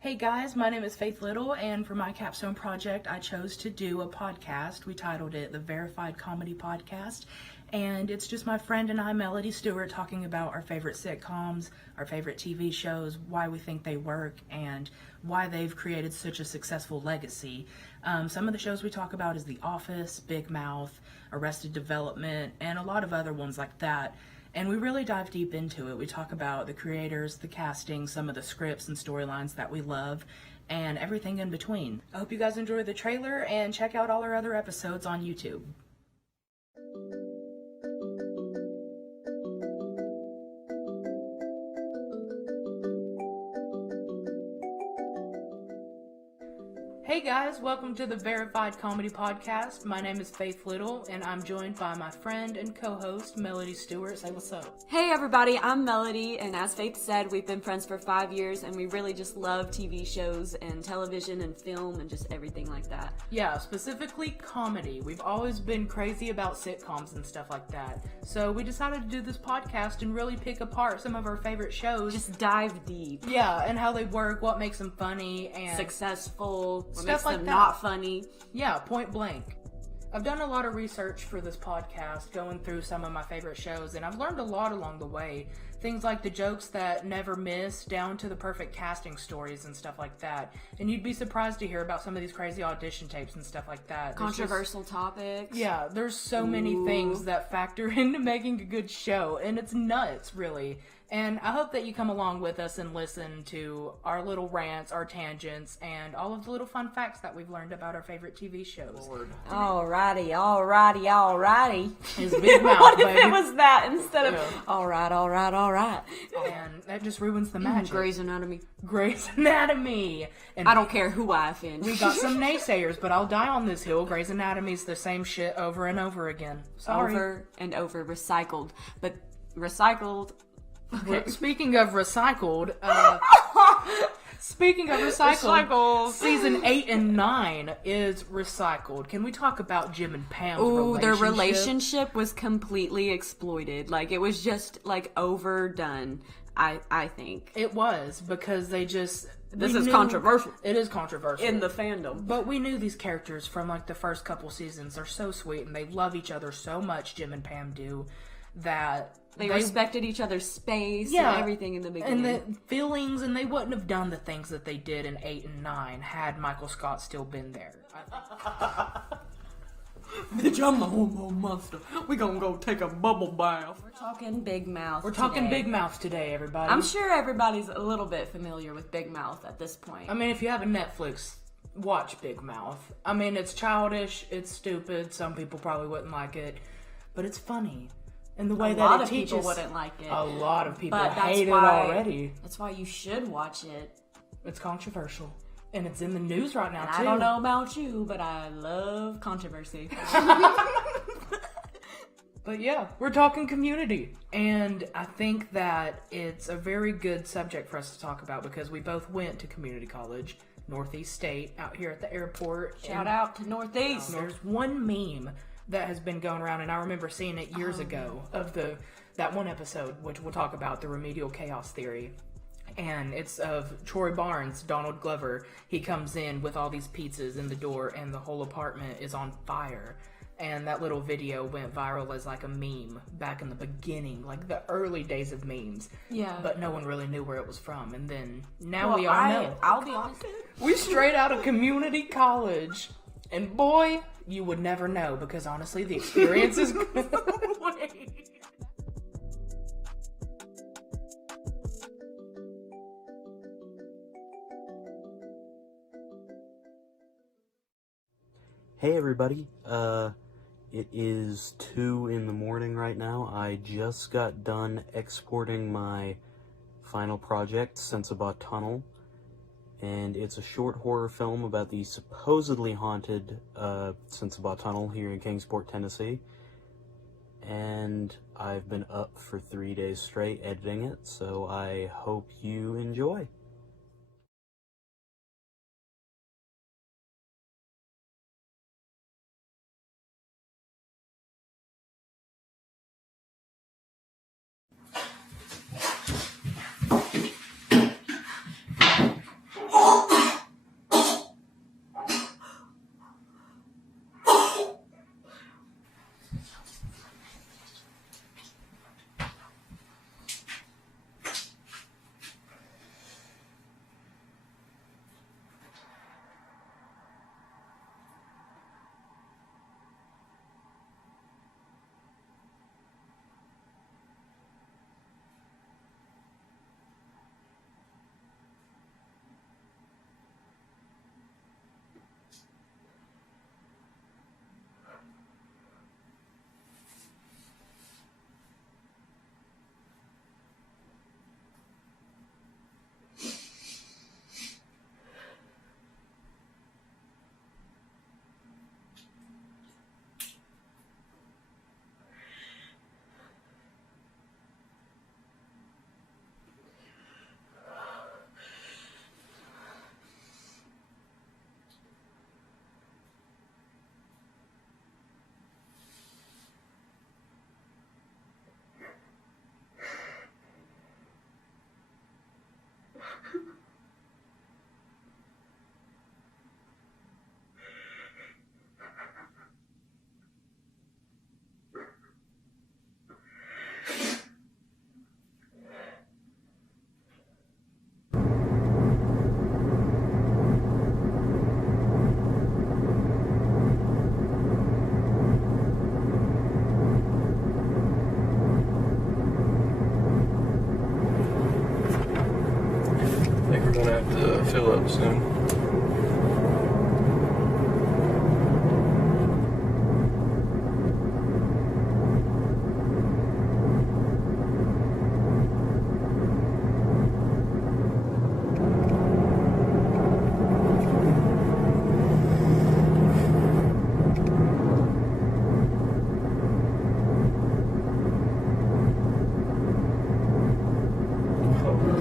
Hey guys, my name is Faith Little, and for my Capstone project, I chose to do a podcast. We titled it The Verified Comedy Podcast, and it's just my friend and I, Melody Stewart, talking about our favorite sitcoms, our favorite TV shows, why we think they work, and why they've created such a successful legacy. Some of the shows we talk about is The Office, Big Mouth, Arrested Development, and a lot of other ones like that. And we really dive deep into it. We talk about the creators, the casting, some of the scripts and storylines that we love, and everything in between. I hope you guys enjoy the trailer and check out all our other episodes on YouTube. Hey guys, welcome to the Verified Comedy Podcast. My name is Faith Little, and I'm joined by my friend and co-host, Melody Stewart. Say what's up. Hey everybody, I'm Melody, and as Faith said, we've been friends for 5 years, and we really just love TV shows and television and film and just everything like that. Yeah, specifically comedy. We've always been crazy about sitcoms and stuff like that. So we decided to do this podcast and really pick apart some of our favorite shows. Just dive deep. Yeah, and how they work, what makes them funny, and successful, what stuff makes like them that. not funny. Yeah, point blank. I've done a lot of research for this podcast, going through some of my favorite shows, and I've learned a lot along the way. Things like the jokes that never miss, down to the perfect casting stories and stuff like that. And you'd be surprised to hear about some of these crazy audition tapes and stuff like that. Controversial topics. Yeah, there's so many things that factor into making a good show, and it's nuts, really. And I hope that you come along with us and listen to our little rants, our tangents, and all of the little fun facts that we've learned about our favorite TV shows. Alrighty. His big mouth, What if baby. it was that instead of alright. And that just ruins the magic. Grey's Anatomy. Grey's Anatomy. And I don't care who I offend. we got some naysayers, but I'll die on this hill. Grey's Anatomy's the same shit over and over again. Sorry. Over and over. Recycled. But recycled... Okay. Speaking of recycled, season 8 and 9 is recycled. Can we talk about Jim and Pam's relationship? Their relationship was completely exploited. Like, it was just, like, overdone, I think. It was, because they just... This is controversial. It is controversial. In the fandom. But we knew these characters from, like, the first couple seasons. They're so sweet, and they love each other so much, Jim and Pam do, that... They respected each other's space and everything in the beginning. And the feelings, and they wouldn't have done the things that they did in 8 and 9 had Michael Scott still been there. Bitch, I'm the hormone monster. We gonna go take a bubble bath. We're talking Big Mouth. We're talking Big Mouth today, everybody. I'm sure everybody's a little bit familiar with Big Mouth at this point. I mean, if you have a Netflix, watch Big Mouth. I mean, it's childish, it's stupid, some people probably wouldn't like it, but it's funny. And the way that it teaches, people wouldn't like it. A lot of people but hate it already. That's why you should watch it. It's controversial. And it's in the news right now, too. I don't know about you, but I love controversy. But yeah, we're talking Community. And I think that it's a very good subject for us to talk about because we both went to community college, Northeast State, out here at the airport. Shout out to Northeast. There's one meme that has been going around, and I remember seeing it years ago of that one episode, which we'll talk about, the remedial chaos theory. And it's of Troy Barnes, Donald Glover. He comes in with all these pizzas in the door, and the whole apartment is on fire. And that little video went viral as like a meme back in the beginning, like the early days of memes. Yeah. But no one really knew where it was from. And then now we all know. I'll be honest. We straight out of community college. And boy, you would never know because honestly, the experience is good. Hey everybody, it is 2 in the morning right now. I just got done exporting my final project, Sensabaugh Tunnel, and it's a short horror film about the supposedly haunted Sensabaugh Tunnel here in Kingsport, Tennessee. And I've been up for 3 days straight editing it, so I hope you enjoy. I think we're gonna have to fill up soon.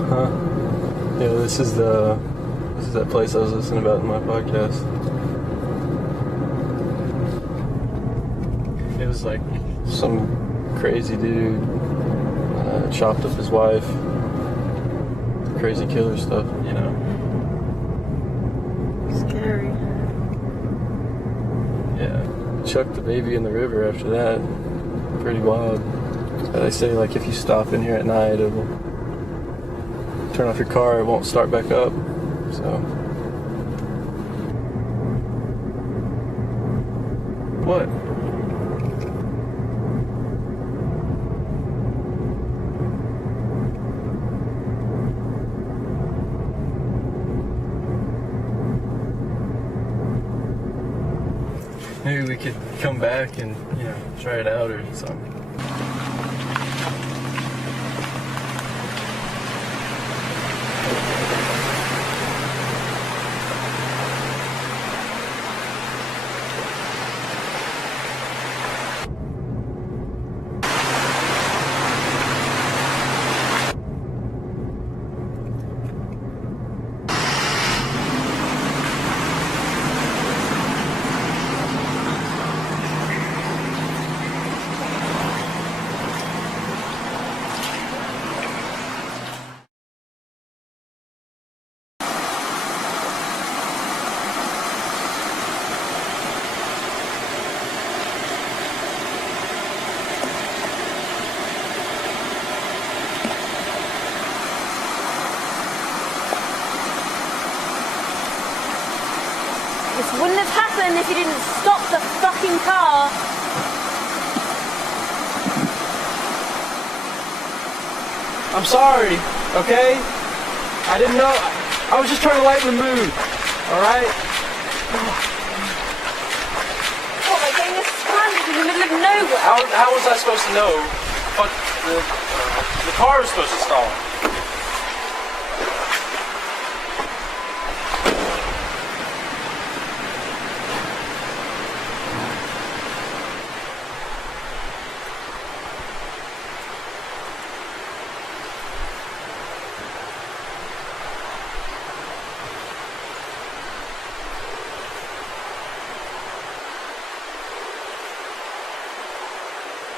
Huh? Yeah, this is that place I was listening about in my podcast. It was like some crazy dude chopped up his wife. Crazy killer stuff, you know. Scary. Yeah, chucked the baby in the river after that. Pretty wild. They say like if you stop in here at night, it'll turn off your car, it won't start back up. So. What? Maybe we could come back and, you know, try it out or something. This wouldn't have happened if you didn't stop the fucking car. I'm sorry, okay? I didn't know. I was just trying to lighten the mood, alright? What, like getting us stranded in the middle of nowhere? How was I supposed to know? But the car was supposed to stall.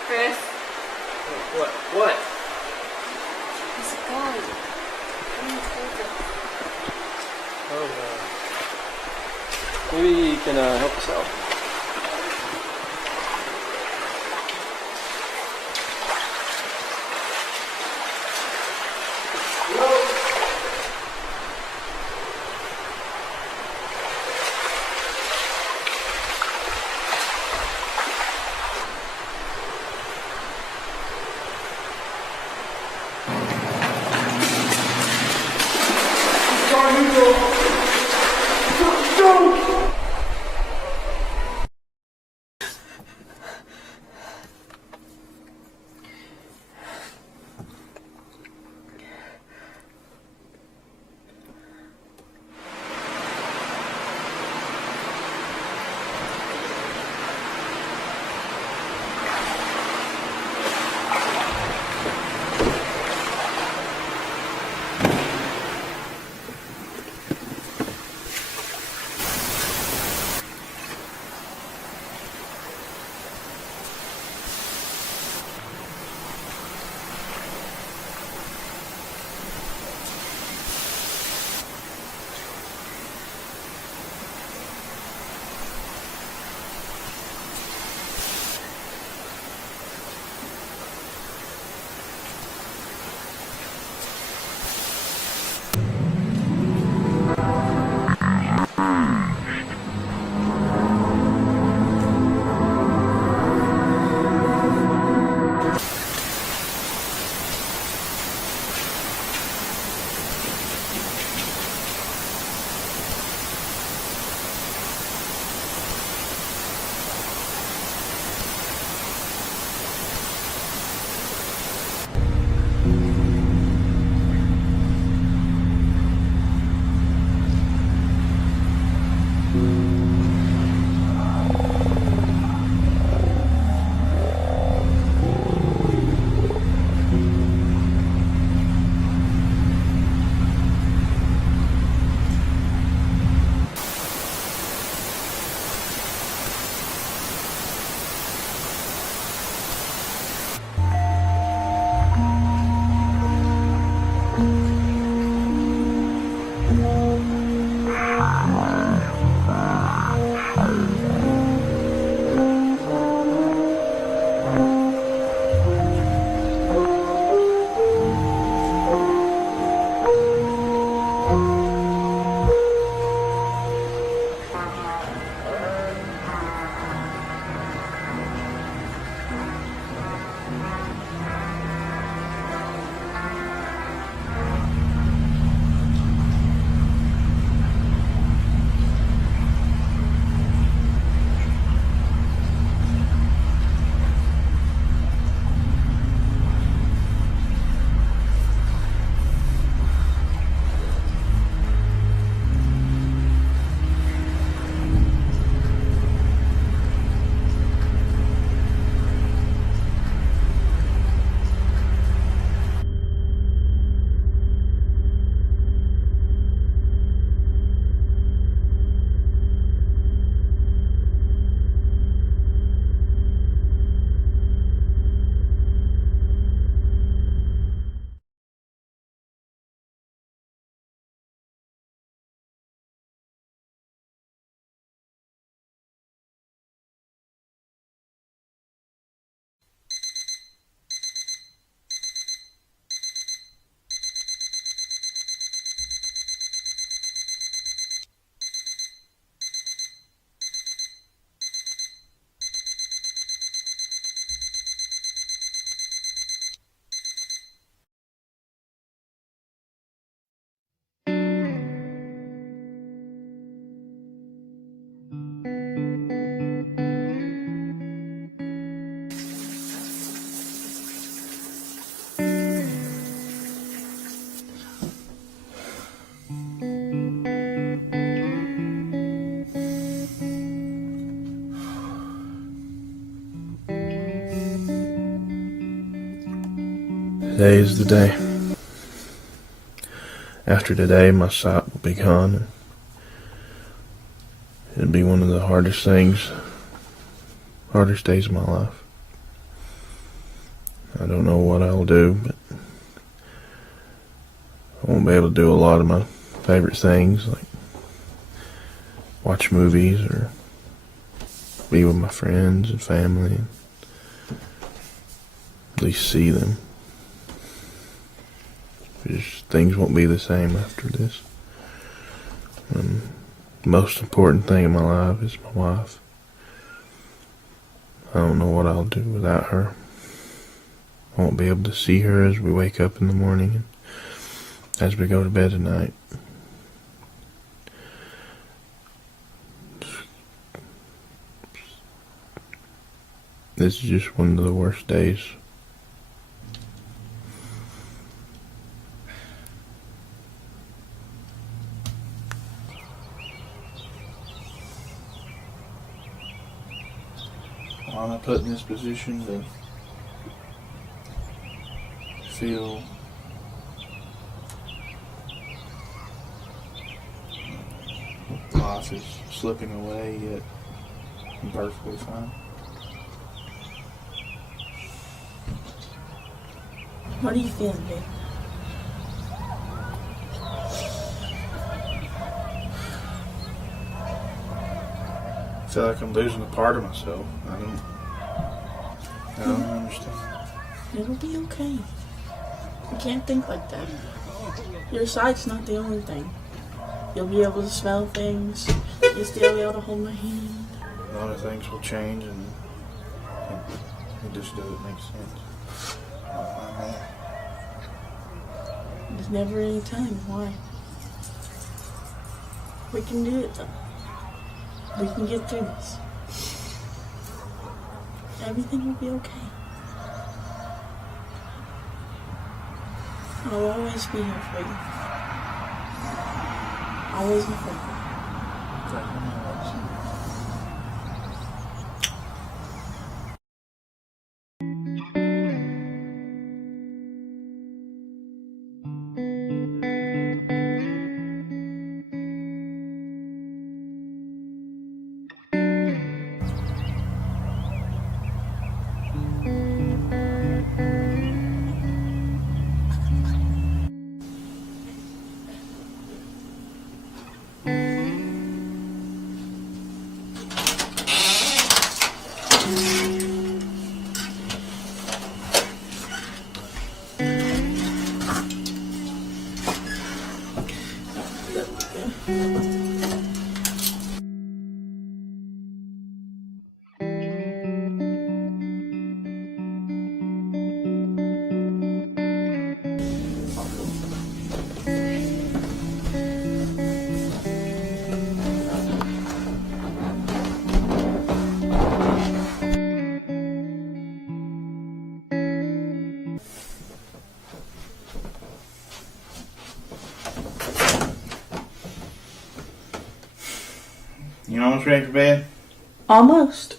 Chris? What? There's a guy coming towards us. Oh, maybe you can help us out. Today is the day. After today, my sight will be gone, and it'll be one of the hardest days of my life. I don't know what I'll do, but I won't be able to do a lot of my favorite things, like watch movies or be with my friends and family, and at least see them. Things won't be the same after this. The most important thing in my life is my wife. I don't know what I'll do without her. I won't be able to see her as we wake up in the morning and as we go to bed at night. This is just one of the worst days. Why am I put in this position to feel life is slipping away, yet I'm perfectly fine? What are you feeling, babe? I feel like I'm losing a part of myself. I don't understand. It'll be okay. You can't think like that. Your sight's not the only thing. You'll be able to smell things. You'll still be able to hold my hand. A lot of things will change, and it just doesn't make sense. There's never any time. Why? We can do it though. We can get through this. Everything will be okay. I'll always be here for you. Always and forever. You almost ready for bed? Almost.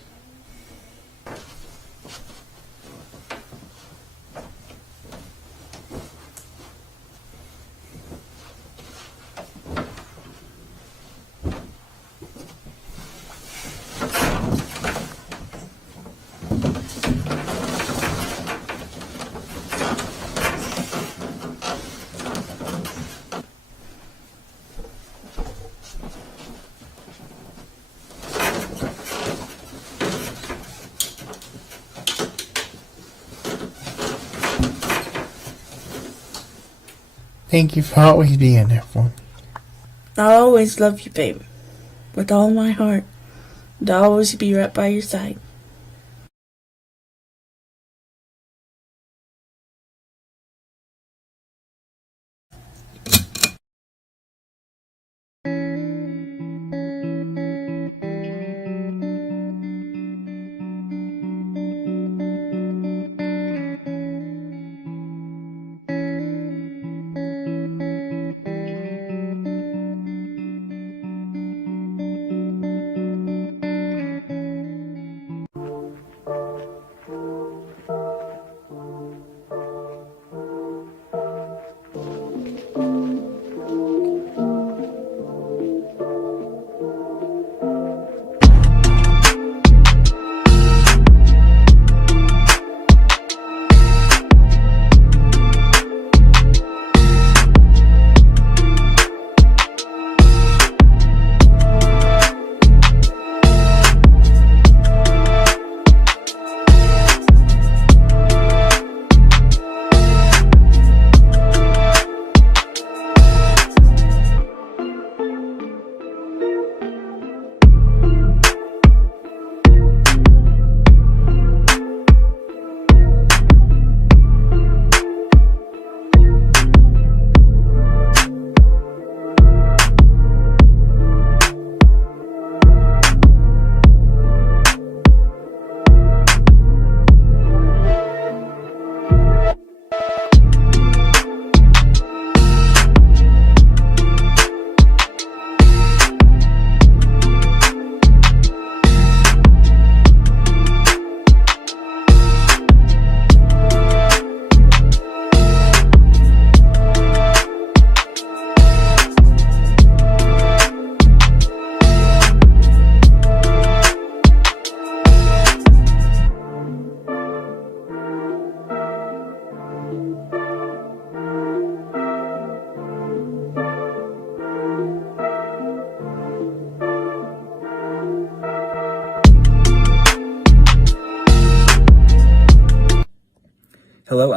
Thank you for always being there for me. I'll always love you, babe. With all my heart. And I'll always be right by your side.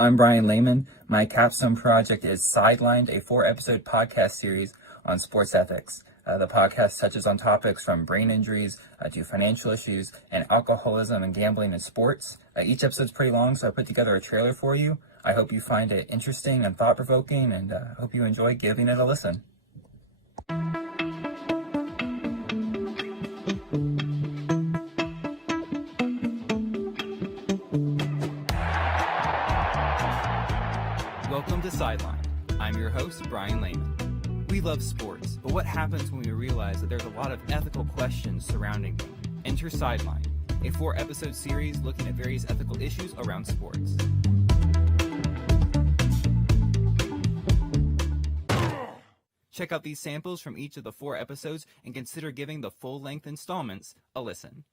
I'm Brian Lehman. My capstone project is Sidelined, a 4-episode podcast series on sports ethics. The podcast touches on topics from brain injuries to financial issues and alcoholism and gambling in sports. Each episode's pretty long, so I put together a trailer for you. I hope you find it interesting and thought-provoking, and hope you enjoy giving it a listen. Welcome to Sideline. I'm your host, Brian Lehman. We love sports, but what happens when we realize that there's a lot of ethical questions surrounding them? Enter Sideline, a 4-episode series looking at various ethical issues around sports. Check out these samples from each of the 4 episodes and consider giving the full-length installments a listen.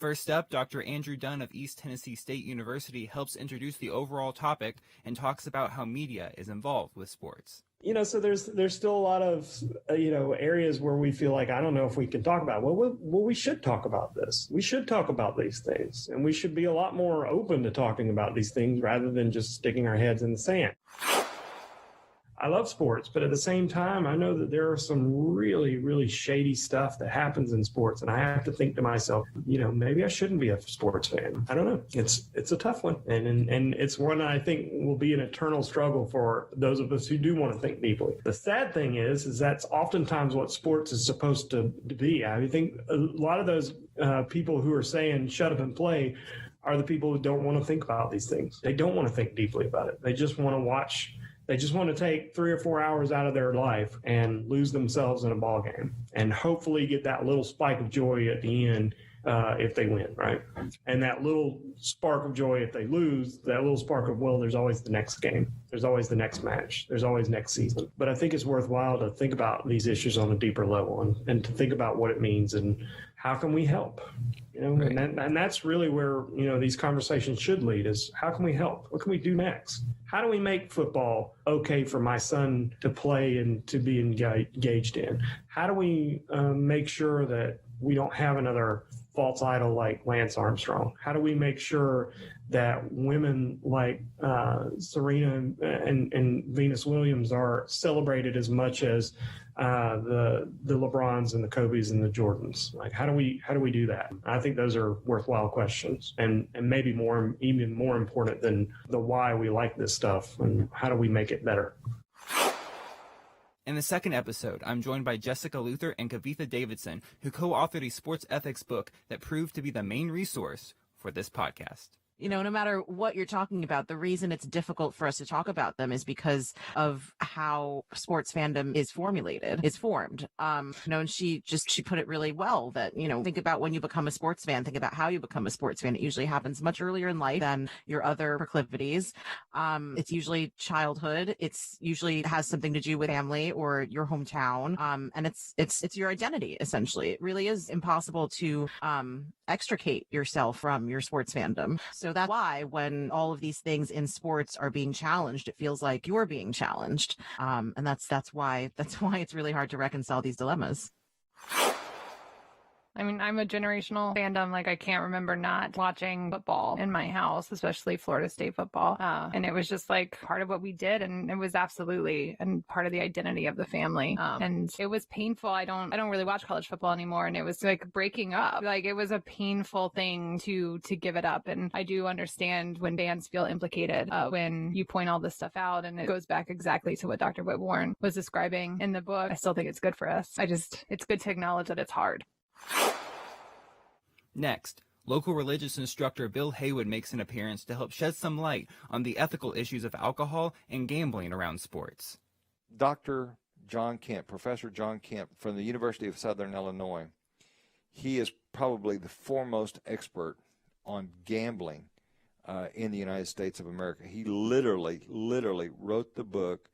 First up, Dr. Andrew Dunn of East Tennessee State University helps introduce the overall topic and talks about how media is involved with sports. So there's still a lot of, areas where we feel like, I don't know if we can talk about it. Well, we should talk about this. We should talk about these things, and we should be a lot more open to talking about these things rather than just sticking our heads in the sand. I love sports, but at the same time, I know that there are some really, really shady stuff that happens in sports, and I have to think to myself, maybe I shouldn't be a sports fan. I don't know. It's a tough one, and it's one I think will be an eternal struggle for those of us who do want to think deeply. The sad thing is that's oftentimes what sports is supposed to be. I think a lot of those people who are saying shut up and play are the people who don't want to think about these things. They don't want to think deeply about it. They just want to watch. They just want to take 3 or 4 hours out of their life and lose themselves in a ball game and hopefully get that little spike of joy at the end if they win, right? And that little spark of joy if they lose, that little spark of, well, there's always the next game. There's always the next match. There's always next season. But I think it's worthwhile to think about these issues on a deeper level and to think about what it means and how can we help? Right. And that's really where, these conversations should lead is how can we help? What can we do next? How do we make football okay for my son to play and to be engaged in? How do we make sure that we don't have another false idol like Lance Armstrong? How do we make sure that women like Serena and Venus Williams are celebrated as much as the LeBrons and the Kobes and the Jordans? Like, how do we do that? I think those are worthwhile questions, and maybe even more important than the why we like this stuff and how do we make it better. In the second episode, I'm joined by Jessica Luther and Kavitha Davidson, who co-authored a sports ethics book that proved to be the main resource for this podcast. No matter what you're talking about, the reason it's difficult for us to talk about them is because of how sports fandom is formed. And she put it really well that, think about when you become a sports fan, think about how you become a sports fan. It usually happens much earlier in life than your other proclivities. It's usually childhood. It's usually has something to do with family or your hometown. And it's your identity, essentially. It really is impossible to, extricate yourself from your sports fandom. So that's why when all of these things in sports are being challenged, it feels like you're being challenged. And that's why it's really hard to reconcile these dilemmas. I mean, I'm a generational fandom. Like, I can't remember not watching football in my house, especially Florida State football. And it was just like part of what we did. And it was absolutely and part of the identity of the family. And it was painful. I don't really watch college football anymore. And it was like breaking up. Like, it was a painful thing to give it up. And I do understand when fans feel implicated when you point all this stuff out. And it goes back exactly to what Dr. Whitworn was describing in the book. I still think it's good for us. It's good to acknowledge that it's hard. Next, local religious instructor Bill Haywood makes an appearance to help shed some light on the ethical issues of alcohol and gambling around sports. Dr. John Kemp, Professor John Kemp from the University of Southern Illinois, he is probably the foremost expert on gambling in the United States of America. He literally wrote the book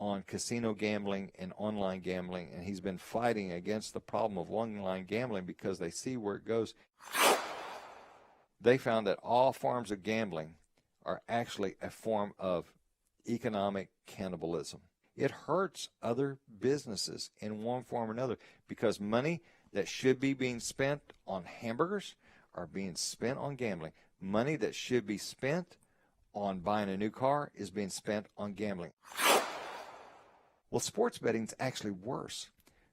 on casino gambling and online gambling, and he's been fighting against the problem of online gambling because they see where it goes. They found that all forms of gambling are actually a form of economic cannibalism. It hurts other businesses in one form or another because money that should be being spent on hamburgers are being spent on gambling. Money that should be spent on buying a new car is being spent on gambling. Well, sports betting's actually worse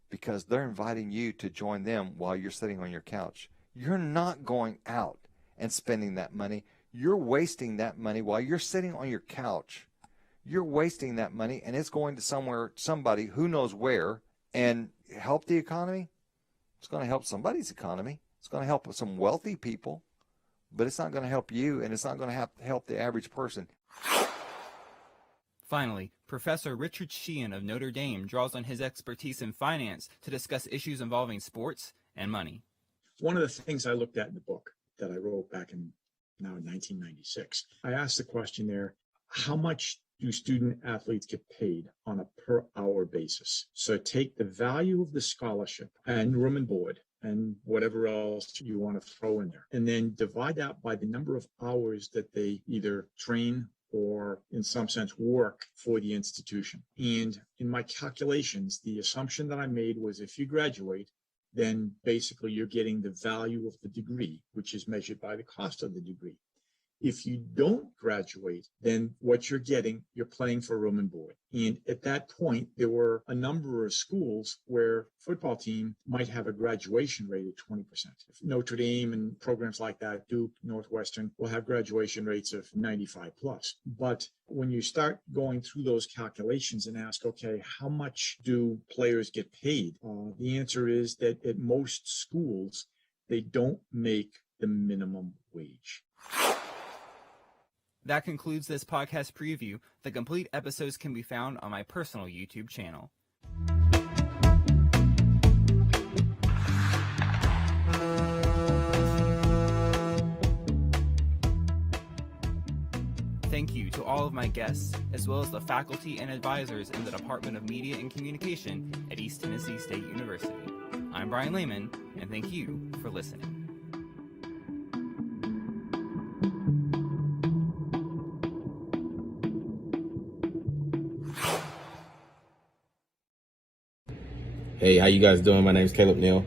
because they're inviting you to join them while you're sitting on your couch. You're not going out and spending that money. You're wasting that money while you're sitting on your couch. You're wasting that money, and it's going to somebody who knows where, and help the economy. It's going to help somebody's economy. It's going to help some wealthy people, but it's not going to help you, and it's not going to help the average person. Finally, Professor Richard Sheehan of Notre Dame draws on his expertise in finance to discuss issues involving sports and money. One of the things I looked at in the book that I wrote back in 1996, I asked the question there, how much do student athletes get paid on a per hour basis? So take the value of the scholarship and room and board and whatever else you want to throw in there, and then divide that by the number of hours that they either train or in some sense work for the institution. And in my calculations, the assumption that I made was if you graduate, then basically you're getting the value of the degree, which is measured by the cost of the degree. If you don't graduate, then what you're getting, you're playing for room and board. And at that point, there were a number of schools where football team might have a graduation rate of 20%. Notre Dame and programs like that, Duke, Northwestern, will have graduation rates of 95 plus. But when you start going through those calculations and ask, okay, how much do players get paid? The answer is that at most schools, they don't make the minimum wage. That concludes this podcast preview. The complete episodes can be found on my personal YouTube channel. Thank you to all of my guests, as well as the faculty and advisors in the Department of Media and Communication at East Tennessee State University. I'm Brian Lehman, and thank you for listening. Hey, how you guys doing? My name is Caleb Neal.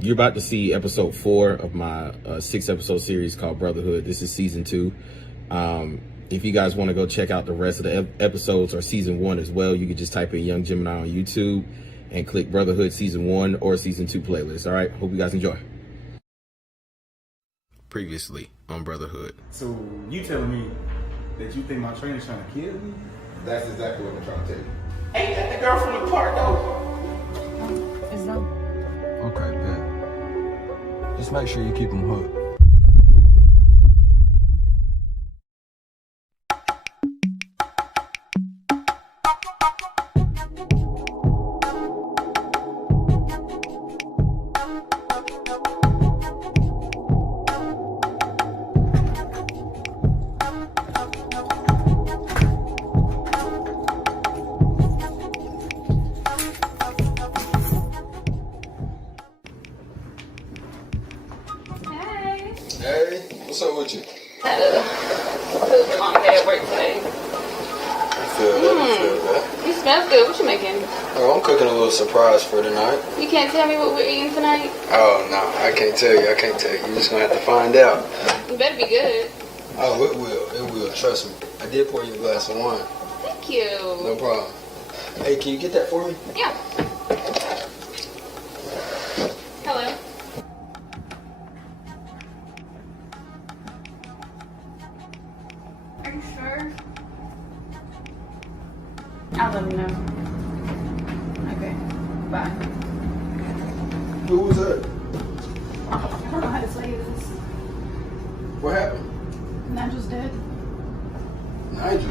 You're about to see episode 4 of my 6-episode series called Brotherhood. This is season 2. If you guys want to go check out the rest of the episodes or season 1 as well, you can just type in Young Gemini on YouTube and click Brotherhood season 1 or season 2 playlist. All right. Hope you guys enjoy. Previously on Brotherhood. So you telling me that you think my trainer's trying to kill me? That's exactly what I'm trying to tell you. Ain't that the girl from the park though? It's done. Okay, good. Just make sure you keep them hooked. Hey, what's up with you? Long day at work today. You smell good. What you making? Oh, I'm cooking a little surprise for tonight. You can't tell me what we're eating tonight? Oh, no, I can't tell you. You're just going to have to find out. You better be good. Oh, it will. Trust me. I did pour you a glass of wine. Thank you. No problem. Hey, can you get that for me? Yeah. Hello. Are you sure? I'll let him know. Okay. Bye. Who was that? I don't know how to say this. What happened? Nigel's dead. Nigel.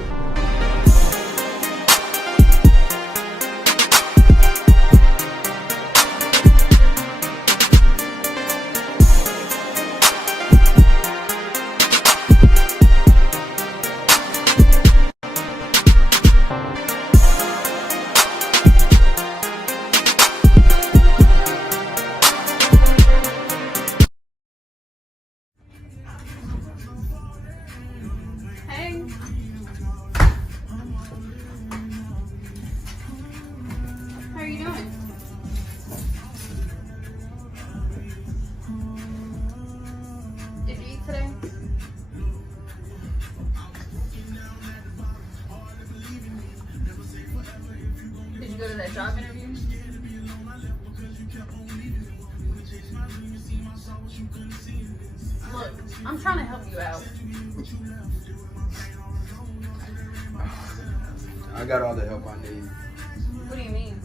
Hey. How are you doing? Did you eat today? go to that job interview? Look, I'm trying to help you out. I got all the help I need. What do you mean?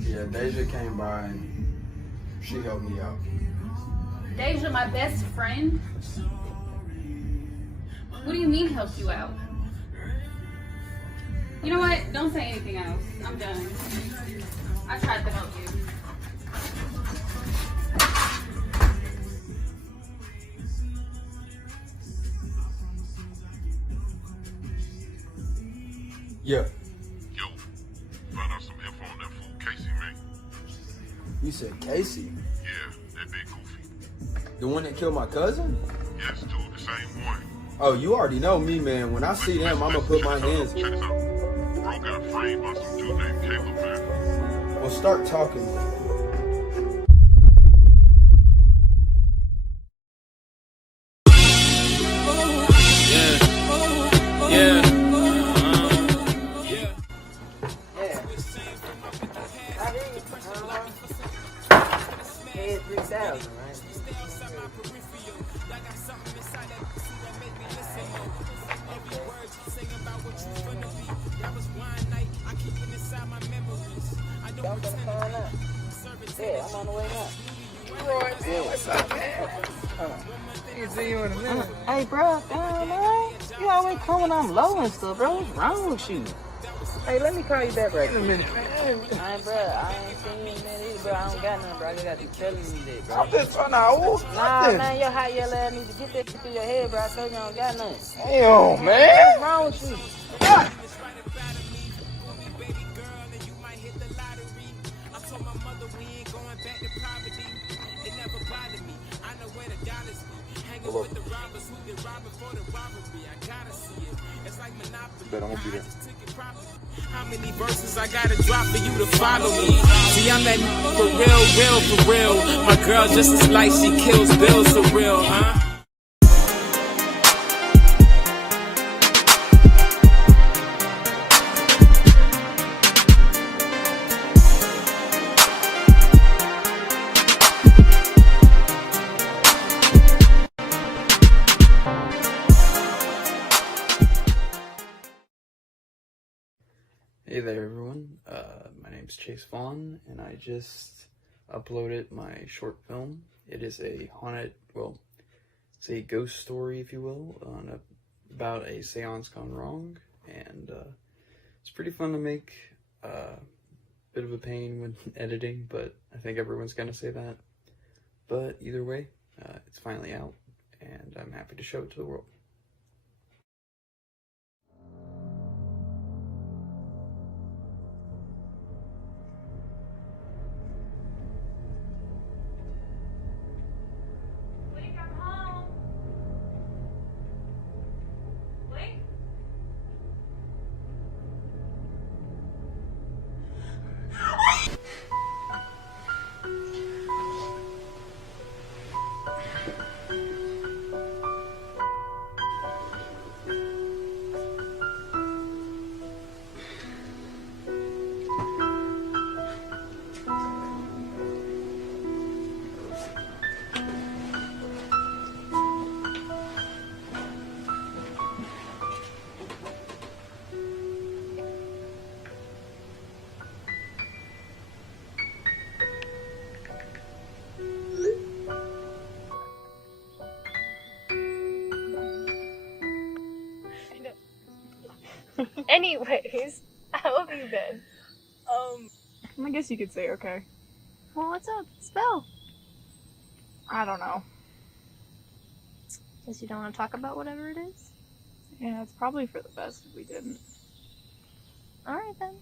Yeah, Deja came by and she helped me out. Deja, my best friend? What do you mean helped you out? You know what? Don't say anything else. I'm done. I tried to help you. Yeah. Yo, found out some info on that fool Casey, man. You said Casey? Yeah, that big goofy. The one that killed my cousin? Yes, dude, the same one. Oh, you already know me, man. When I see them, I'm gonna put my hands. Check this out. Bro got framed by some dude named Caleb, man. Well, start talking. Head 3,000, right? Y'all gonna find out. Yeah, I'm on the way now. Roy, man, what's up, man? Ain't see you in a minute. Hey, bro, damn, man. You always come when I'm low and stuff, bro. What's wrong with you? Hey, let me call you back right In a minute, man. Hey, bro, I ain't seen you in a minute either, bro. I don't got nothing, bro. I just got you telling me that, bro. I'm just trying to Nah, man, your hot yellow ass need to get that shit through your head, bro. I told you I don't got nothing. Damn, man. What's wrong with you? God. Bet I'm gonna be there. How many verses I gotta drop for you to follow me? See, I'm that for real. My girl just as like she kills bills for real, huh? Hey there everyone, my name's Chase Vaughn and I just uploaded my short film. It is a haunted, well, it's a ghost story if you will, about a seance gone wrong, and it's pretty fun to make, bit of a pain when editing, but I think everyone's gonna say that. But either way, it's finally out and I'm happy to show it to the world. Anyways, how have you been? I guess you could say okay. Well, what's up? Spell. I don't know. Guess you don't want to talk about whatever it is? Yeah, it's probably for the best if we didn't. Alright then.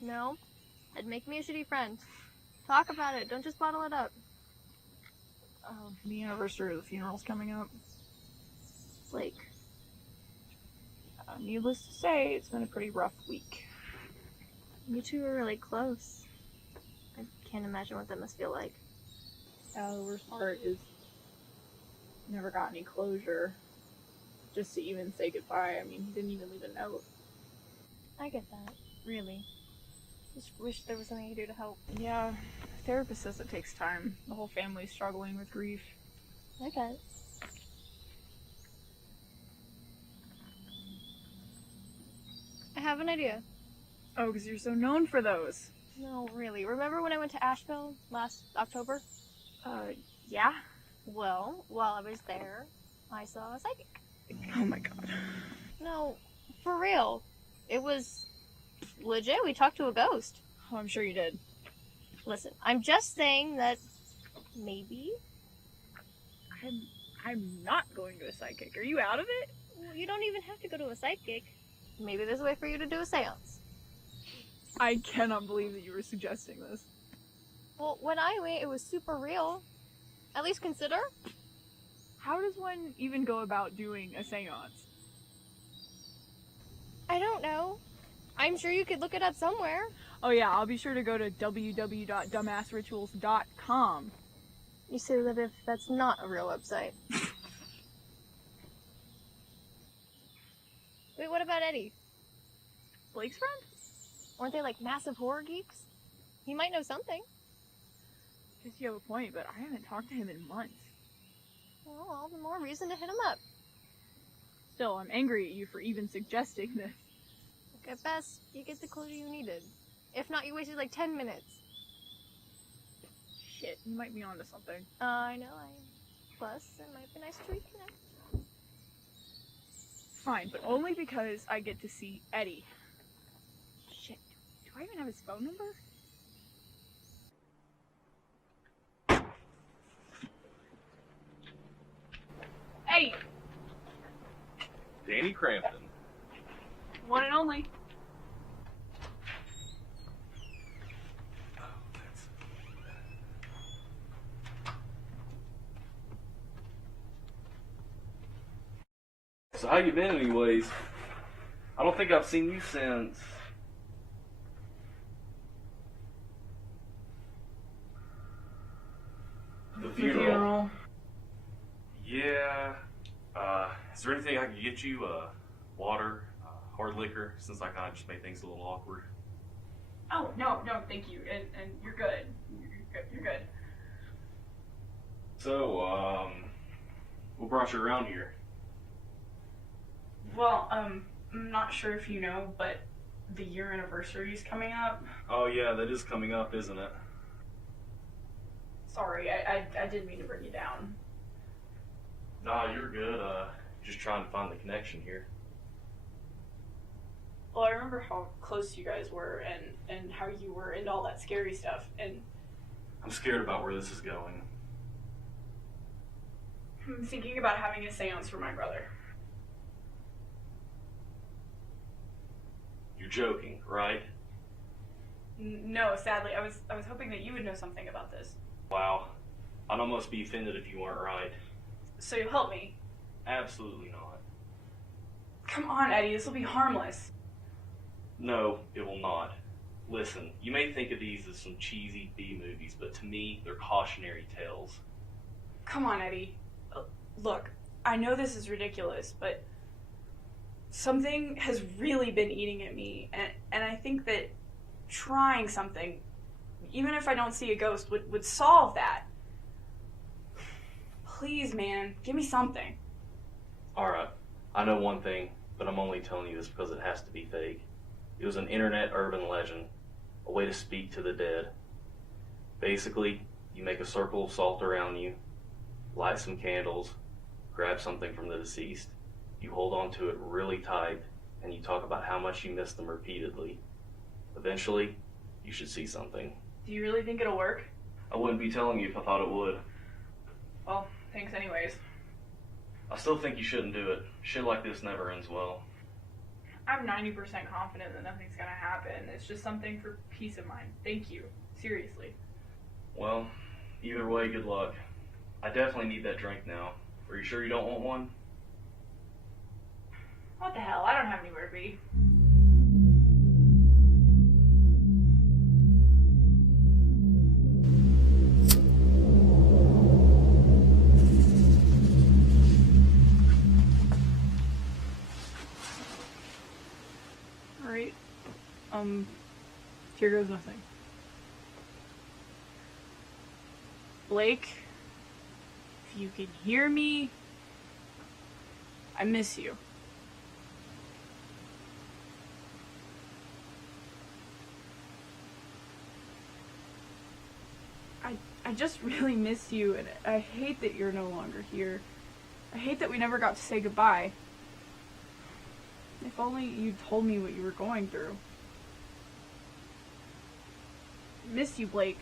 No. It'd make me a shitty friend. Talk about it. Don't just bottle it up. The anniversary of the funeral's coming up. Blake. Needless to say, it's been a pretty rough week. You two are really close. I can't imagine what that must feel like. The worst part is never got any closure. just to even say goodbye. I mean, he didn't even leave a note. I get that, really. Just wish there was something you could do to help. Yeah, therapist says it takes time. The whole family's struggling with grief. I guess. I have an idea. Oh, because you're so known for those. No, really. Remember when I went to Asheville last October? Yeah? Well, while I was there, I saw a psychic. Oh my god. No, for real. It was legit. We talked to a ghost. Oh, I'm sure you did. Listen, I'm just saying that maybe. I'm not going to a psychic. Are you out of it? Well, you don't even have to go to a psychic. Maybe there's a way for you to do a seance. I cannot believe that you were suggesting this. Well, when I went, it was super real. At least consider. How does one even go about doing a seance? I don't know. I'm sure you could look it up somewhere. Oh yeah, I'll be sure to go to www.dumbassrituals.com. You say that if that's not a real website. Wait, what about Eddie? Blake's friend? Aren't they like massive horror geeks? He might know something. I guess you have a point, but I haven't talked to him in months. Well, all the more reason to hit him up. Still, I'm angry at you for even suggesting this. Look, at best, you get the clue you needed. If not, you wasted like 10 minutes. Shit, you might be onto something. I know I am. Plus, it might be nice to reconnect. Fine, but only because I get to see Eddie. Shit, do I even have his phone number? Eddie! Danny Crampton. One and only. So how you been anyways? I don't think I've seen you since... The funeral. Yeah. Is there anything I can get you? Water, hard liquor, since I kind of just made things a little awkward. Oh, no, thank you. And you're good. You're good. So, what brought you around here? Well, I'm not sure if you know, but the year anniversary is coming up. Oh yeah, that is coming up, isn't it? Sorry, I didn't mean to bring you down. Nah, you're good. Just trying to find the connection here. Well, I remember how close you guys were and how you were into all that scary stuff, and I'm scared about where this is going. I'm thinking about having a seance for my brother. You're joking, right? No, sadly, I was hoping that you would know something about this. Wow. I'd almost be offended if you weren't right. So you'll help me? Absolutely not. Come on, Eddie, this will be harmless. No, it will not. Listen, you may think of these as some cheesy B movies, but to me, they're cautionary tales. Come on, Eddie. Look, I know this is ridiculous, but something has really been eating at me, and I think that trying something, even if I don't see a ghost, would solve that. Please, man, give me something. Alright, I know one thing, but I'm only telling you this because it has to be fake. It was an internet urban legend, a way to speak to the dead. Basically, you make a circle of salt around you, light some candles, grab something from the deceased, you hold on to it really tight, and you talk about how much you miss them repeatedly. Eventually, you should see something. Do you really think it'll work? I wouldn't be telling you if I thought it would. Well, thanks anyways. I still think you shouldn't do it. Shit like this never ends well. I'm 90% confident that nothing's gonna happen. It's just something for peace of mind. Thank you. Seriously. Well, either way, good luck. I definitely need that drink now. Are you sure you don't want one? What the hell? I don't have anywhere to be. Alright. Here goes nothing. Blake, if you can hear me, I miss you. I just really miss you, and I hate that you're no longer here. I hate that we never got to say goodbye. If only you told me what you were going through. I miss you, Blake.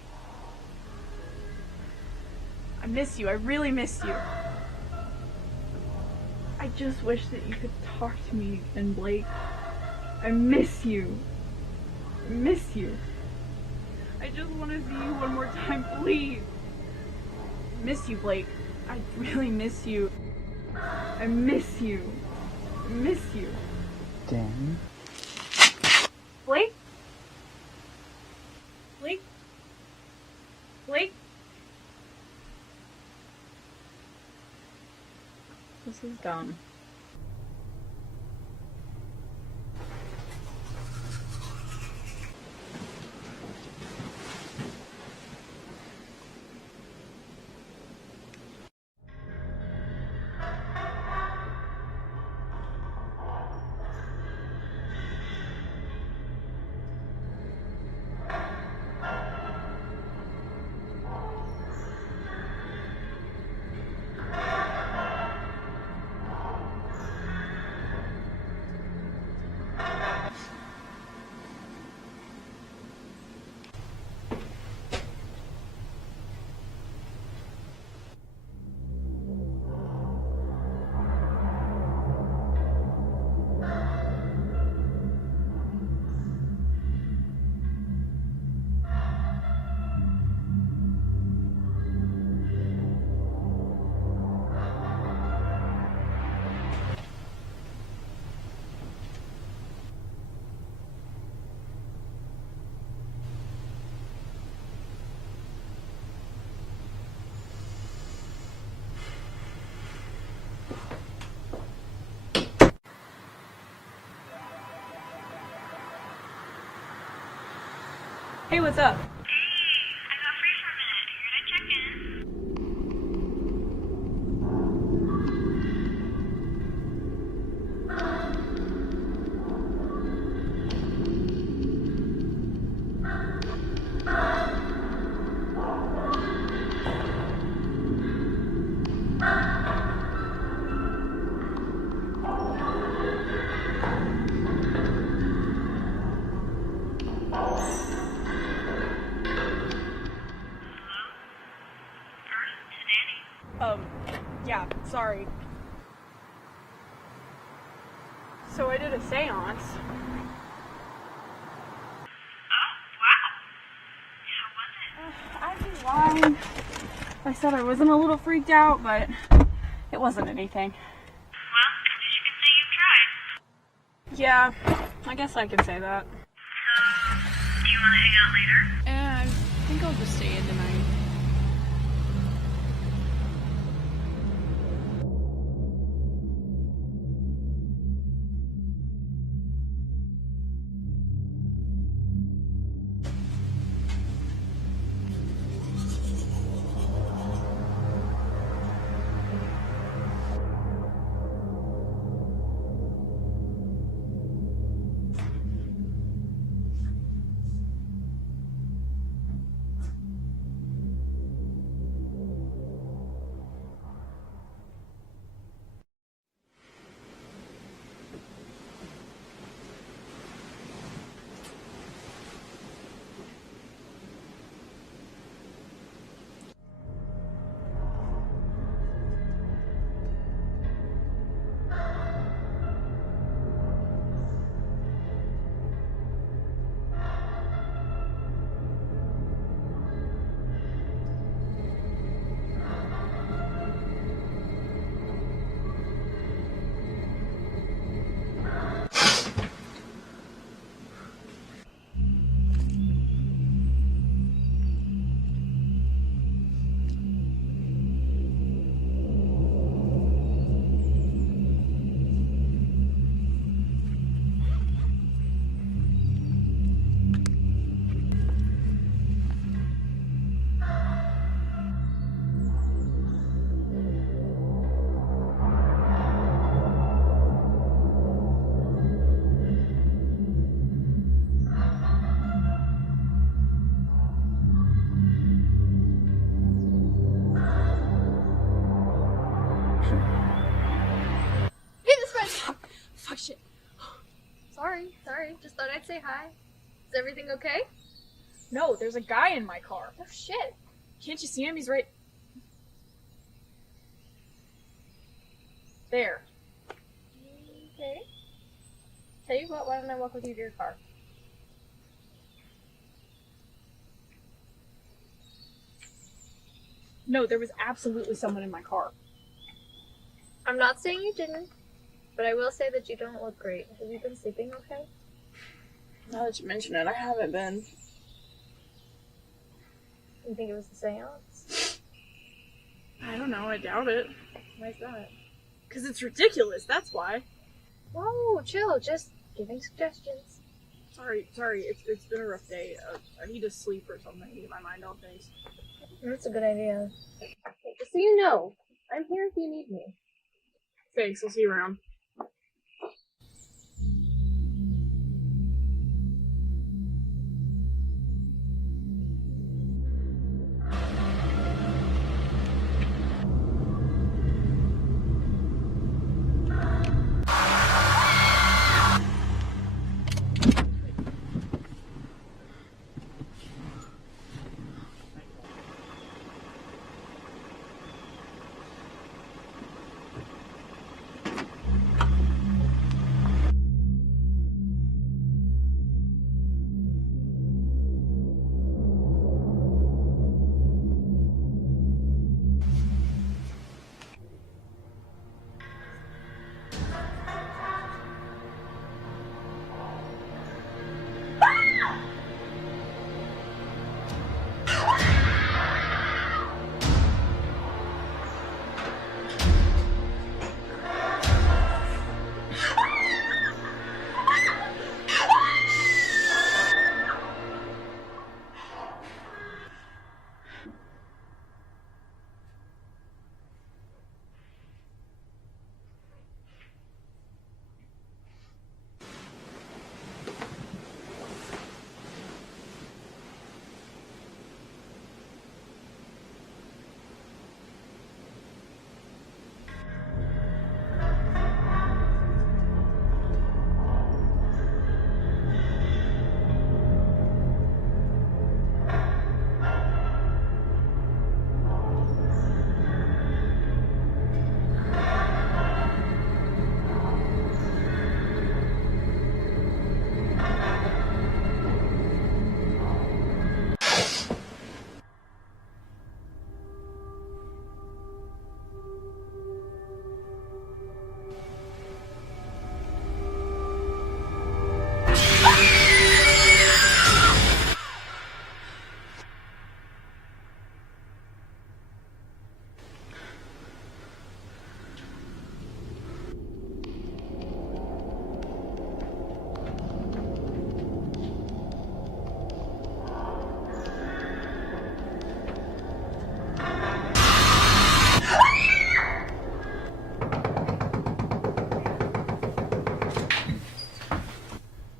I miss you. I really miss you. I just wish that you could talk to me again, Blake. I miss you. I miss you. I just want to see you one more time, please. I miss you, Blake. I really miss you. I miss you. I miss you. Danny? Blake? Blake? Blake? This is dumb. Hey, what's up? Yeah, sorry. So I did a seance. I'd be lying. I said I wasn't a little freaked out, but it wasn't anything. Well, I guess you can say you've tried. Yeah, I guess I can say that. Do you want to hang out later? I think I'll just stay in tonight. Sorry. Just thought I'd say hi. Is everything okay? No, there's a guy in my car. Oh, shit. Can't you see him? He's right there. Okay. Tell you what, why don't I walk with you to your car? No, there was absolutely someone in my car. I'm not saying you didn't, but I will say that you don't look great. Have you been sleeping okay? Now that you mention it, I haven't been. You think it was the seance? I don't know, I doubt it. Why's that? Because it's ridiculous, that's why. Whoa, chill, just giving suggestions. Sorry, it's been a rough day. I need to sleep or something to get my mind off things. That's a good idea. Hey, just so you know, I'm here if you need me. Thanks, I'll see you around.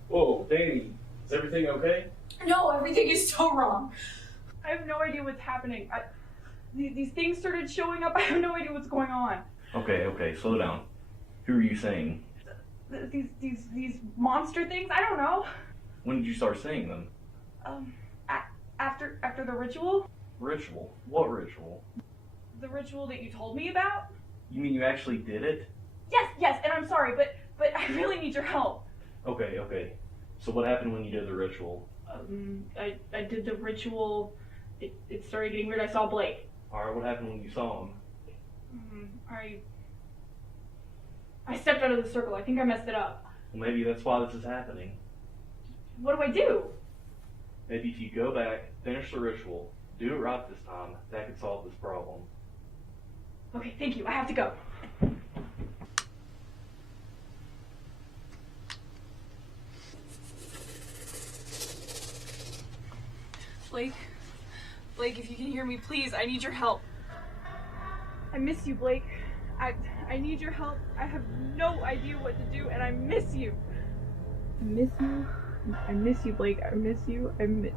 Whoa, Danny, is everything okay? No, everything is so wrong. I have no idea what's happening. These things started showing up. I have no idea what's going on. Okay, slow down. Who are you seeing? These monster things. I don't know. When did you start seeing them? After the ritual. Ritual? What ritual? The ritual that you told me about. You mean you actually did it? Yes, and I'm sorry, but I really need your help. Okay. So what happened when you did the ritual? I did the ritual. It started getting weird. I saw Blake. Alright, what happened when you saw him? I stepped out of the circle. I think I messed it up. Well, maybe that's why this is happening. What do I do? Maybe if you go back, finish the ritual, do it right this time, that could solve this problem. Okay, thank you. I have to go. Blake, if you can hear me, please, I need your help. I miss you, Blake. I need your help. I have no idea what to do, and I miss you. I miss you. I miss you, Blake. I miss you. I miss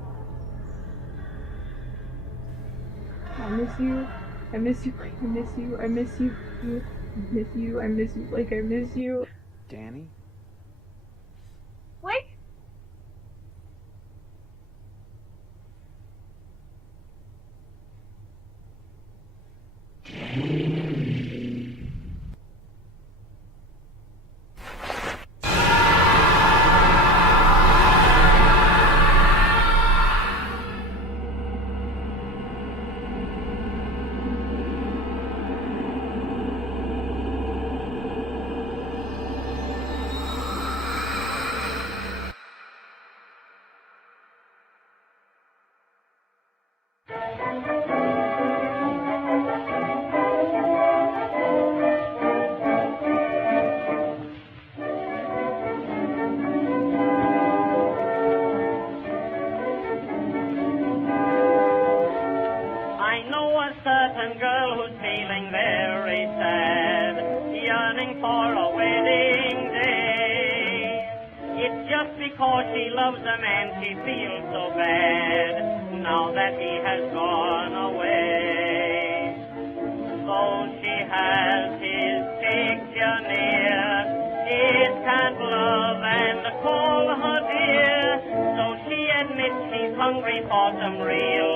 you. I miss you, Blake. I miss you. I miss you. I miss you. I miss you, Blake. I miss you. Danny? because she loves him and she feels so bad now that he has gone away. Though she has his picture near, it can't love and call her dear. So she admits she's hungry for some real